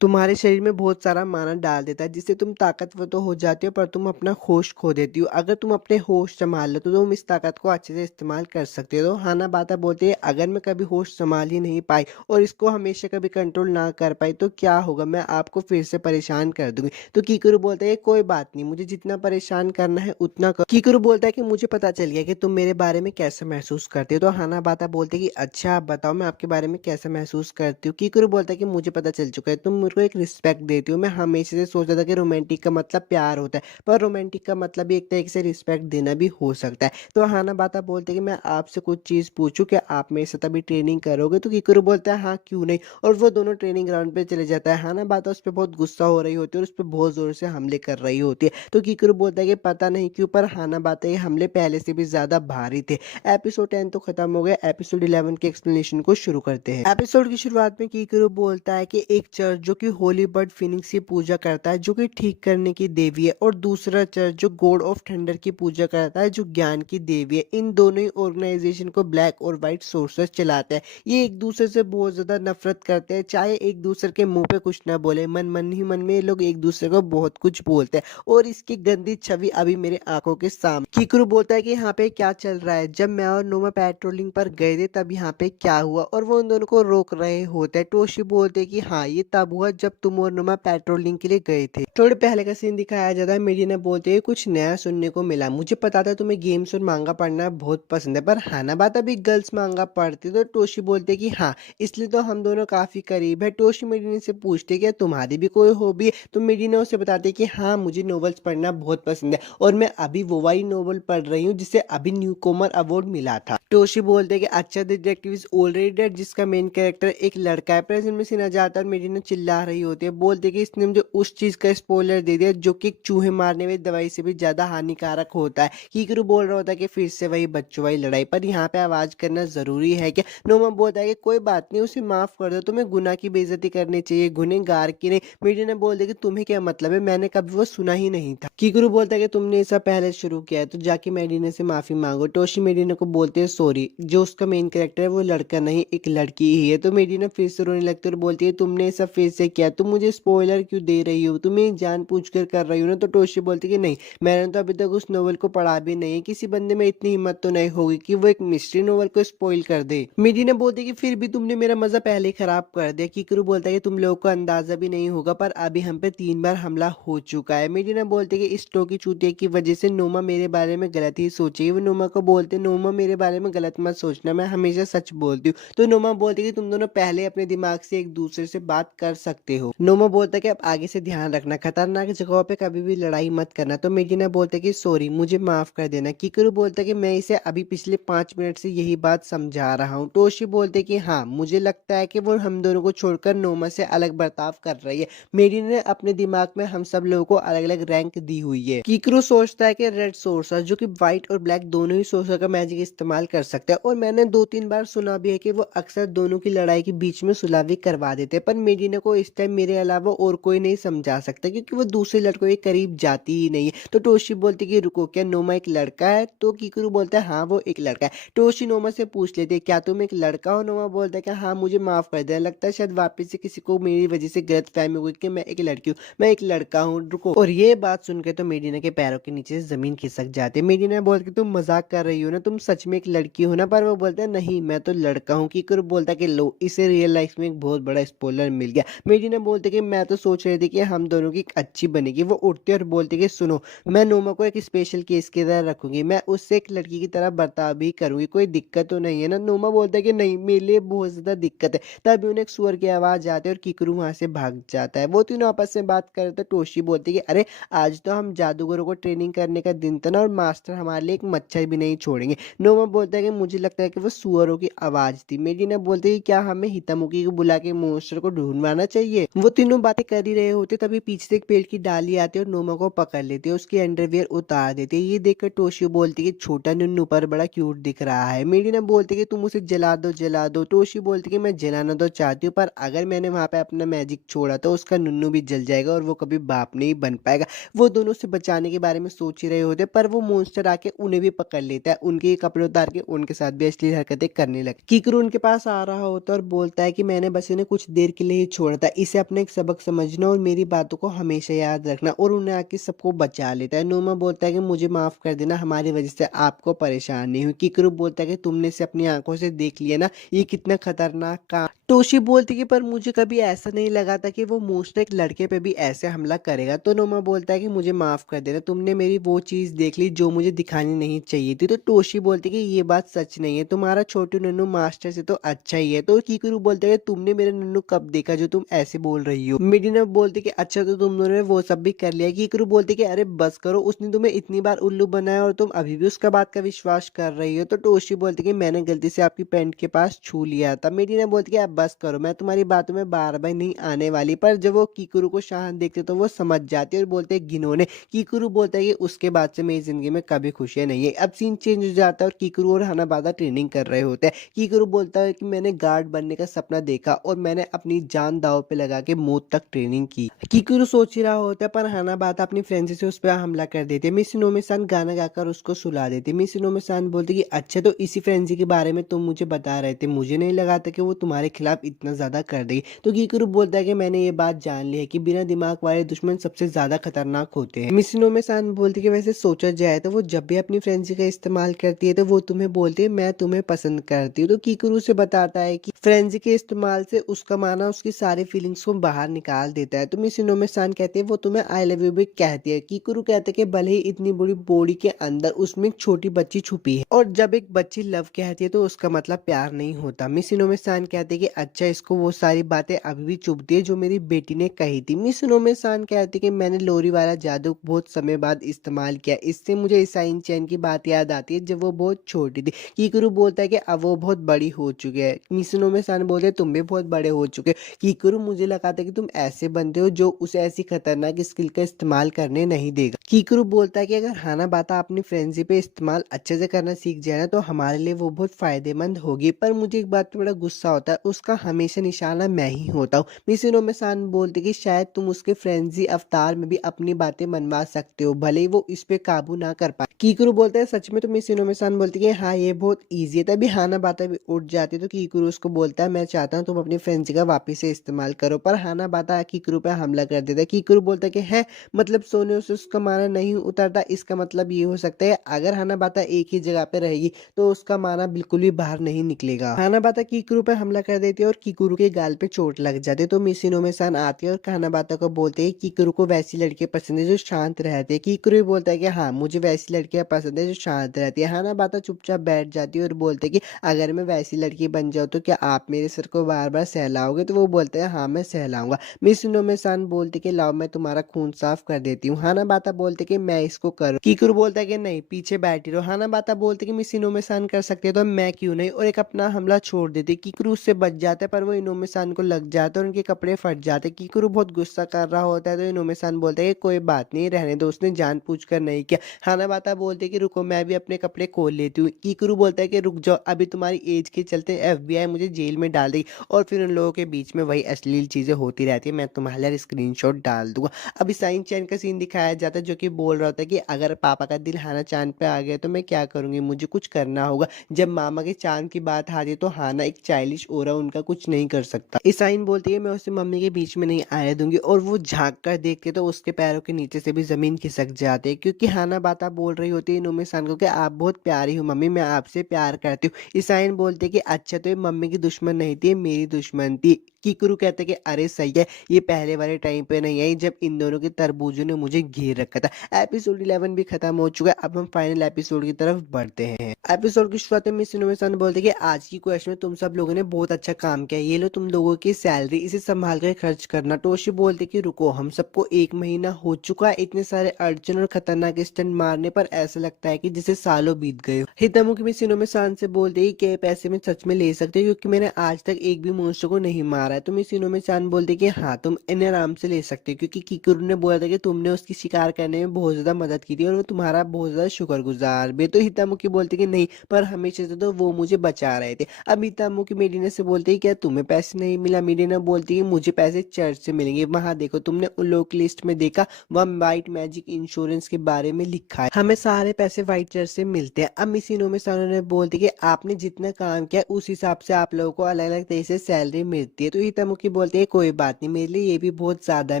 तुम्हारे शरीर में बहुत सारा माना डाल देता है, जिससे तुम ताकतवर तो हो जाते हो पर तुम अपना होश खो देती हो। अगर तुम अपने होश संभाल लो तो तुम इस ताकत को अच्छे से इस्तेमाल कर सकते हो। तो हाना बाता बोलती है अगर मैं कभी होश संभाल ही नहीं पाई और इसको हमेशा कभी कंट्रोल ना कर पाई तो क्या होगा, मैं आपको फिर से परेशान कर दूंगी। तो कीकरू बोलता है कोई बात नहीं, मुझे जितना परेशान करना है उतना कर। कीकरू बोलता है कि मुझे पता चल गया कि तुम मेरे बारे में कैसा महसूस करते हो। तो हाना बाता बोलते है कि अच्छा, आप बताओ मैं आपके बारे में कैसा महसूस करती हूँ। कीकरू बोलता है कि मुझे पता चल चुका है, तुम मेरे को एक रिस्पेक्ट देती हो। मैं हमेशा से सोचता था कि रोमांटिक का मतलब प्यार होता है, पर रोमांटिक का मतलब भी एक तरीके से रिस्पेक्ट देना भी हो सकता है। तो हाना बाता बोलते हैं कि मैं आपसे कुछ चीज़ पूछूं, क्या आप मेरे साथ अभी ट्रेनिंग करोगे? तो कीकरू बोलता है हाँ, क्यों नहीं। और वो दोनों ट्रेनिंग ग्राउंड पे चले जाता है। हाना बाता उस पर बहुत गुस्सा हो रही होती है और उस पर बहुत जोर से हमले कर रही होती है। तो कीकरू बोलता है कि पता नहीं क्यों पर हाना बाता के हमले पहले से भी ज्यादा भारी थे। एपिसोड 10 तो खत्म हो गया, एपिसोड 11 के एक्सप्लेनेशन को शुरू करते हैं। एपिसोड की शुरुआत में कीकरू बोलता है कि एक चर्च जो कि होली बर्ड फिनिक्स की पूजा करता है जो कि ठीक करने की देवी है, और दूसरा चर्च जो गॉड ऑफ थंडर की पूजा करता है जो ज्ञान की देवी है। इन दोनों ही ऑर्गेनाइजेशन को ब्लैक और व्हाइट सोर्सेस चलाते हैं। ये एक दूसरे से बहुत ज्यादा नफरत करते हैं, चाहे एक दूसरे के मुंह पे कुछ ना बोले, मन मन ही मन में ये लोग एक दूसरे को बहुत कुछ बोलते हैं और इसकी गंदी छवि अभी मेरे आंखों के सामने। कीकरू बोलता है कि यहाँ पे क्या चल रहा है, जब मैं और नोमा पेट्रोलिंग पर गए थे तब यहाँ पे क्या हुआ, और वो उन दोनों को रोक रहे होते हैं। टोशी बोलते हैं कि हाँ, ये तब हुआ जब तुम और नोमा पेट्रोलिंग के लिए गए थे। थोड़े पहले का सीन दिखाया जाता है। मेडिना बोलते हैं कुछ नया सुनने को मिला, मुझे पता था तुम्हें गेम्स और मांगा पढ़ना बहुत पसंद है, पर हाना बाता भी गर्ल्स मांगा पढ़ती। तो टोशी बोलते कि हाँ, इसलिए तो हम दोनों काफी करीब है। टोशी मेडिना से पूछते क्या तुम्हारी भी कोई हॉबी है? तो मेडिना उसे बताते कि हाँ, मुझे नॉवेल्स पढ़ना बहुत पसंद है और मैं अभी वो वाली नॉवल पढ़ रही हूँ जिसे अभी न्यू कॉमर अवार्ड मिला था। टोशी बोलते कि अच्छा, the detective is already dead, जिसका मेन कैरेक्टर एक लड़का है। प्रेजेंट में सीन आ जाता है और मेडिना चिल्ला रही होती है, बोलते कि इसने मुझे उस चीज का स्पॉइलर दे दिया जो कि चूहे मारने वाली दवाई से भी ज्यादा हानिकारक होता है। कीकरू बोल रहा होता है कि फिर से वही बच्चों वाली लड़ाई, पर यहाँ पे आवाज करना जरूरी है क्या? नोमा बोलता है कि कोई बात नहीं, उसे माफ कर दो, तुम्हें गुनाह की बेइज्जती करनी चाहिए, गुनहगार की नहीं। मेडिना बोलते कि तुम्हें क्या मतलब है, मैंने कभी वो सुना ही नहीं था। कीकरू बोलता है कि तुमने ऐसा पहले शुरू किया है तो जाके मेडिना से माफी मांगो। टोशी मेडिना को बोलते हैं सॉरी, जो उसका मेन कैरेक्टर है वो लड़का नहीं एक लड़की ही है। तो मेडिना फिर से रोने लगती है और बोलती है तुमने ऐसा फिर से किया, तुम मुझे स्पॉइलर क्यों दे रही हो, तुम्हें जानबूझकर कर रही हो ना? तो टोशी बोलती है कि नहीं, मैंने तो अभी तक उस नोवेल को पढ़ा भी नहीं है, किसी बंदे में इतनी हिम्मत तो नहीं होगी कि वो एक मिस्ट्री नोवेल को स्पॉइल कर दे। मेडिना बोलती है कि फिर भी तुमने मेरा मजा पहले ही खराब कर दिया। कीकरू बोलता है कि तुम लोगों को अंदाजा भी नहीं होगा पर अभी हम पे 3 बार हमला हो चुका है। मेडिना बोलते है कि इस टोकी चूतिया की वजह से नोमा मेरे बारे में गलत ही सोची। वो नोमा को बोलते नोमा मेरे बारे में गलत मत सोचना, मैं हमेशा सच बोलती हूँ। तो नोमा बोलती है कि तुम दोनों पहले अपने दिमाग से एक दूसरे से बात कर सकते हो। नोमा बोलता है कि अब आगे से ध्यान रखना, खतरनाक जगहों पे कभी भी लड़ाई मत करना। तो मेडिना बोलते है कि सॉरी, मुझे माफ कर देना। कीकरू बोलता है कि मैं इसे अभी पिछले 5 मिनट से यही बात समझा रहा हूँ। टोशी बोलते कि हाँ, मुझे लगता है कि वो हम दोनों को छोड़कर नोमा से अलग बर्ताव कर रही है। मेडिना ने अपने दिमाग में हम सब लोगों को अलग अलग रैंक दी हुई है। कीकरू सोचता है कि रेड सोर्सर जो कि व्हाइट और ब्लैक दोनों ही सोर्सर का मैजिक इस्तेमाल कर सकता है, और मैंने 2-3 बार सुना भी है कि वो अक्सर दोनों की लड़ाई के बीच में सुलह भी करवा देते हैं। पर मेडिना को इस टाइम मेरे अलावा और कोई नहीं समझा सकता क्योंकि वो दूसरे लड़कों के करीब जाती ही नहीं है। तो टोशी बोलती कि रुको, क्या नोमा एक लड़का है? तो कीकरू बोलता है हाँ, वो एक लड़का है। टोशी नोमा से पूछ लेते क्या तुम एक लड़का हो? नोमा बोलता है कि हाँ, मुझे माफ कर देना, लगता है शायद वापस से किसी को मेरी वजह से गलत फहमी हुई कि मैं एक लड़की हूँ, मैं एक लड़का हूँ, रुको। और ये बात सुनकर तो मेडिना के पैरों के नीचे से जमीन खिसक जाती है। मेडिना बोलती कि तुम मजाक कर रही हो ना, तुम सच में एक लड़की हो ना? पर वो बोलता है नहीं, मैं तो लड़का हूँ। कीकरू बोलता है कि लो, इसे रियल लाइफ में एक बहुत बड़ा स्पॉइलर मिल गया। मेडिना बोलते कि मैं तो सोच रही थी कि हम दोनों की एक अच्छी बनेगी। वो उठते और बोलते कि सुनो, मैं नोमा को एक स्पेशल केस की तरह रखूंगी, मैं उससे एक लड़की की तरह बर्ताव भी करूंगी, कोई दिक्कत तो नहीं है ना। नोमा बोलता है कि नहीं, मेरे लिए बहुत ज्यादा दिक्कत है। तभी उन्हें एक सुअर की आवाज आती है और किकरू वहां से भाग जाता है। वो तीनों आपस में बात कर रहे थे। टोशी बोलती है कि अरे, आज तो हम जादूगरों को ट्रेनिंग करने का दिन था ना, और मास्टर हमारे लिए एक मच्छर भी नहीं छोड़ेंगे। नोमा बोलता है कि मुझे लगता है कि वो सुअरों की आवाज थी। मेडिना बोलती है कि क्या हमें हितामुखी को बुला के मॉन्स्टर को ढूंढवाना चाहिए। वो तीनों बातें कर ही रहे होते, तभी पीछे से एक पेड़ की डाली आती है और नोमा को पकड़ लेती है, उसकी अंडरवियर उतार देती है। ये देखकर टोशियो बोलती है कि छोटा नुन्नू पर बड़ा क्यूट दिख रहा है। मेडिना बोलती है कि तुम उसे जला दो जला दो। टोशी बोलती है कि मैं जलाना तो चाहती हूँ, पर अगर मैंने वहां पे अपना मैजिक छोड़ा तो उसका नुन्नू भी जल जाएगा और वो कभी बाप नहीं बन पाएगा। वो दोनों से बचाने के बारे में सोच ही रहे होते, पर वो मॉन्स्टर आके उन्हें भी पकड़ लेता है। उनके कपड़े उतार के उनके साथ भी अश्लील हरकतें करने लगे। किकरू उनके पास आ रहा होता है और बोलता है कि मैंने बस इन्हें कुछ देर के लिए ही छोड़ा था, इसे अपने एक सबक समझना और मेरी बातों को हमेशा याद रखना, और उन्हें आके सबको बचा लेता है। नोमा बोलता है कि मुझे माफ कर देना, हमारी वजह से आपको परेशानी हुई। किकरू बोलता है कि तुमने इसे अपनी आंखों से देख लिया ना, ये कितना खतरनाक काम। टोशी बोलती है कि पर मुझे कभी ऐसा नहीं लगा था कि वो मोस्ट एक लड़के पे भी ऐसे हमला करेगा। तो नोमा बोलता है कि मुझे माफ कर देना, तुमने मेरी वो चीज देख ली जो मुझे दिखानी नहीं चाहिए थी। तो टोशी बोलती है कि ये बात सच नहीं है, तुम्हारा छोटू नन्नू मास्टर से तो अच्छा ही है। तो किकरू बोलता है कि तुमने मेरा नन्नू कब देखा जो तुम ऐसे बोल रही हो। मिडिना बोलती है कि अच्छा, तो तुम दोनों ने वो सब भी कर लिया। किकरू बोलती है कि अरे बस करो, उसने तुम्हें इतनी बार उल्लू बनाया और तुम अभी भी उसका बात का विश्वास कर रही हो। तो टोशी बोलती है कि मैंने गलती से आपकी पैंट के पास छू लिया था। मिडिना बोलती है कि अब बस करो, मैं तुम्हारी बातों में बार बार नहीं आने वाली। पर जब वो किकरू को शांत देखते तो वो समझ जाती है और बोलते हैं घिनौने। किकरू बोलता है कि उसके बाद से मेरी जिंदगी में कभी खुशियां नहीं है। अब सीन चेंज हो जाता है और किकरू और हनाबादा ट्रेनिंग कर रहे होते हैं। किकरू बोलता है कि मैंने गार्ड बनने का सपना देखा और मैंने अपनी जान दांव पे लगा के मौत तक ट्रेनिंग की। किकरू सोच ही रहा होता है, पर हनाबादा अपनी फ्रेंड से उस पर हमला कर देते। मिस इनोमी-सान गाना गाकर उसको सुला देती। मिस इनोमी-सान बोलती कि अच्छा, तो इसी फ्रेंजी के बारे में तुम मुझे बता रहे थे, मुझे नहीं लगा था कि वो तुम्हारे खिलाफ इतना ज्यादा कर देगी। तो किकरू बोलता है कि मैंने ये बात जान ली है कि बिना दिमाग वाले दुश्मन सबसे ज्यादा खतरनाक होते हैं। मिस इनोमी-सान बोलती कि वैसे सोचा जाए तो वो जब भी अपनी फ्रेंजी का इस्तेमाल करती है तो वो तुम्हें बोलती है मैं तुम्हें पसंद करती हूँ। तो किकरू से बताता है कि फ्रेंजी के इस्तेमाल से उसका माना उसकी सारी फीलिंग्स को बाहर निकाल देता है। तो मिस इनोमी-सान कहती है वो तुम्हें आई लव यू भी कहती है। किकरू कहते हैं कि भले ही इतनी बड़ी बॉडी के अंदर उसमें एक छोटी बच्ची छुपी है, और जब एक बच्ची लव कहती है तो उसका मतलब प्यार नहीं होता। मिस इनोमी-सान कहते हैं कि अच्छा, इसको वो सारी बातें अभी भी चुभती है जो मेरी बेटी ने कही थी। मिस इनोमी-सान कहती है कि मैंने लोरी वाला जादू बहुत समय बाद इस्तेमाल किया, इससे मुझे ईसाइन चैन की बात याद आती है जब वो बहुत छोटी थी। किकरू बोलता है कि अब वो बहुत बड़ी हो चुकी है। मिस इनोमी-सान बोलते हैं तुम भी बहुत बड़े हो चुके हो। किकरू मुझे लगा था कि तुम ऐसे बनते हो जो उसे ऐसी खतरनाक स्किल का इस्तेमाल करने नहीं देगा। किकरू बोलता है कि अगर हानाबाता अपनी फ्रेंजी पे इस्तेमाल अच्छे से करना सीख जाए ना तो हमारे लिए वो बहुत फायदेमंद होगी। पर मुझे एक बात पे बड़ा गुस्सा होता है, उसका हमेशा निशाना मैं ही होता हूँ। मिस इनोमी-सान बोलती कि शायद तुम उसके फ्रेंजी अवतार में भी अपनी बातें मनवा सकते हो, भले ही वो इस पे काबू ना कर पाए। किकरू बोलता है सच में? तो मिस इनोमी-सान बोलती है हाँ, ये बहुत ईजी है। तभी हानाबाता भी उठ जाती है। तो किकरू उसको बोलता है मैं चाहता हूँ तुम अपनी फ्रेंजी का वापिस से इस्तेमाल करो, पर हानाबाता किकरू पे हमला कर देता है। किकरू बोलता है कि है मतलब सोने से उसका माना नहीं उतरता, इसका मतलब ये हो सकता है अगर हानाबाता एक ही जगह पे रहेगी तो उसका माना बिल्कुल भी बाहर नहीं निकलेगा। हानाबाता किकरू पे हमला कर देती है और किकरू के गाल पे चोट लग जाती है। तो मिस इनोमी-सान आती है और हानाबाता को बोलते है किकरू को वैसी लड़की पसंद है जो शांत रहती है। किकरू भी बोलता है कि हाँ, मुझे वैसी लड़कियां पसंद है जो शांत रहती है। हानाबाता चुपचाप बैठ जाती है और बोलते है कि अगर मैं वैसी लड़की बन जाऊँ तो क्या आप मेरे सर को बार बार सहलाओगे? तो वो बोलते हैं हाँ, मैं सहलाऊंगा। मिस इनोमी-सान बोलती कि लाओ मैं तुम्हारा खून साफ कर देती हूँ। हानाबाता बोलते कि मैं इसको करूँ। किकरू बोलता है कि नहीं, पीछे बैठी रहो। हानाबाता बोलते कि मिस इनोमी-सान कर सकते हो तो मैं क्यों नहीं, और एक अपना हमला छोड़ देती। किकरू उससे बच जाता है पर वो इनोमी-सान को लग जाता है और उनके कपड़े फट जाते। किकरू बहुत गुस्सा कर रहा होता है तो इनोमी-सान बोलता है कि कोई बात नहीं, रहने दो, उसने जानबूझकर नहीं किया। हानाबाता बोलते है कि रुको, मैं भी अपने कपड़े खोल लेती हूँ। किकरू बोलता है कि रुक जाओ, अभी तुम्हारी एज के चलते FBI मुझे जेल में डाल देगी और फिर उन लोगों के बीच में वही अश्लील चीजें होती रहती है, मैं तुम्हारे लिए स्क्रीनशॉट डाल दूंगा। अभी साइन चैन का सीन दिखाया जाता है जो कि बोल रहा होता है कि अगर पापा का दिल हाना चांद पे आ गया तो मैं क्या करूंगी, मुझे कुछ करना होगा। जब मामा के चांद की बात आती है तो हाना एक चाइल्डिश ओरा उनका कुछ नहीं कर सकता। ईसाइन बोलती है मैं उसे मम्मी के बीच में नहीं आने दूंगी, और वो झांक कर देखती है तो उसके पैरों के नीचे से भी जमीन खिसक जाती है, क्योंकि हाना बाता बोल रही होती है इनोमी-सान को कि आप बहुत प्यारी हो मम्मी, मैं आपसे प्यार करती हूँ। ईसाइन बोलते कि अच्छा, तो ये मम्मी की दुश्मन नहीं थी, मेरी दुश्मन थी। कीकरू कहता है कि अरे सही है, ये पहले वाले टाइम पे नहीं आई जब इन दोनों के तरबूजों ने मुझे घेर रखा था। एपिसोड 11 भी खत्म हो चुका है, अब हम फाइनल एपिसोड की तरफ बढ़ते हैं। एपिसोड की शुरुआत में मिस इनोवेशन बोलते हैं कि आज की क्वेश्चन में तुम सब लोगों ने बहुत अच्छा काम किया, ये लो तुम लोगों की सैलरी, इसे संभाल कर खर्च करना। टोशी बोलते कि रुको, हम सबको 1 महीना हो चुका है इतने सारे अड़चन और खतरनाक स्टंट मारने पर, ऐसा लगता है कि जिसे सालों बीत गए। हितमुखी मिस इनोवेशन से बोलते ही कि पैसे में सच में ले सकते हो क्योंकि मैंने आज तक एक भी मनुष्य को नहीं मारा है। तो मिस इनोवेशन बोलते कि हाँ, तुम इन्हें आराम से ले सकते हो क्योंकि कीकुरू ने बोला था कि तुमने उसकी शिकार करने में बहुत ज्यादा मदद की थी और वो तुम्हारा बहुत ज्यादा शुक्रगुजार भी। तो हितामुखी बोलते कि नहीं, पर हमेशा से तो वो मुझे बचा रहे थे। अब हितामुखी मेडिना से बोलते ही क्या तुम्हें पैसे नहीं मिला? मेडिना बोलती है मुझे पैसे चर्च से मिलेंगे। वहां देखो, तुमने उन लोगों की लिस्ट में देखा, वह व्हाइट मैजिक इंश्योरेंस के बारे में लिखा है, हमें सारे पैसे व्हाइट चर्च से मिलते हैं। अब मिस इनोवेशन ने बोलती कि आपने जितना काम किया उस हिसाब से आप लोगों को अलग अलग तरह से सैलरी मिलती है। तो हितामुखी बोलती है कोई बात नहीं, मेरे लिए ये भी बहुत ज्यादा है,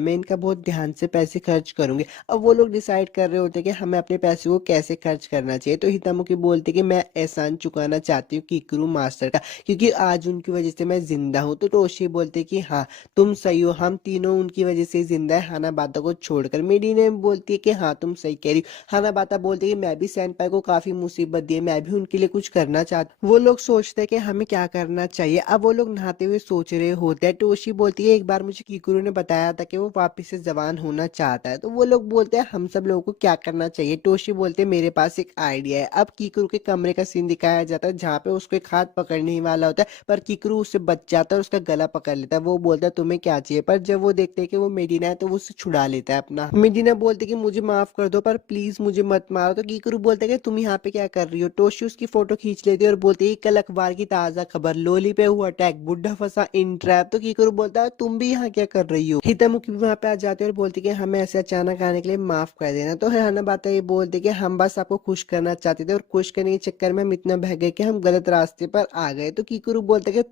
मैं इनका बहुत ध्यान से पैसे खर्च करूंगी। अब वो लोग डिसाइड कर रहे होते हैं कि हमें अपने पैसे को कैसे खर्च करना चाहिए। तो हितामुखी बोलती कि मैं एहसान चुकाना चाहती हूँ कीकरू मास्टर का, क्योंकि आज उनकी वजह से मैं जिंदा हूँ। तो टोशी बोलते कि हाँ, तुम सही हो, हम तीनों उनकी वजह से जिंदा है, हाना बाता को छोड़कर। मेडी ने बोलती है कि हाँ, तुम सही कह रही हो। हाना बाता बोलती है कि मैं भी सैनपाई को काफी मुसीबत दी है, मैं भी उनके लिए कुछ करना चाहती हूँ। वो लोग सोचते हैं कि हमें क्या करना चाहिए। अब वो लोग नहाते हुए सोच रहे होते हैं। टोशी बोलती है एक बार मुझे कीकरू ने बताया था कि वो वापस से जवान होना चाहता है। तो वो लोग बोलते हैं हम सब लोगों को क्या करना चाहिए? टोशी बोलते हैं मेरे पास एक आइडिया है। अब कीकरू के कमरे का सीन दिखाया जाता है जहाँ पे उसको एक हाथ पकड़ने ही वाला होता है, पर कीकरू उससे बच जाता है और उसका गला पकड़ लेता है। वो बोलता है तुम्हें क्या चाहिए? पर जब वो देखते हैं कि वो मेडिना है तो वो उससे छुड़ा लेता है अपना। मेडिना बोलती है कि मुझे माफ कर दो पर प्लीज मुझे मत मारो। तो कीकरू बोलता है कि तुम यहाँ पे क्या कर रही हो? टोशी उसकी फोटो खींच लेती है और बोलती है कल अखबार की ताजा खबर, लोली पे हुआ अटैक, बुढ़ा फंसा इन ट्रैप। तो कीकरू बोलता है तुम भी यहाँ क्या कर रही हो? हितामुखी भी वहाँ पे आ जाती है और बोलती है कि हमें ऐसे अचानक आने के लिए माफ कर देना। तो हाना बाता ये बोलती कि हम बस आपको खुश करना चाहते थे और खुश करने के चक्कर में हम इतना बह गए कि हम गलत रास्ते पर आ गए। तो कीकरू बोलते कि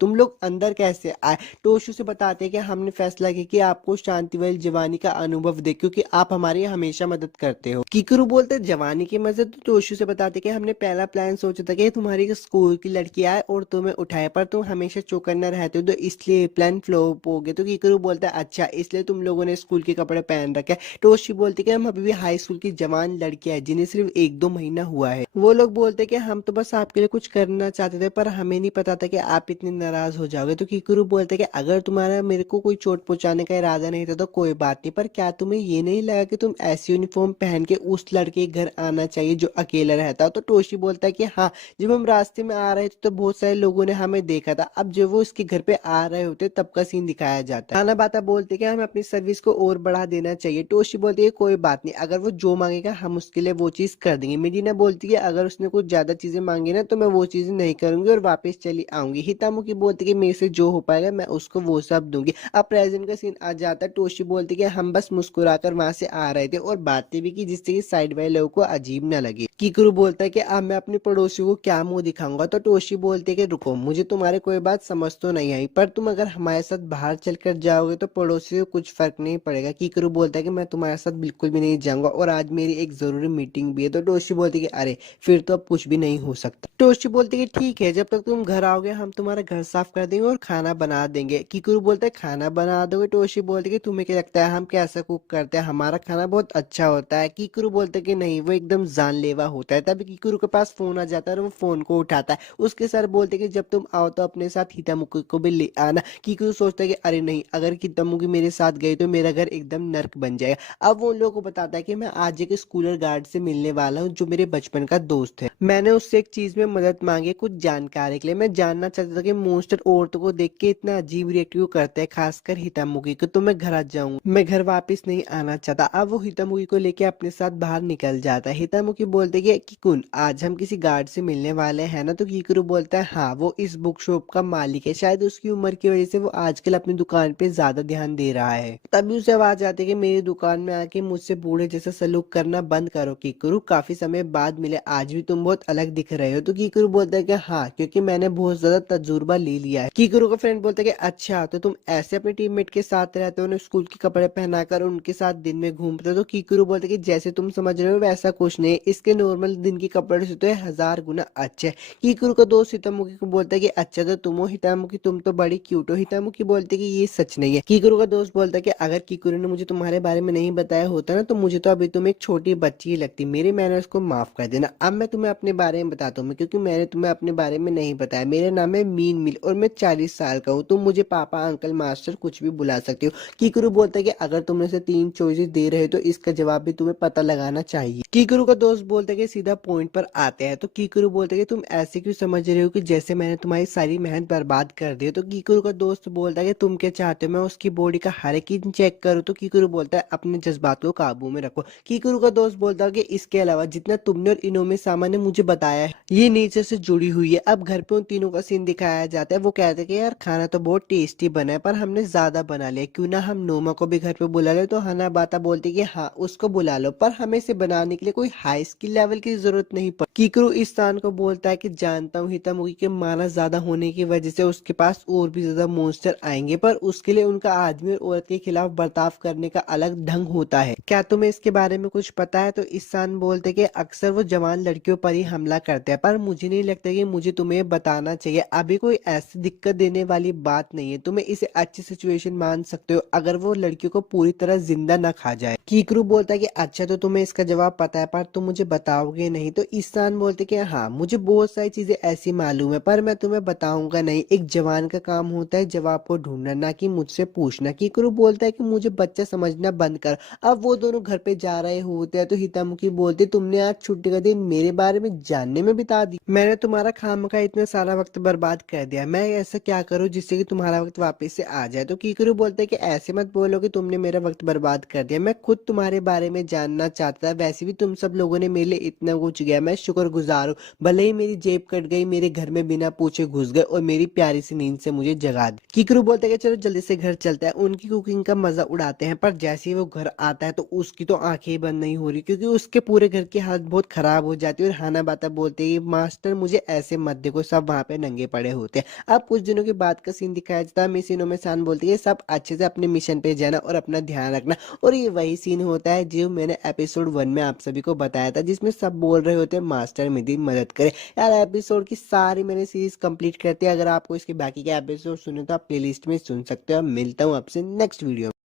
तुम लोग अंदर कैसे आए? टोशू से बताते हैं कि हमने फैसला किया कि आपको शांति वाली जवानी का अनुभव दे क्योंकि आप हमारी हमेशा मदद करते हो। कीकरू बोलते जवानी की मजे। तो टोशू से बताते कि हमने पहला प्लान सोचा था कि तुम्हारी स्कूल की लड़की आए और तुम्हें उठाए, पर तुम हमेशा चौकन्ना रहते हो तो इसलिए प्लान फ्लॉप हो गया। तो कीकरू बोलता है अच्छा, इसलिए तुम लोगों ने स्कूल के कपड़े पहन रखे। टोशी बोलती कि हम अभी भी हाई स्कूल की जवान लड़कियां हैं जिन्हें सिर्फ 1-2 महीना हुआ है। वो लोग बोलते कि हम तो बस आपके लिए कुछ करना चाहते थे पर हमें नहीं पता था कि आप इतने नाराज हो जाओगे। तो कीकरू बोलते कि अगर तुम्हारा मेरे को कोई चोट पहुंचाने का इरादा नहीं था तो कोई बात नहीं, पर क्या तुम्हें ये नहीं लगा कि तुम ऐसी यूनिफॉर्म पहन के उस लड़के के घर आना चाहिए जो अकेला रहता? तो टोशी बोलता है कि हाँ, जब हम रास्ते में आ रहे थे तो बहुत सारे लोगों ने हमें देखा था। अब जब वो उसके घर पे आ रहे होते तब का सीन दिखाया जाता है। खाना बाता बोलते कि हमें अपनी सर्विस को और बढ़ा देना चाहिए। टोशी बोलती है कोई बात नहीं, अगर वो जो मांगेगा हम उसके लिए वो चीज कर देंगे। मेडिना बोलती है अगर उसने कुछ ज्यादा चीजें मांगी ना तो मैं वो चीजें नहीं करूंगी और वापस चली आऊंगी। हितामुखी बोलती है मेरे से जो हो पाएगा मैं उसको वो सब दूंगी। अब प्रेजेंट का सीन आ जाता है। टोशी बोलती है हम बस मुस्कुराकर वहां से आ रहे थे और बातें भी की जिससे कि साइड वाले लोगों को अजीब न लगे। कीकरू बोलता है कि अब मैं अपने पड़ोसी को क्या मुंह दिखाऊंगा? तो टोशी बोलती है कि रुको, मुझे तुम्हारे कोई बात समझ तो नहीं आई, पर तुम अगर हमारे साथ बाहर चलकर जाओगे तो पड़ोसी को कुछ फर्क नहीं पड़ेगा। कीकरू बोलता है कि मैं तुम्हारे साथ बिल्कुल भी नहीं जाऊंगा और आज मेरी एक जरूरी मीटिंग भी है। तो टोशी बोलती है कि अरे फिर तो अब कुछ भी नहीं हो सकता। टोशी बोलती है कि ठीक है, जब तक तुम घर आओगे हम तुम्हारा घर साफ कर देंगे और खाना बना देंगे। कीकरू बोलता है खाना बना दोगे? टोशी बोलती है कि तुम्हें क्या लगता है हम कैसा कुक करते हैं? हमारा खाना बहुत अच्छा होता है। कीकरू बोलता है कि नहीं, वो एकदम जानलेवा होता है। तभी कीकरू के पास फोन आ जाता है और वो फोन को उठाता है। उसके सर बोलते हैं कि जब तुम आओ तो अपने साथ हितामुखी को भी ले आना। कीकरू सोचता है कि अरे नहीं, अगर हितामुखी मेरे साथ गई तो मेरा घर एकदम नर्क बन जाएगा। अब वो उन लोगों को बताता है कि मैं आज एक स्कूलर गार्ड से मिलने वाला हूँ जो मेरे बचपन का दोस्त है। मैंने उससे एक चीज में मदद मांगी, कुछ जानकारी के लिए। मैं जानना चाहता था कि मॉन्स्टर औरतों को देख के इतना अजीब रिएक्ट क्यों करते हैं, खासकर हितामुखी को। तो मैं घर आ जाऊंगा, मैं घर वापस नहीं आना चाहता। अब वो हितामुखी को लेके अपने साथ बाहर निकल जाता है। हितामुखी बोलते कि कुन आज हम किसी गार्ड से मिलने वाले हैं ना? तो कीकरू बोलता है हाँ, वो इस बुक शॉप का मालिक है, शायद उसकी उम्र की वजह से वो आजकल अपनी दुकान पे ज्यादा ध्यान दे रहा है। तभी उसे आवाज आती है कि मेरी दुकान में आके मुझसे बूढ़े जैसा सलूक करना बंद करो कीकरू, काफी समय बाद मिले, आज भी तुम बहुत अलग दिख रहे हो। तो कीकरू बोलता है कि हाँ, क्योंकि मैंने बहुत ज्यादा तजुर्बा ले लिया है। कीकरू का फ्रेंड बोलता है कि अच्छा, तो तुम ऐसे अपने टीममेट के साथ रहते हो, उन्हें स्कूल के कपड़े पहनाकर उनके साथ दिन में घूमते हो? तो कीकरू बोलता है कि जैसे तुम समझ रहे हो वैसा कुछ नहीं, इसके नॉर्मल दिन के कपड़े से तो 1000 गुना अच्छे। कीकरू का दोस्त हितामुखी को बोलता है कि अच्छा तो तुम हो हितामुखी, तुम तो बड़ी बड़ी क्यूट हो। हितामुकी बोलती है कि ये सच नहीं है। कीकरू का दोस्त बोलता है कि अगर कीकरू ने मुझे तुम्हारे बारे में नहीं बताया होता ना तो मुझे तो अभी तुम एक छोटी बच्ची ही लगती। मेरे मैनर्स को माफ कर देना। अब मैं तुम्हें अपने बारे में बताता हूँ, क्योंकि मैंने तुम्हें अपने बारे में नहीं बताया। मेरा नाम है मीन मिल और मैं 40 साल का हूँ। तुम मुझे पापा, अंकल, मास्टर कुछ भी बुला सकते हो। कीकरू बोलता है कि अगर तुम इसे 3 चॉइसेस दे रहे हो तो इसका जवाब भी तुम्हें पता लगाना चाहिए। कीकरू का दोस्त बोलता है कि सीधा पॉइंट पर आते हैं। तो कीकरू बोलता है कि तुम ऐसे क्यों समझ रहे हो कि जैसे मैंने तुम्हारी सारी मेहनत बर्बाद कर दी है। तो कीकरू का दोस्त बोलता है कि तुम क्या चाहते हो मैं उसकी बॉडी का हर एक चीज चेक करूँ। तो कीकरू बोलता है अपने जज्बात को काबू में रखो। कीकरू का दोस्त बोलता है कि इसके अलावा जितना तुमने और इनोमी सामान ने मुझे बताया है ये नेचर से जुड़ी हुई है। अब घर पे उन तीनों का सीन दिखाया जाता है। वो कहते हैं कि यार खाना तो बहुत टेस्टी बना है पर हमने ज्यादा बना लिया, क्यों ना हम नोमा को भी घर पे बुला ले। तो हना बाता बोलती है कि हाँ उसको बुला लो, पर हमें इसे बनाने के लिए कोई हाई स्किल लेवल की जरूरत नहीं पड़ती। कीकरू इस्तान को बोलता है कि जानता हूँ हितामुगी के माना ज्यादा होने की वजह से उसके पास और भी ज्यादा मॉन्स्टर आएंगे, पर उसके लिए उनका आदमी और औरत के खिलाफ बर्ताव करने का अलग ढंग होता है। क्या तुम्हें इसके बारे में कुछ पता है? तो इस्तान बोलते कि अक्सर वो जवान लड़कियों पर ही हमला करते हैं, पर मुझे नहीं लगता कि मुझे तुम्हें बताना चाहिए। अभी कोई ऐसी दिक्कत देने वाली बात नहीं है, तुम्हें इसे अच्छी सिचुएशन मान सकते हो अगर वो लड़कियों को पूरी तरह जिंदा न खा जाए। कीकरू बोलता है कि अच्छा तो तुम्हें इसका जवाब पता है पर तुम मुझे बताओगे नहीं। तो ईशान बोलते कि हाँ मुझे बहुत सारी चीजें ऐसी मालूम है पर मैं तुम्हें बताऊंगा नहीं। एक जवान का काम होता है जवाब को ढूंढना, ना कि मुझसे पूछना। कीकरू बोलता है कि मुझे बच्चा समझना बंद कर। अब वो दोनों घर पे जा रहे होते हैं तो हितामुखी बोलती तुमने आज छुट्टी का दिन मेरे बारे में जानने में बिता दी। मैंने तुम्हारा खामखा इतना सारा वक्त बर्बाद कर दिया, मैं ऐसा क्या करूँ जिससे कि तुम्हारा वक्त वापस से आ जाए। तो कीकरू बोलते है कि ऐसे मत बोलो कि तुमने मेरा वक्त बर्बाद कर दिया, मैं खुद तुम्हारे बारे में जानना चाहता था। वैसे भी तुम सब लोगों ने मेरे लिए इतना कुछ किया, मैं शुक्रगुजार हूँ। भले ही मेरी जेब कट गई, मेरे घर में बिना पूछे घुस गए और मेरी प्यारी सी नींद से मुझे जगा दी। कीकरू बोलते हैं कि चलो जल्दी से घर चलता है। उनकी कुकिंग का मजा उड़ाते हैं, पर जैसे ही वो घर आता है तो उसकी तो आंखें ही बंद नहीं हो रही, क्योंकि उसके पूरे घर की हालत बहुत खराब हो जाती है। और हाना बाता बोलते हैं मास्टर मुझे ऐसे मत देखो, सब वहां पे नंगे पड़े होते हैं। अब कुछ दिनों के बाद का सीन दिखाया जाता है। मिस इनोमी सान बोलती है सब अच्छे से अपने मिशन पे जाना और अपना ध्यान रखना। और ये वही सीन होता है जो मैंने एपिसोड 1 में आप सभी को बताया था, जिसमें सब बोल रहे होते हैं मास्टर मेरी मदद करे। यार एपिसोड की सारी मैंने सीरीज कंप्लीट करती है। अगर आपको इसके बाकी के एपिसोड सुने तो आप प्लेलिस्ट में सुन सकते हो। मिलता हूँ आपसे नेक्स्ट वीडियो में।